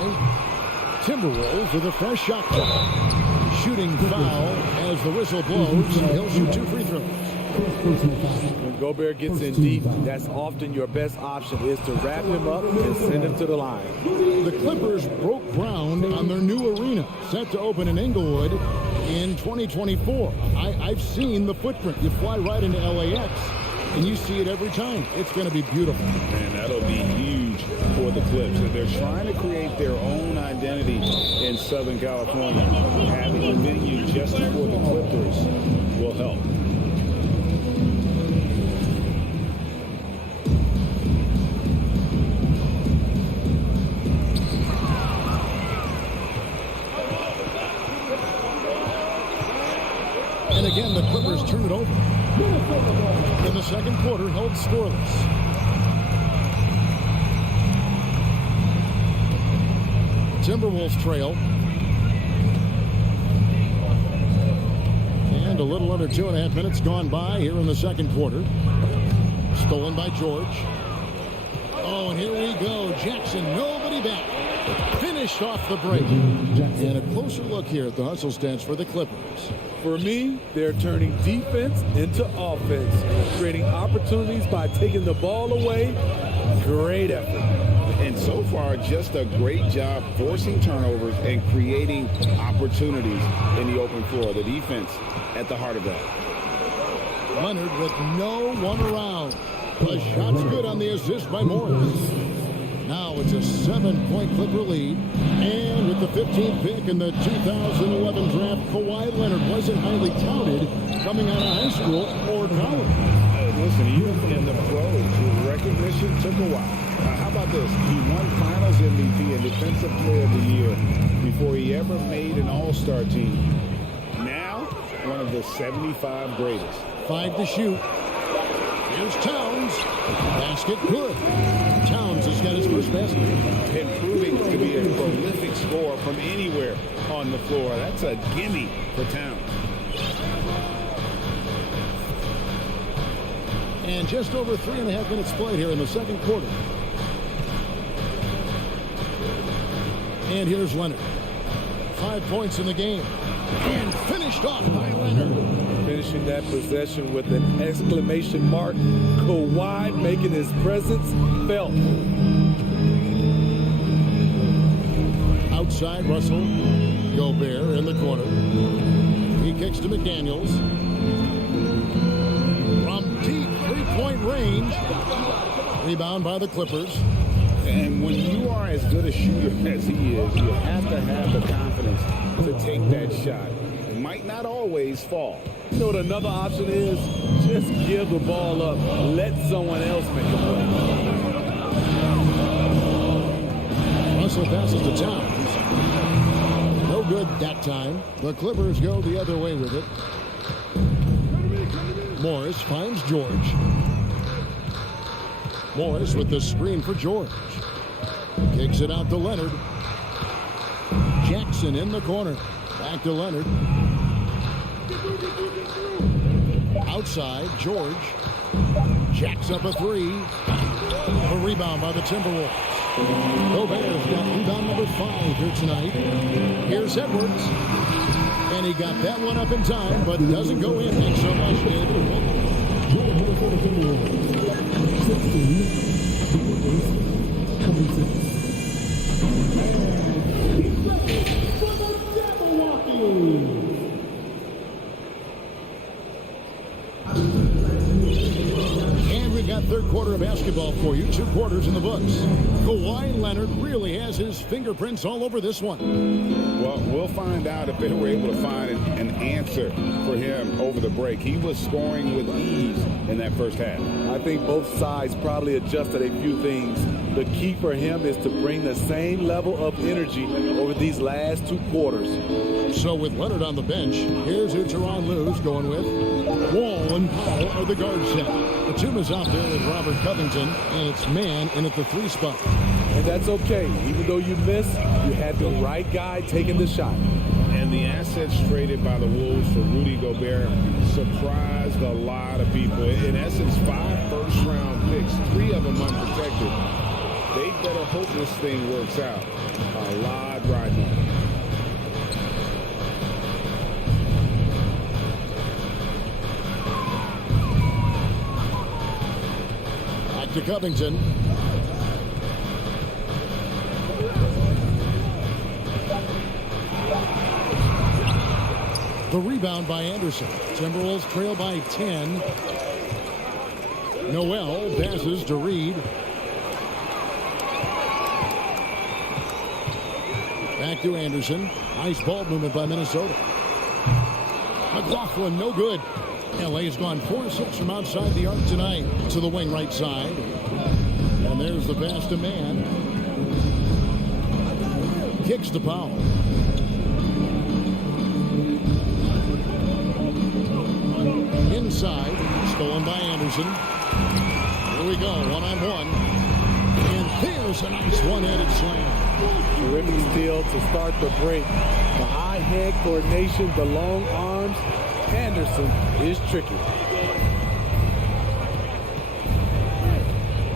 Timberwolves with a fresh shot clock. Shooting foul as the whistle blows. He'll shoot 2 free throws. When Gobert gets in deep, that's often your best option, is to wrap him up and send him to the line. The Clippers broke ground on their new arena, set to open in Inglewood in 2024. I've seen the footprint. You fly right into LAX, and you see it every time. It's going to be beautiful. And that'll be huge for the Clips. And they're trying to create their own identity in Southern California. Having a venue just for the Clippers will help. And again, the Clippers turn it over. In the second quarter, held scoreless. Timberwolves trail. And a little under 2.5 minutes gone by here in the second quarter. Stolen by George. Oh, and here we go. Jackson, nobody back. Finished off the break. And a closer look here at the hustle stats for the Clippers. For me, they're turning defense into offense, creating opportunities by taking the ball away. Great effort. And so far, just a great job forcing turnovers and creating opportunities in the open floor. The defense at the heart of that. Leonard with no one around. The shot's good on the assist by Morris. Now it's a 7-point Clipper lead. And with the 15th pick in the 2011 draft, Kawhi Leonard wasn't highly touted coming out of high school or college. Listen, even in the pros, his recognition took a while. How about this? He won Finals MVP and Defensive Player of the Year before he ever made an All-Star team. Now, one of the 75 greatest. 5 to shoot. Here's Towns. Basket good. Towns has got his first basket. And proving to be a prolific scorer from anywhere on the floor. That's a gimme for Towns. And just over 3.5 minutes played here in the second quarter. And here's Leonard. 5 points in the game. And finished off by Leonard. Finishing that possession with an exclamation mark. Kawhi making his presence felt. Outside, Russell. Gobert in the corner. He kicks to McDaniels. From deep three-point range. Rebound by the Clippers. And when you are as good a shooter as he is, you have to have the confidence to take that shot. It might not always fall. You know what another option is? Just give the ball up. Let someone else make a play. Russell passes to Towns. No good that time. The Clippers go the other way with it. Morris finds George. Morris with the screen for George. Kicks it out to Leonard. Jackson in the corner. Back to Leonard. Outside, George. Jacks up a 3. A rebound by the Timberwolves. Gobert's got rebound number 5 here tonight. Here's Edwards. And he got that one up in time, but doesn't go in. Thanks so much, David. And we've got third quarter of basketball for you. 2 quarters in the books. Kawhi Leonard really has his fingerprints all over this one. Well, we'll find out if they were able to find an answer for him over the break. He was scoring with ease in that first half. I think both sides probably adjusted a few things. The key for him is to bring the same level of energy over these last 2 quarters. So with Leonard on the bench, here's who SuperLu's going with. Wall and Powell are the guard set. Batum is out there with Robert Covington, and it's man in at the 3 spot. And that's okay. Even though you miss, you had the right guy taking the shot. And the assets traded by the Wolves for Rudy Gobert surprised a lot of people. In essence, 5 first-round picks, 3 of them unprotected. They better hope this thing works out. A lot right now. Back to Covington. The rebound by Anderson. Timberwolves trail by 10. Noel passes to Reed. Back to Anderson. Nice ball movement by Minnesota. McLaughlin, no good. LA has gone 4-6 from outside the arc tonight to the wing right side. And there's the pass to man. Kicks to Powell. Inside, stolen by Anderson. Here we go, 1-on-1. And there's a nice one-handed slam. Terrific steal to start the break. The eye-hand coordination, the long arms. Anderson is tricky.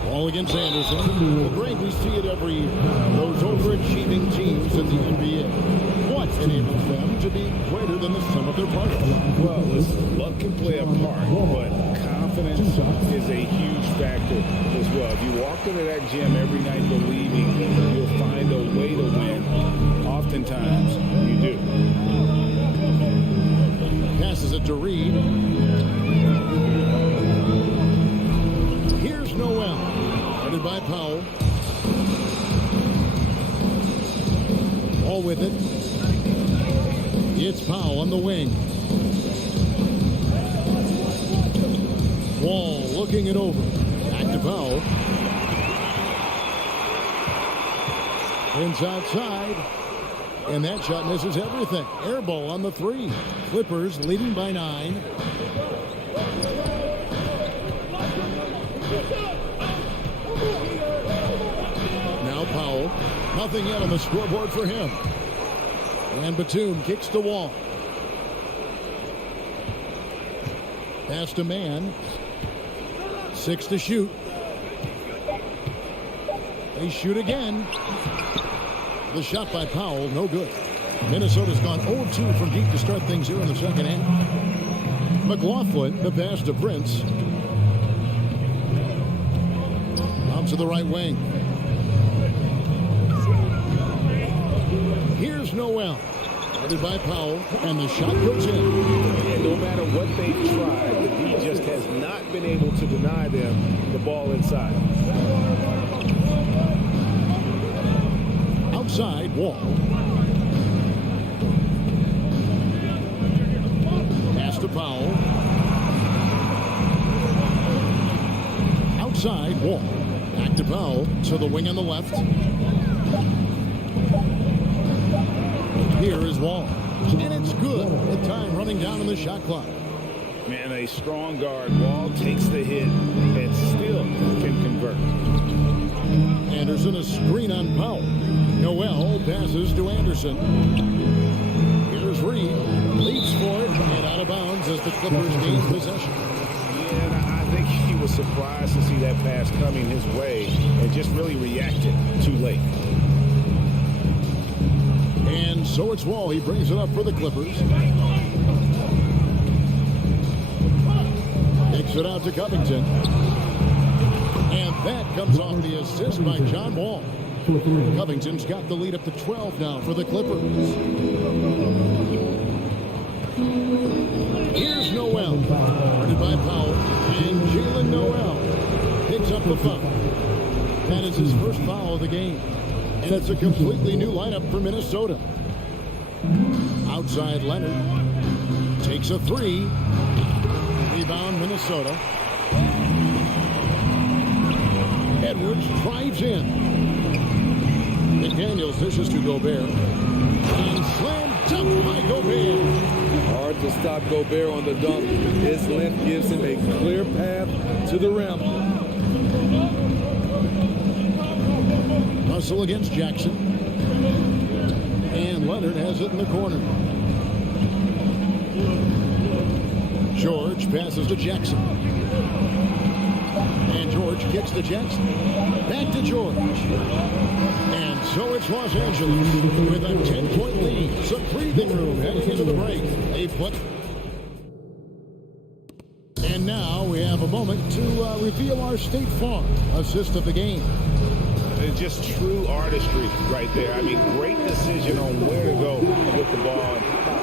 Ball against Anderson. Well, Greg, we see it every year. Those overachieving teams in the NBA. What enables them to be greater than the sum of their parts? Well, listen, luck can play a part, but confidence is a huge factor as well. If you walk into that gym every night believing you'll find a way to win, oftentimes you do. Passes it to Reed. Here's Noel. Headed by Powell. Ball with it. It's Powell on the wing. Wall looking it over. Back to Powell. Pins outside. And that shot misses everything. Air ball on the 3. Clippers leading by 9. Now Powell. Nothing yet on the scoreboard for him. And Batum kicks the wall. Pass to man. 6 to shoot. They shoot again. The shot by Powell, no good. Minnesota's gone 0-2 from deep to start things here in the second half. McLaughlin, the pass to Prince. Out to the right wing. Here's Noel. Headed by Powell, and the shot goes in. And no matter what they've tried, the D just has not been able to deny them the ball inside. Outside, Wall. Pass to Powell. Outside, Wall. Back to Powell, to the wing on the left. Here is Wall. And it's good. The time running down on the shot clock. Man, a strong guard. Wall takes the hit and still can convert. Anderson, a screen on Powell. Noel passes to Anderson. Here's Reed. Leaps for it and out of bounds as the Clippers gain possession. Yeah, and I think he was surprised to see that pass coming his way and just really reacted too late. And so it's Wall. He brings it up for the Clippers. Kicks it out to Covington. And that comes off the assist by John Wall. Covington's got the lead up to 12 now for the Clippers. Here's Noel. Guarded by Powell. And Jalen Noel picks up the foul. That is his first foul of the game. And it's a completely new lineup for Minnesota. Outside Leonard. Takes a three. Rebound Minnesota. Edwards drives in. McDaniels dishes to Gobert. And slam dunk by Gobert. Hard to stop Gobert on the dunk. His length gives him a clear path to the rim. Russell against Jackson. And Leonard has it in the corner. George passes to Jackson. And George kicks to Jackson. Back to George. And so it's Los Angeles with a 10-point lead. Some breathing room heading into the break. They put. And now we have a moment to reveal our State Farm assist of the game. It's just true artistry right there. I mean, great decision on where to go with the ball.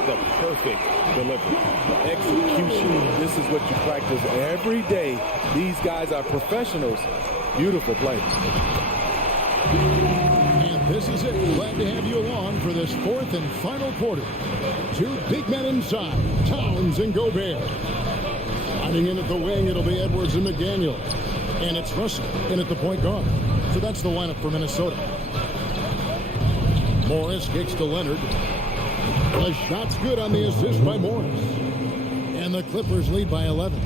The perfect delivery. Execution. This is what you practice every day. These guys are professionals. Beautiful plays. And this is it. Glad to have you along for this fourth and final quarter. Two big men inside, Towns and Gobert. Hiding in at the wing, it'll be Edwards and McDaniel. And it's Russell in at the point guard. So that's the lineup for Minnesota. Morris kicks to Leonard. The shot's good on the assist by Morris. And the Clippers lead by 11.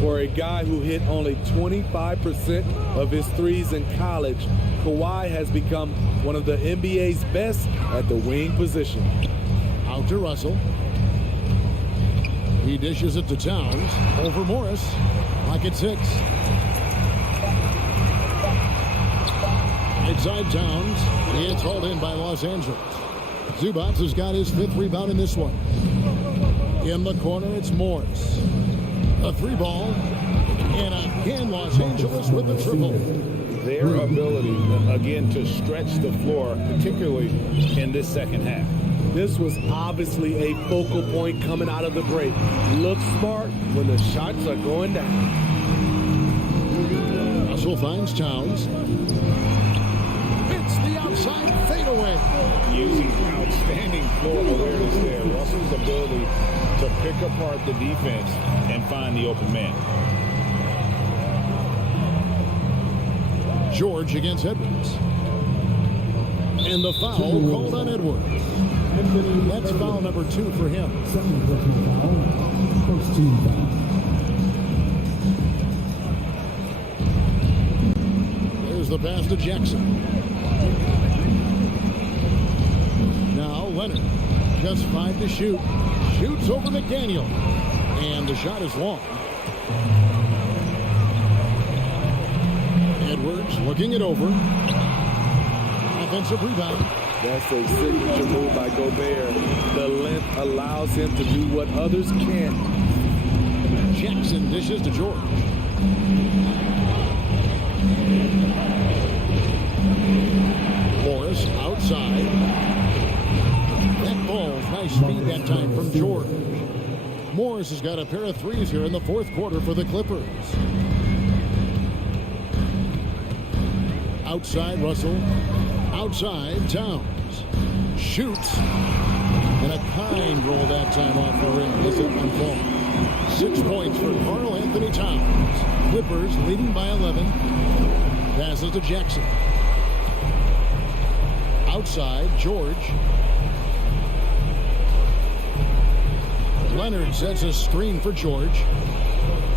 For a guy who hit only 25% of his threes in college, Kawhi has become one of the NBA's best at the wing position. Out to Russell. He dishes it to Towns. Over Morris. Like it's 6. Inside Towns. It's hauled in by Los Angeles. Zubac has got his 5th rebound in this one. In the corner, it's Morris. A 3-ball. And again, Los Angeles with the triple. Their ability, again, to stretch the floor, particularly in this second half. This was obviously a focal point coming out of the break. Look smart when the shots are going down. Russell finds Towns. It's the outside fadeaway. Using outstanding floor awareness there. Russell's ability to pick apart the defense and find the open man. George against Edwards. And the foul called on Edwards. That's foul number 2 for him. First team foul. There's the pass to Jackson. Now Leonard, just 5 to shoot. Shoots over McDaniel. And the shot is long. Edwards looking it over. Offensive rebound. That's a signature move by Gobert. The length allows him to do what others can't. Jackson dishes to George. Morris outside. That ball's nice speed that time from George. Morris has got a pair of threes here in the 4th quarter for the Clippers. Outside Russell. Outside Towns. Shoots. And a kind roll that time off the rim. Is it on fall? 6 points for Karl Anthony Towns. Clippers leading by 11. Passes to Jackson. Outside George. Leonard sets a screen for George.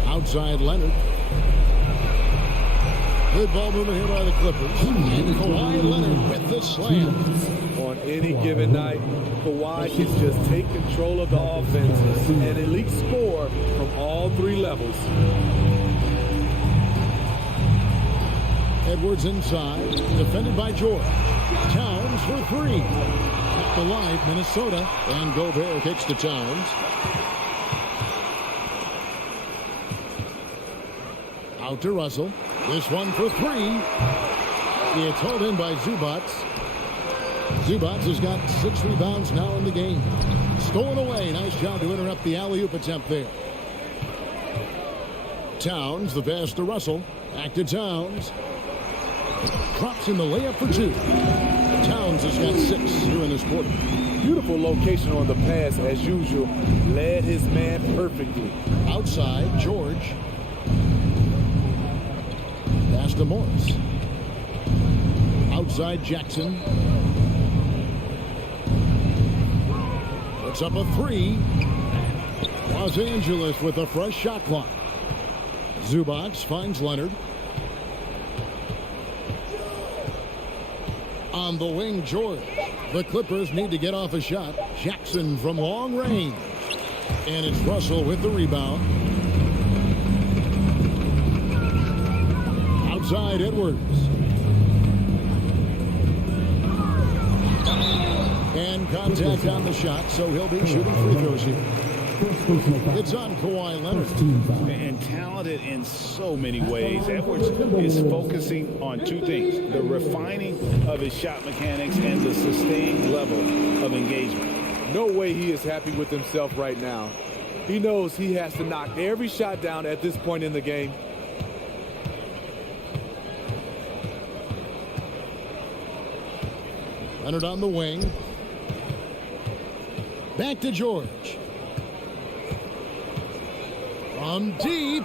Outside Leonard. Good ball movement here by the Clippers. And Kawhi Leonard with the slam. On any given night, Kawhi can just take control of the offense and at least score from all 3 levels. Edwards inside, defended by George. Towns for 3. keep alive Minnesota. And Gobert kicks to Towns. Out to Russell. This one for three. It's hauled in by Zubats. Zubats has got 6 rebounds now in the game. Stolen away. Nice job to interrupt the alley-oop attempt there. Towns, the pass to Russell. Back to Towns. Drops in the layup for 2. Towns has got 6 here in this quarter. Beautiful location on the pass as usual. Led his man perfectly. Outside, George. Pass to Morris. Outside, Jackson. Puts up a 3. Los Angeles with a fresh shot clock. Zubats finds Leonard. On the wing, George. The Clippers need to get off a shot. Jackson from long range. And it's Russell with the rebound. Outside, Edwards. And contact on the shot, so he'll be shooting free throws here. It's on Kawhi Leonard. And talented in so many ways. Edwards is focusing on 2 things: the refining of his shot mechanics and the sustained level of engagement. No way he is happy with himself right now. He knows he has to knock every shot down at this point in the game. Leonard on the wing. Back to George. From deep.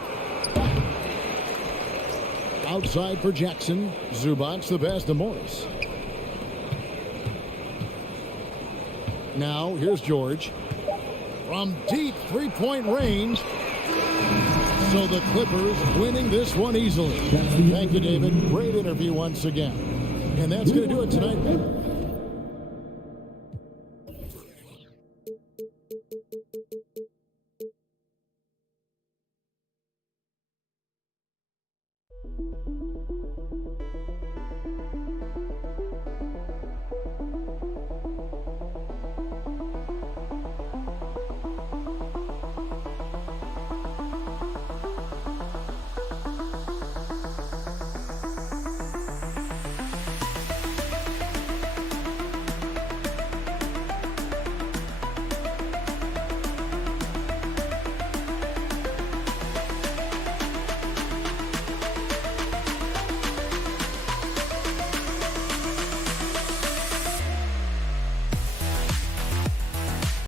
Outside for Jackson. Zubats the pass to Morris. Now here's George. From deep 3-point range. So the Clippers winning this one easily. Thank you, David. Great interview once again. And that's going to do it tonight.